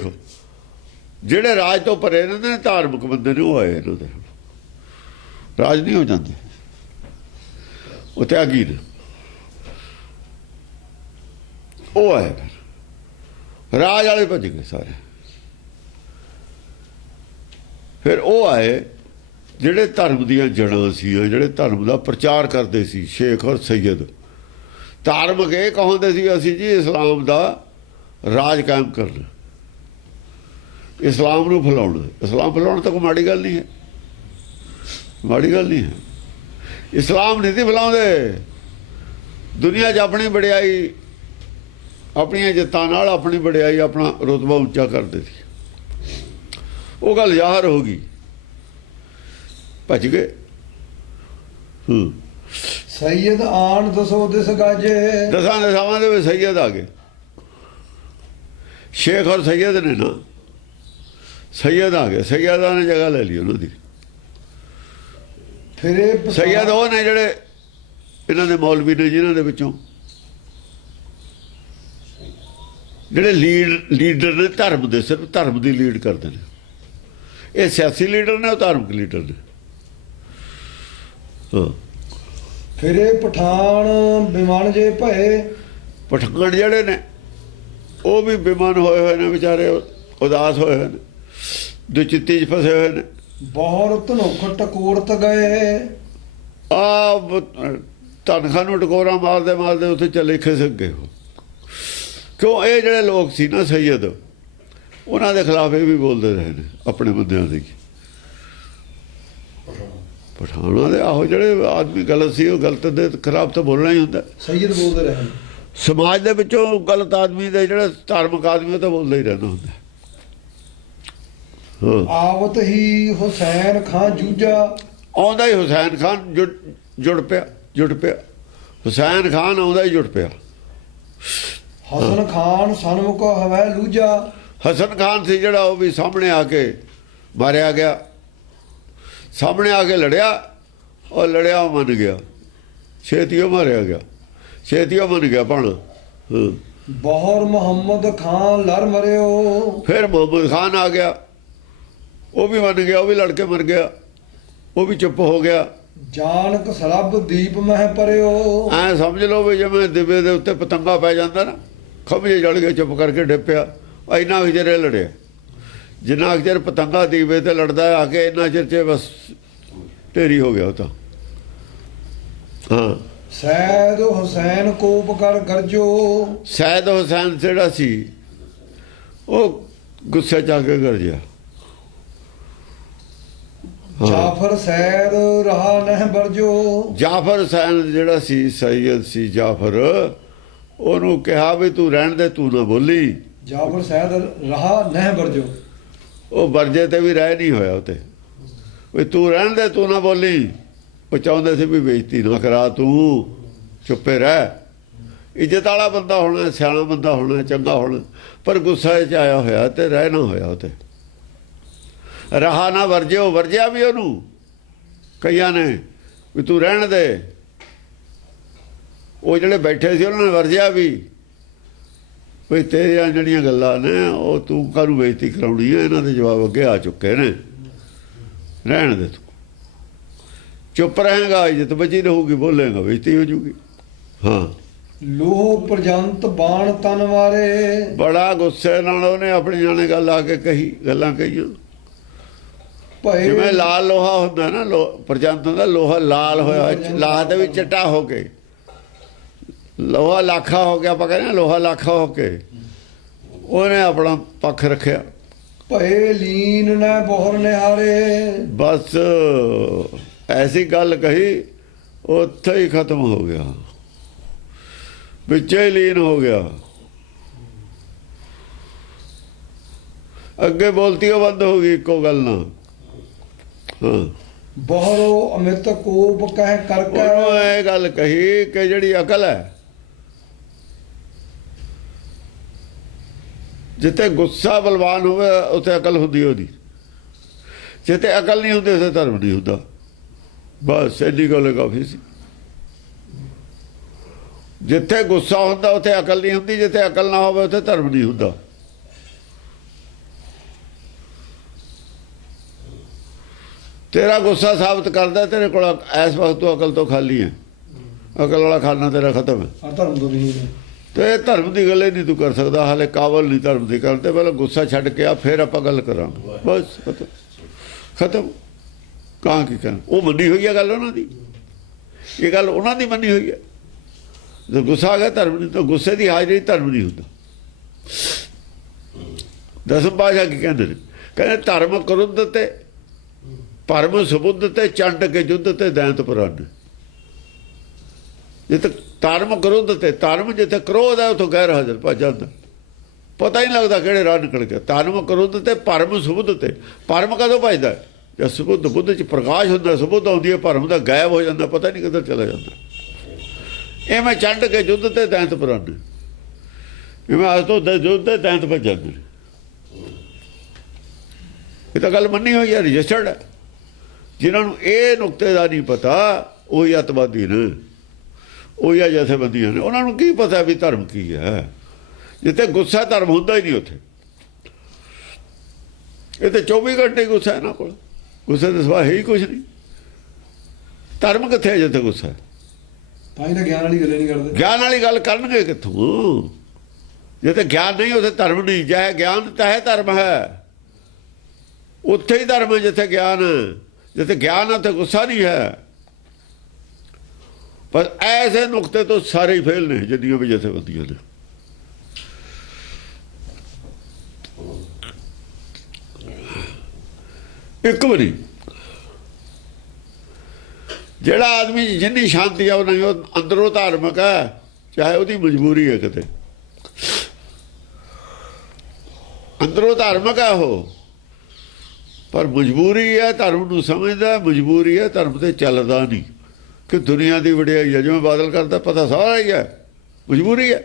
ਜਿਹੜੇ ਰਾਜ ਤੋਂ ਪਰੇ ਰਹਿੰਦੇ ਨੇ, ਧਾਰਮਿਕ ਬੰਦੇ ਨੇ, ਉਹ ਆਏ ਇਹਨਾਂ ਦੇ ਰਾਜ ਨਹੀਂ ਹੋ ਜਾਂਦੇ, ਉਹ ਤਿਆਗੀ ਨੇ, ਉਹ ਆਏ ਰਾਜ ਵਾਲੇ ਭੱਜ ਗਏ ਸਾਰੇ। ਫਿਰ ਉਹ ਆਏ ਜਿਹੜੇ ਧਰਮ ਦੀਆਂ ਜੜਾਂ ਸੀ, ਜਿਹੜੇ ਧਰਮ ਦਾ ਪ੍ਰਚਾਰ ਕਰਦੇ ਸੀ, ਸ਼ੇਖ ਔਰ ਸੈਯਦ। ਧਾਰਮਿਕ ਇਹ ਕਹਾਉਂਦੇ ਸੀ ਅਸੀਂ ਜੀ ਇਸਲਾਮ ਦਾ ਰਾਜ ਕਾਇਮ ਕਰਨਾ, ਇਸਲਾਮ ਨੂੰ ਫੈਲਾਉਣਾ। ਇਸਲਾਮ ਫੈਲਾਉਣਾ ਤਾਂ ਕੋਈ ਮਾੜੀ ਗੱਲ ਨਹੀਂ ਹੈ, ਮਾੜੀ ਗੱਲ ਨਹੀਂ ਹੈ। ਇਸਲਾਮ ਨਹੀਂ ਸੀ ਫੈਲਾਉਂਦੇ, ਦੁਨੀਆ 'ਚ ਆਪਣੀ ਵਡਿਆਈ, ਆਪਣੀਆਂ ਜਿੱਤਾਂ ਨਾਲ ਆਪਣੀ ਵਡਿਆਈ, ਆਪਣਾ ਰੁਤਬਾ ਉੱਚਾ ਕਰਦੇ ਸੀ। ਉਹ ਗੱਲ ਜ਼ਾਹਰ ਹੋ ਗਈ, ਭੱਜ ਗਏ। ਸੈਯਦ ਆਣ ਦਸੋ ਦਿਸ ਗਾਜੇ, ਦਸਾਂ ਦਸਾਵਾਂ ਦੇ ਵਿੱਚ ਸੈਯਦ ਆ ਗਏ। ਸ਼ੇਖ ਔਰ ਸੈਯਦ ਨੇ ਨਾ, ਸੈਯਦ ਆ ਗਏ, ਸੈਯਦਾਂ ਨੇ ਜਗ੍ਹਾ ਲੈ ਲਈ ਉਹਨਾਂ ਦੀ। ਫਿਰ ਇਹ ਸੈਯਦ ਉਹ ਨੇ ਜਿਹੜੇ ਇਹਨਾਂ ਦੇ ਮੌਲਵੀ ਨੇ, ਜਿਨ੍ਹਾਂ ਦੇ ਵਿੱਚੋਂ ਜਿਹੜੇ ਲੀਡਰ ਨੇ ਧਰਮ ਦੇ, ਸਿਰਫ ਧਰਮ ਦੀ ਲੀਡ ਕਰਦੇ ਨੇ। ਇਹ ਸਿਆਸੀ ਲੀਡਰ ਨੇ, ਉਹ ਧਾਰਮਿਕ ਲੀਡਰ ਨੇ। ਫਿਰ ਇਹ ਪਠਾਨ ਬਿਮਾਨ ਜੇ ਭਏ, ਪਠਾਨ ਜਿਹੜੇ ਨੇ ਉਹ ਵੀ ਬੇਮਨ ਹੋਏ ਨੇ ਵਿਚਾਰੇ, ਉਦਾਸ ਹੋਏ ਨੇ, ਦੁਚਿੱਤੀ 'ਚ ਫਸੇ ਹੋਏ ਨੇ। ਬਹੁਤ ਧਨੁਖ ਟਕੋਰਤ ਗਏ, ਆ ਤਨਖਾਹ ਨੂੰ ਟਕੋਰਾ ਮਾਰਦੇ ਮਾਰਦੇ ਉੱਥੇ ਚੱਲੇ ਖਿਸਕ ਗਏ। ਕਿਉਂ? ਇਹ ਜਿਹੜੇ ਲੋਕ ਸੀ ਨਾ ਸੈਯਦ, ਉਹਨਾਂ ਦੇ ਖਿਲਾਫ ਇਹ ਵੀ ਬੋਲਦੇ ਰਹੇ ਨੇ ਆਪਣੇ ਬੰਦਿਆਂ ਦੇ। ਪਠਾਨਾਂ ਦੇ ਆਹੋ ਜਿਹੜੇ ਆਦਮੀ ਗਲਤ ਸੀ, ਉਹ ਗਲਤ ਦੇ ਖਿਲਾਫ ਤਾਂ ਬੋਲਣਾ ਹੀ ਹੁੰਦਾ। ਸੈਯਦ ਬੋਲਦੇ ਰਹੇ। ਸਮਾਜ ਦੇ ਵਿੱਚੋਂ ਗਲਤ ਆਦਮੀ ਦੇ, ਜਿਹੜਾ ਧਾਰਮਿਕ ਆਦਮੀ, ਉਹ ਤਾਂ ਬੋਲਦਾ ਹੀ ਰਹਿੰਦਾ ਹੁੰਦਾ। ਆਵਤ ਹੀ ਹੁਸੈਨ ਖਾਨ ਜੂਝਾ, ਆਉਂਦਾ ਹੀ ਹੁਸੈਨ ਖਾਨ ਜੁੜ ਪਿਆ। ਹੁਸੈਨ ਖਾਨ ਆਉਂਦਾ ਹੀ ਜੁੜ ਪਿਆ। ਹਸਨ ਖਾਨ ਸਨਮੁਖ ਹਵੈ ਲੂਜਾ, ਹਸਨ ਖਾਨ ਸੀ ਜਿਹੜਾ, ਉਹ ਵੀ ਸਾਹਮਣੇ ਆ ਕੇ ਮਾਰਿਆ ਗਿਆ, ਸਾਹਮਣੇ ਆ ਕੇ ਲੜਿਆ, ਉਹ ਲੜਿਆ, ਉਹ ਮੰਨ ਗਿਆ, ਛੇਤੀ ਉਹ ਮਾਰਿਆ ਗਿਆ, ਛੇਤੀ ਉਹ ਮੰਨ ਗਿਆ ਭਣ। ਬਹਰ ਮੁਹੰਮਦ ਖਾਨ ਲੜ ਮਰਿਓ, ਫਿਰ ਮੁਹੰਮਦ ਖਾਨ ਆ ਗਿਆ, ਉਹ ਵੀ ਮੰਨ ਗਿਆ, ਉਹ ਵੀ ਲੜ ਕੇ ਮਰ ਗਿਆ, ਉਹ ਵੀ ਚੁੱਪ ਹੋ ਗਿਆ। ਜਾਨਕ ਸਰਬ ਦੀਪ ਮਹਿ ਪਰਿਓ, ਐ ਸਮਝ ਲਓ ਵੀ ਜਿਵੇਂ ਦਿਵੇ ਦੇ ਉੱਤੇ ਪਤੰਗਾ ਪੈ ਜਾਂਦਾ ਨਾ, ਖੰਭੇ ਜੜ ਕੇ ਚੁੱਪ ਕਰਕੇ ਡਿੱਪਿਆ। ਇੰਨਾ ਕੁ ਚਿਰ ਲੜਿਆ, ਜਿੰਨਾ ਕੁ ਚਿਰ ਪਤੰਗਾ ਦੀਵੇ ਤੇ ਲੜਦਾ ਆ ਕੇ, ਇੰਨਾ ਚਿਰ 'ਚ ਬਸ ਢੇਰੀ ਹੋ ਗਿਆ ਉਹ ਤਾਂ। ਹਾਂ, ਸੈਦ ਹੁਸੈਨ ਕੋਪ ਕਰ ਗਰਜੋ, ਸੈਦ ਹੁਸੈਨ ਜਿਹੜਾ ਸੀ ਉਹ ਗੁੱਸੇ 'ਚ ਆ ਕੇ ਗਰਜਿਆ। ਜਾਫਰ ਸੈਦ ਰਹਾ ਨਹਿ ਬਰਜੋ, ਜਾਫਰ ਹੁਸੈਨ ਜਿਹੜਾ ਸੀ, ਸੈਯਦ ਸੀ ਜਾਫਰ, ਉਹਨੂੰ ਕਿਹਾ ਵੀ ਤੂੰ ਰਹਿਣ ਦੇ, ਤੂੰ ਨਾ ਬੋਲੀ। ਜਾਫਰ ਸੈਦ ਰਹਾ ਨਹਿ ਬਰਜੋ, ਉਹ ਵਰਜੇ ਤੇ ਵੀ ਰਹਿ ਨਹੀਂ ਹੋਇਆ ਉਤੇ, ਵੀ ਤੂੰ ਰਹਿਣ ਦੇ, ਤੂੰ ਨਾ ਬੋਲੀ। ਉਹ ਚਾਹੁੰਦੇ ਸੀ ਵੀ ਬੇਇੱਜ਼ਤੀ ਨਾ ਕਰਾ, ਤੂੰ ਚੁੱਪੇ ਰਹਿ। ਇੱਜ਼ਤ ਵਾਲਾ ਬੰਦਾ ਹੋਣਾ, ਸਿਆਣਾ ਬੰਦਾ ਹੋਣਾ, ਚੰਗਾ ਹੋਣਾ, ਪਰ ਗੁੱਸਾ 'ਚ ਆਇਆ ਹੋਇਆ ਤੇ ਰਹਿ ਨਾ ਹੋਇਆ ਉਤੇ। ਰਹਾ ਨਾ ਵਰਜਿਓ, ਵਰਜਿਆ ਵੀ ਉਹਨੂੰ ਕਈਆਂ ਨੇ ਵੀ ਤੂੰ ਰਹਿਣ ਦੇ। ਉਹ ਜਿਹੜੇ ਬੈਠੇ ਸੀ ਉਹਨਾਂ ਨੇ ਵਰਜਿਆ ਵੀ ਵੀ ਤੇਰੀਆਂ ਜਿਹੜੀਆਂ ਗੱਲਾਂ ਨੇ, ਉਹ ਤੂੰ ਕਾਹਨੂੰ ਬੇਇੱਜ਼ਤੀ ਕਰਾਉਣੀ ਹੈ, ਇਹਨਾਂ ਦੇ ਜਵਾਬ ਅੱਗੇ ਆ ਚੁੱਕੇ ਨੇ, ਰਹਿਣ ਦੇ, ਤੂੰ ਚੁੱਪ ਰਹੇਗਾ, ਇੱਜ਼ਤ ਬਚੀ ਰਹੂਗੀ, ਬੋਲੇਗਾ ਬੇਇੱਜ਼ਤੀ ਹੋ ਜੂਗੀ। ਹਾਂ, ਲੋਹ ਪ੍ਰਜੰਤ ਬਾਣ ਤਨ ਮਾਰੇ, ਬੜਾ ਗੁੱਸੇ ਨਾਲ ਉਹਨੇ ਆਪਣੀ ਜਾਣੇ ਗੱਲ ਆ ਕੇ ਕਹੀ, ਗੱਲਾਂ ਕਹੀਆਂ। ਜਿਵੇਂ ਲਾਲ ਲੋਹਾ ਹੁੰਦਾ ਨਾ, ਪ੍ਰਜੰਤ ਦਾ ਲੋਹਾ ਲਾਲ ਹੋਇਆ, ਲਾਹ ਦੇ ਵਿੱਚ ਚਿੱਟਾ ਹੋ ਕੇ, ਲੋਹਾ ਲਾਖਾ ਹੋ ਗਿਆ, ਆਪਾਂ ਕਹਿੰਦੇ ਲੋਹਾ ਲਾਖਾ ਹੋ ਕੇ ਉਹਨੇ ਆਪਣਾ ਪੱਖ ਰੱਖਿਆ। ਭਏ ਲੀਨ ਨਾ ਬੋਹਰ ਨਿਹਾਰੇ, ਬਸ ਐਸੀ ਗੱਲ ਕਹੀ, ਉੱਥੇ ਹੀ ਖਤਮ ਹੋ ਗਿਆ, ਵਿੱਚੇ ਹੀ ਲੀਨ ਹੋ ਗਿਆ। ਅੱਗੇ ਬੋਲਤੀ ਉਹ ਬੰਦ ਹੋ ਗਈ ਇੱਕੋ ਗੱਲ ਨਾਲ। ਹਾਂ, ਬਹਰੋ ਅਮਿਤ ਕੋਪ ਕਹਿ ਕਰਕੇ, ਉਹਨੂੰ ਇਹ ਗੱਲ ਕਹੀ ਕਿ ਜਿਹੜੀ ਅਕਲ ਹੈ, ਜਿੱਥੇ ਗੁੱਸਾ ਬਲਵਾਨ ਹੋਵੇ ਉੱਥੇ ਅਕਲ ਹੁੰਦੀ ਉਹਦੀ, ਜਿੱਥੇ ਅਕਲ ਨਹੀਂ ਹੁੰਦੀ ਉੱਥੇ ਧਰਮ ਨਹੀਂ ਹੁੰਦਾ। ਬਸ ਇੰਨੀ ਗੱਲ ਕਾਫੀ ਸੀ। ਜਿੱਥੇ ਗੁੱਸਾ ਹੁੰਦਾ ਉੱਥੇ ਅਕਲ ਨਹੀਂ ਹੁੰਦੀ, ਜਿੱਥੇ ਅਕਲ ਨਾ ਹੋਵੇ ਉੱਥੇ ਧਰਮ ਨਹੀਂ ਹੁੰਦਾ। ਤੇਰਾ ਗੁੱਸਾ ਸਾਬਤ ਕਰਦਾ ਤੇਰੇ ਕੋਲ ਇਸ ਵਕਤ ਤੋਂ ਅਕਲ ਤੋਂ ਖਾਲੀ ਹੈ, ਅਕਲ ਵਾਲਾ ਖਾਨਾ ਤੇਰਾ ਖਤਮ ਹੈ। ਆ ਧਰਮ ਤੋਂ ਨਹੀਂ ਹੈ। ਤੇ ਧਰਮ ਦੀ ਗੱਲ ਹੀ ਨਹੀਂ ਤੂੰ ਕਰ ਸਕਦਾ, ਹਾਲੇ ਕਾਬਲ ਨਹੀਂ ਧਰਮ ਦੀ ਕਰਨ ਤੇ। ਪਹਿਲਾਂ ਗੁੱਸਾ ਛੱਡ ਕੇ ਆ, ਫਿਰ ਆਪਾਂ ਗੱਲ ਕਰਾਂਗੇ। ਬਸ ਖਤਮ। ਕਾਂ ਕੀ ਕਹਿਣ, ਉਹ ਮੰਨੀ ਹੋਈ ਹੈ ਗੱਲ ਉਹਨਾਂ ਦੀ, ਇਹ ਗੱਲ ਉਹਨਾਂ ਦੀ ਮੰਨੀ ਹੋਈ ਹੈ। ਜੇ ਗੁੱਸਾ ਆ ਗਿਆ ਧਰਮ ਨਹੀਂ, ਤਾਂ ਗੁੱਸੇ ਦੀ ਹਾਜ਼ਰੀ ਧਰਮ ਨਹੀਂ ਹੁੰਦਾ। ਦਸਮ ਪਾਤਸ਼ਾਹ ਕੀ ਕਹਿੰਦੇ ਨੇ? ਕਹਿੰਦੇ ਧਰਮ ਕਰੁੱਧ ਤੇ ਭਰਮ ਸੁਬੁੱਧ ਤੇ ਚੰਡ ਕੇ ਜੁੱਧ ਤੇ ਦੈਂਤ ਪੁਰਾਨ। ਜਿੱਥੇ ਧਰਮ ਕਰੁੱਧ ਤੇ, ਧਰਮ ਜਿੱਥੇ ਕ੍ਰੋਧ ਹੈ ਉੱਥੋਂ ਗੈਰ ਹਾਜ਼ਰ ਭੱਜ ਜਾਂਦਾ, ਪਤਾ ਹੀ ਨਹੀਂ ਲੱਗਦਾ ਕਿਹੜੇ ਰਾਹ ਨਿਕਲ ਗਿਆ। ਧਰਮ ਕਰੁੱਧ ਤੇ ਭਰਮ ਸੁਬੁੱਧ ਤੇ। ਭਰਮ ਕਦੋਂ ਭੱਜਦਾ? ਜਦ ਸੁਬੁੱਧ ਬੁੱਧ ਚ ਪ੍ਰਕਾਸ਼ ਹੁੰਦਾ, ਸੁਬੁੱਧ ਆਉਂਦੀ ਹੈ, ਭਰਮ ਦਾ ਗਾਇਬ ਹੋ ਜਾਂਦਾ, ਪਤਾ ਨਹੀਂ ਕਿੱਧਰ ਚਲਾ ਜਾਂਦਾ। ਐਵੇਂ ਚੰਡ ਕੇ ਜੁੱਧ ਤੇ ਦੈਂਤ ਪੁਰਾਨ, ਇਵੇਂ ਅੱਜ ਤੋਂ ਜੁੱਧ ਤੇ ਦੈਂਤ ਭੱਜ ਜਾਂਦੇ ਨੇ। ਇਹ ਤਾਂ ਗੱਲ ਮੰਨੀ ਹੋਈ ਹੈ, ਰਜਿਸਟਰਡ ਹੈ। ਜਿਨ੍ਹਾਂ ਨੂੰ ਇਹ ਨੁਕਤੇ ਦਾ ਨਹੀਂ ਪਤਾ, ਉਹੀ ਅੱਤਵਾਦੀ ਨੇ, ਉਹੀ ਆ ਜਥੇਬੰਦੀਆਂ ਨੇ। ਉਹਨਾਂ ਨੂੰ ਕੀ ਪਤਾ ਵੀ ਧਰਮ ਕੀ ਹੈ? ਜਿੱਥੇ ਗੁੱਸਾ ਧਰਮ ਹੁੰਦਾ ਹੀ ਨਹੀਂ ਉੱਥੇ। ਇਹ ਤੇ 24 ਘੰਟੇ ਗੁੱਸਾ ਇਹਨਾਂ ਕੋਲ, ਗੁੱਸੇ ਦੇ ਸਿਵਾ ਹੈ ਹੀ ਕੁਝ ਨਹੀਂ। ਧਰਮ ਕਿੱਥੇ ਹੈ ਜਿੱਥੇ ਗੁੱਸਾ ਹੈ? ਤਾਂ ਹੀ ਤਾਂ ਗਿਆਨ ਵਾਲੀ ਗੱਲ ਨਹੀਂ ਕਰਦੇ। ਗਿਆਨ ਵਾਲੀ ਗੱਲ ਕਰਨਗੇ ਕਿੱਥੋਂ? ਜਿੱਥੇ ਗਿਆਨ ਨਹੀਂ ਉੱਥੇ ਧਰਮ ਨਹੀਂ। ਚਾਹੇ ਗਿਆਨ ਤਾਂ ਹੈ ਧਰਮ ਹੈ, ਉੱਥੇ ਹੀ ਧਰਮ ਹੈ ਜਿੱਥੇ ਗਿਆਨ। ਜਿੱਥੇ ਗਿਆਨ ਹੈ ਉੱਥੇ ਗੁੱਸਾ ਨਹੀਂ ਹੈ। ਪਰ ਐਸੇ ਨੁਕਤੇ ਤੋਂ ਸਾਰੇ ਹੀ ਫੇਲ ਨੇ ਜਿੰਨੀਆਂ ਵੀ ਜਥੇਬੰਦੀਆਂ ਨੇ। ਇੱਕ ਵਾਰੀ ਜਿਹੜਾ ਆਦਮੀ ਜਿੰਨੀ ਸ਼ਾਂਤੀ ਆ ਉਹ ਨਹੀਂ, ਉਹ ਅੰਦਰੋਂ ਧਾਰਮਿਕ ਹੈ, ਚਾਹੇ ਉਹਦੀ ਮਜਬੂਰੀ ਹੈ, ਕਿਤੇ ਅੰਦਰੋਂ ਧਾਰਮਿਕ ਹੈ ਉਹ, ਪਰ ਮਜਬੂਰੀ ਹੈ। ਧਰਮ ਨੂੰ ਸਮਝਦਾ, ਮਜਬੂਰੀ ਹੈ, ਧਰਮ ਤੇ ਚੱਲਦਾ ਨਹੀਂ। ਕਿ ਦੁਨੀਆ ਦੀ ਵਡਿਆਈ ਹੈ, ਜਿਵੇਂ ਬਾਦਲ ਕਰਦਾ, ਪਤਾ ਸਾਰਾ ਹੀ ਹੈ, ਮਜਬੂਰੀ ਹੈ।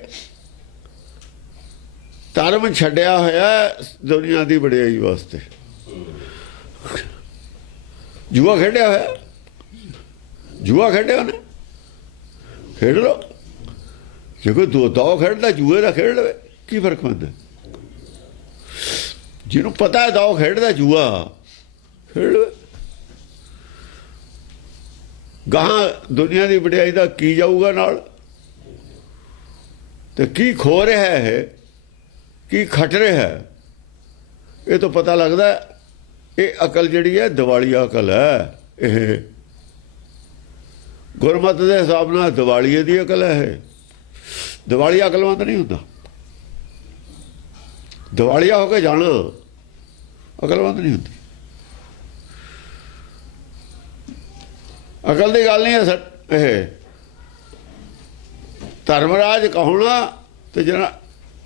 ਧਰਮ ਛੱਡਿਆ ਹੋਇਆ ਦੁਨੀਆ ਦੀ ਵਡਿਆਈ ਵਾਸਤੇ। ਜੂਆ ਖੇਡਿਆ ਹੋਇਆ, ਜੂਆ ਖੇਡਿਆ ਉਹਨੇ, ਖੇਡ ਲਓ। ਜੇ ਕੋਈ ਦੋ ਖੇਡਦਾ, ਜੂਏ ਦਾ ਖੇਡ ਲਵੇ, ਕੀ ਫਰਕ ਪੈਂਦਾ? ਜਿਹਨੂੰ ਪਤਾ ਹੈ ਦੋ ਖੇਡਦਾ, ਜੂਆ ਖੇਡ ਲਵੇ। ਗਾਹਾਂ ਦੁਨੀਆ ਦੀ ਵਡਿਆਈ ਦਾ ਕੀ ਜਾਊਗਾ ਨਾਲ? ਤੇ ਕੀ ਖੋ ਰਿਹਾ ਹੈ, ਕੀ ਖਟ ਰਿਹਾ ਹੈ, ਇਹ ਤੋਂ ਪਤਾ ਲੱਗਦਾ ਇਹ ਅਕਲ ਜਿਹੜੀ ਹੈ ਦਿਵਾਲੀਆ ਅਕਲ ਹੈ। ਇਹ ਗੁਰਮਤ ਦੇ ਹਿਸਾਬ ਨਾਲ ਦਿਵਾਲੀਏ ਦੀ ਅਕਲ ਹੈ। ਇਹ ਦਿਵਾਲੀਆ ਅਕਲਮੰਦ ਨਹੀਂ ਹੁੰਦਾ। ਦਿਵਾਲੀਆ ਹੋ ਕੇ ਜਾਣਾ ਅਕਲਮੰਦ ਨਹੀਂ ਹੁੰਦੀ। ਅਕਲ ਦੀ ਗੱਲ ਨਹੀਂ ਹੈ। ਇਹ ਧਰਮਰਾਜ ਕਹਾਉਣਾ ਤੇ ਜਿਹੜਾ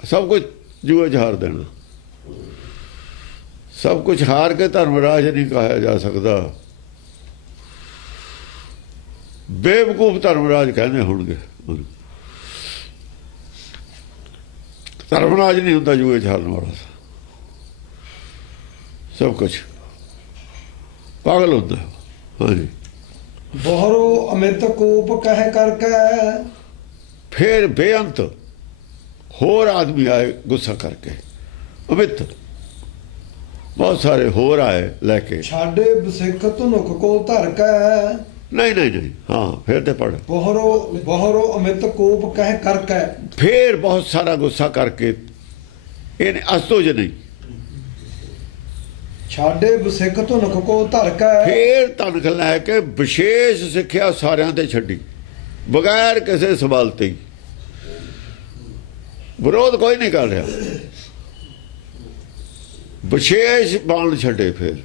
ਸਭ ਕੁਝ ਜੂਏ 'ਚ ਹਾਰ ਦੇਣਾ। ਸਭ ਕੁਝ ਹਾਰ ਕੇ ਧਰਮਰਾਜ ਨਹੀਂ ਕਹਾਇਆ ਜਾ ਸਕਦਾ। ਬੇਵਕੂਫ ਧਰਮਰਾਜ ਕਹਿੰਦੇ ਹੋਣਗੇ। ਧਰਮਰਾਜ ਨਹੀਂ ਹੁੰਦਾ ਜੂਏ 'ਚ ਹਾਰਨ ਵਾਲਾ। ਸਭ ਕੁਝ ਪਾਗਲ ਹੁੰਦਾ। ਹਾਂਜੀ। ਬਹਰੋ ਅਮਿਤ ਕੋਪ ਕਹਿ ਕਰਕੇ, ਫਿਰ ਬੇਅੰਤ ਹੋਰ ਆਦਮੀ ਆਏ ਗੁੱਸਾ ਕਰਕੇ। ਅਮਿਤ ਬਹੁਤ ਸਾਰੇ ਹੋਰ ਆਏ ਲੈ ਕੇ। ਛਾੜੇ ਬਸਿੱਖ ਧੁਨੁਖ ਕੋ ਧਰ ਕੇ। ਨਹੀਂ ਹਾਂ ਫਿਰ ਤੇ ਪੜ। ਬਹਰੋ ਅਮਿਤ ਕੋਪ ਕਹਿ ਕਰਕੇ, ਫਿਰ ਬਹੁਤ ਸਾਰਾ ਗੁੱਸਾ ਕਰਕੇ। ਇਹਨੇ ਅਸਤੋਜ ਨਹੀਂ। ਛਾੜੇ ਬਸਿੱਖ ਧੁਨੁਖ ਕੋ ਧਰ ਕੇ, ਫਿਰ ਤਨਖ ਲੈ ਕੇ ਵਿਸ਼ੇਸ਼ ਸਿੱਖਿਆ ਸਾਰਿਆਂ ਤੇ ਛੱਡੀ, ਬਗੈਰ ਕਿਸੇ ਸਵਾਲ ਤੇ ਹੀ। ਵਿਰੋਧ ਕੋਈ ਨਹੀਂ ਕਰ ਰਿਹਾ। ਵਿਸ਼ੇਸ਼ ਬਾਣ ਛੱਡੇ। ਫਿਰ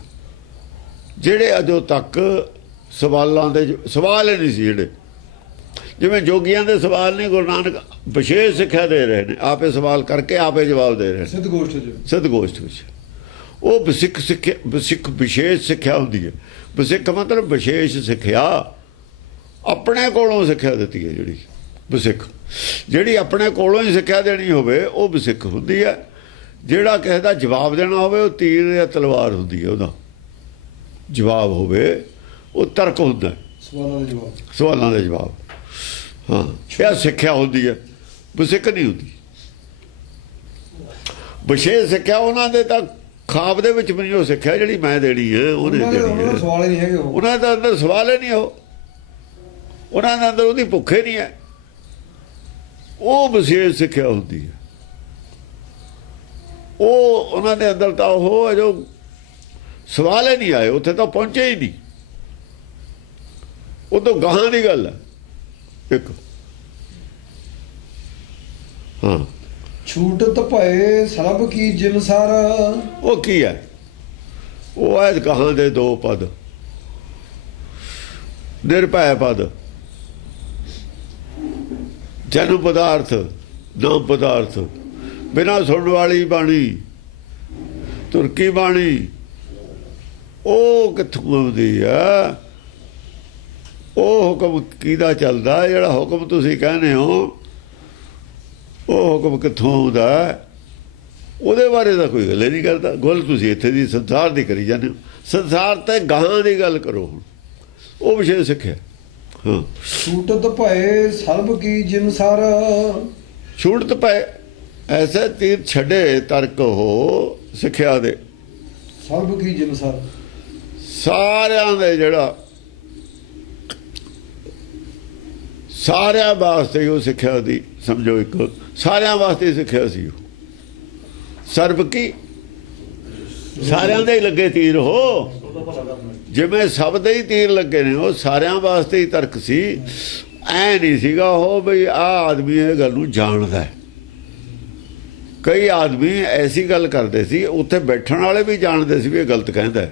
ਜਿਹੜੇ ਅਜੋ ਤੱਕ ਸਵਾਲਾਂ ਦੇ ਸਵਾਲ ਹੀ ਨਹੀਂ ਸੀ, ਜਿਹੜੇ ਜਿਵੇਂ ਜੋਗੀਆਂ ਦੇ ਸਵਾਲ ਨਹੀਂ, ਗੁਰੂ ਨਾਨਕ ਵਿਸ਼ੇਸ਼ ਸਿੱਖਿਆ ਦੇ ਰਹੇ ਨੇ। ਆਪੇ ਸਵਾਲ ਕਰਕੇ ਆਪੇ ਜਵਾਬ ਦੇ ਰਹੇ ਨੇ। ਸਿੱਧ ਗੋਸ਼ਟ ਵਿੱਚ ਉਹ ਵਿਸਿੱਖ ਸਿੱਖਿਆ, ਵਿਸਿੱਖ ਵਿਸ਼ੇਸ਼ ਸਿੱਖਿਆ ਹੁੰਦੀ ਹੈ। ਵਿਸਿੱਖ ਮਤਲਬ ਵਿਸ਼ੇਸ਼ ਸਿੱਖਿਆ, ਆਪਣੇ ਕੋਲੋਂ ਸਿੱਖਿਆ ਦਿੱਤੀ ਹੈ। ਜਿਹੜੀ ਵਿਸਿੱਖ, ਜਿਹੜੀ ਆਪਣੇ ਕੋਲੋਂ ਹੀ ਸਿੱਖਿਆ ਦੇਣੀ ਹੋਵੇ ਉਹ ਵਿਸਿੱਖ ਹੁੰਦੀ ਹੈ। ਜਿਹੜਾ ਕਿਸੇ ਦਾ ਜਵਾਬ ਦੇਣਾ ਹੋਵੇ ਉਹ ਤੀਰ ਜਾਂ ਤਲਵਾਰ ਹੁੰਦੀ ਹੈ। ਉਹਦਾ ਜਵਾਬ ਹੋਵੇ ਉਹ ਤਰਕ ਹੁੰਦਾ, ਸਵਾਲਾਂ ਦੇ ਜਵਾਬ। ਹਾਂ, ਇਹ ਸਿੱਖਿਆ ਹੁੰਦੀ ਹੈ, ਵਿਸਿੱਖ ਨਹੀਂ ਹੁੰਦੀ। ਵਿਸ਼ੇਸ਼ ਸਿੱਖਿਆ ਉਹਨਾਂ ਦੇ ਤਾਂ ਖਾਬ ਦੇ ਵਿੱਚ ਵੀ ਉਹ ਸਿੱਖਿਆ ਜਿਹੜੀ ਮੈਂ ਦੇਣੀ ਹੈ ਉਹਨੇ ਦੇਣੀ ਉਹਨਾਂ ਹੈ। ਦੇ ਸਵਾਲ ਹੀ ਨਹੀਂ ਹੈਗੇ ਉਹ। ਉਹਨਾਂ ਦਾ ਅੰਦਰ ਸਵਾਲ ਹੀ ਨਹੀਂ ਉਹਨਾਂ ਦੇ ਅੰਦਰ ਉਹਦੀ ਭੁੱਖੇ ਨਹੀਂ ਹੈ। ਉਹ ਵਿਸ਼ੇਸ਼ ਸਿੱਖਿਆ ਹੁੰਦੀ ਹੈ। ਉਹ ਉਹਨਾਂ ਦੇ ਅੰਦਰ ਤਾਂ ਉਹ ਹੈ ਜੋ ਸਵਾਲ ਹੀ ਨਹੀਂ ਆਏ, ਉੱਥੇ ਤਾਂ ਪਹੁੰਚੇ ਹੀ ਨਹੀਂ। ਉਹ ਤਾਂ ਗਾਹਾਂ ਦੀ ਗੱਲ ਹੈ ਇੱਕ। ਹਾਂ, ਛੂਟਤ ਭਏ ਸਰਬ ਕੀ ਜਿਨਸਰ। ਉਹ ਕੀ ਹੈ? ਉਹ ਹੈ ਗਾਹਾਂ ਦੇ ਦੋ ਪਦ, ਨਿਰਭੈ ਪਦ, ਜਨ ਪਦਾਰਥ ਨਾਮ ਪਦਾਰਥ, ਬਿਨਾਂ ਸੁਣਨ ਵਾਲੀ ਬਾਣੀ, ਤੁਰਕੀ ਬਾਣੀ। ਉਹ ਕਿੱਥੋਂ ਆਉਂਦੀ ਆ? ਉਹ ਹੁਕਮ ਕਿਹਦਾ ਚੱਲਦਾ? ਜਿਹੜਾ ਹੁਕਮ ਤੁਸੀਂ ਕਹਿੰਦੇ ਹੋ ਉਹ ਹੁਕਮ ਕਿੱਥੋਂ ਆਉਂਦਾ? ਉਹਦੇ ਬਾਰੇ ਤਾਂ ਕੋਈ ਗੱਲ ਨਹੀਂ ਕਰਦਾ। ਗੱਲ ਤੁਸੀਂ ਇੱਥੇ ਦੀ ਸੰਸਾਰ ਦੀ ਕਰੀ ਜਾਂਦੇ ਹੋ। ਸੰਸਾਰ ਤੇ ਗਾਹਾਂ ਦੀ ਗੱਲ ਕਰੋ ਹੁਣ। ਉਹ ਵਿਸ਼ੇ ਸਿੱਖਿਆ। ਹਾਂ, ਛੂਟਤ ਭਏ ਸਰਬ ਕੀ ਜਿਨਸਰ। ਛੂਟਤ ਪਏ ਐਸੇ ਤੀਰ ਛੱਡੇ ਤਰਕ ਹੋ ਸਿੱਖਿਆ ਦੇ। ਸਰਬ ਕੀ ਜਿਨਸਰ। ਸਾਰਿਆਂ ਦੇ ਜਿਹੜਾ ਸਾਰਿਆਂ ਵਾਸਤੇ ਉਹ ਸਿੱਖਿਆ ਦੀ ਸਮਝੋ ਇੱਕ ਸਾਰਿਆਂ ਵਾਸਤੇ ਸਿੱਖਿਆ ਸੀ ਉਹ। ਸਰਬ ਕੀ ਸਾਰਿਆਂ ਦੇ ਹੀ ਲੱਗੇ ਤੀਰ ਹੋ, ਜਿਵੇਂ ਸਭ ਦੇ ਹੀ ਤੀਰ ਲੱਗੇ ਨੇ ਉਹ ਸਾਰਿਆਂ ਵਾਸਤੇ ਹੀ ਤਰਕ ਸੀ। ਐ ਨਹੀਂ ਸੀਗਾ ਉਹ ਬਈ ਆਹ ਆਦਮੀ ਇਹ ਗੱਲ ਨੂੰ ਜਾਣਦਾ ਹੈ। ਕਈ ਆਦਮੀ ਐਸੀ ਗੱਲ ਕਰਦੇ ਸੀ, ਉੱਥੇ ਬੈਠਣ ਵਾਲੇ ਵੀ ਜਾਣਦੇ ਸੀ ਵੀ ਇਹ ਗਲਤ ਕਹਿੰਦਾ ਹੈ,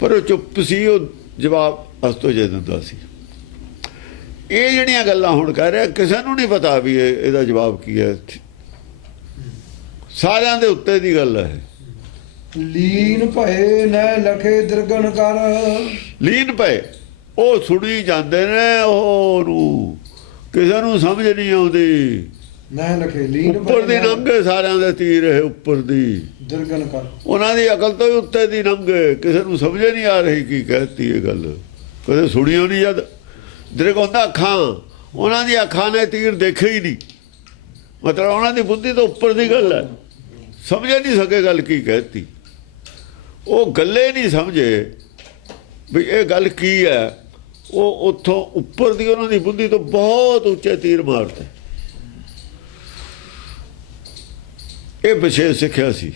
ਪਰ ਉਹ ਚੁੱਪ ਸੀ। ਉਹ ਜਵਾਬ ਅਸਤੋ ਜੇ ਦਿੰਦਾ ਸੀ। ਇਹ ਜਿਹੜੀਆਂ ਗੱਲਾਂ ਹੁਣ ਕਹਿ ਰਿਹਾ ਕਿਸੇ ਨੂੰ ਨਹੀਂ ਪਤਾ ਵੀ ਇਹਦਾ ਜਵਾਬ ਕੀ ਹੈ। ਸਾਰਿਆਂ ਦੇ ਉੱਤੇ ਦੀ ਗੱਲ ਹੈ। ਲੀਨ ਭਏ ਨੈ ਲਖੇ ਦਿਰਗਨ ਕਰ। ਲੀਨ ਪਏ ਉਹ ਸੁਣੀ ਜਾਂਦੇ ਨੇ, ਉਹਨੂੰ ਕਿਸੇ ਨੂੰ ਸਮਝ ਨਹੀਂ ਆਉਂਦੀ। ਨੈ ਲਖੇ ਲੀਨ ਉੱਪਰ ਦੀ ਲੰਘੇ ਸਾਰਿਆਂ ਦੇ ਤੀਰ ਇਹ ਉੱਪਰ ਦੀ, ਦਿਰਗਨ ਕਰ। ਉਹਨਾਂ ਦੀ ਅਕਲ ਤੋਂ ਵੀ ਉੱਤੇ ਦੀ ਲੰਘੇ, ਕਿਸੇ ਨੂੰ ਸਮਝ ਨਹੀਂ ਆ ਰਹੀ ਕੀ ਕਹਿਤੀ ਇਹ ਗੱਲ। ਕਦੇ ਸੁਣੀਓ ਨਹੀਂ। ਜਦ ਦ੍ਰਿਗ ਹੁੰਦਾ ਅੱਖਾਂ, ਉਹਨਾਂ ਦੀ ਅੱਖਾਂ ਨੇ ਤੀਰ ਦੇਖੇ ਹੀ ਨਹੀਂ। ਮਤਲਬ ਉਹਨਾਂ ਦੀ ਬੁੱਧੀ ਤੋਂ ਉੱਪਰ ਦੀ ਗੱਲ ਹੈ, ਸਮਝ ਨਹੀਂ ਸਕੇ ਗੱਲ ਕੀ ਕਹਿਤੀ। ਉਹ ਗੱਲੇ ਨਹੀਂ ਸਮਝੇ ਵੀ ਇਹ ਗੱਲ ਕੀ ਹੈ। ਉਹ ਉੱਥੋਂ ਉੱਪਰ ਦੀ ਉਹਨਾਂ ਦੀ ਬੁੱਧੀ ਤੋਂ ਬਹੁਤ ਉੱਚੇ ਤੀਰ ਮਾਰਦੇ। ਇਹ ਵਿਸ਼ੇਸ਼ ਸਿੱਖਿਆ ਸੀ।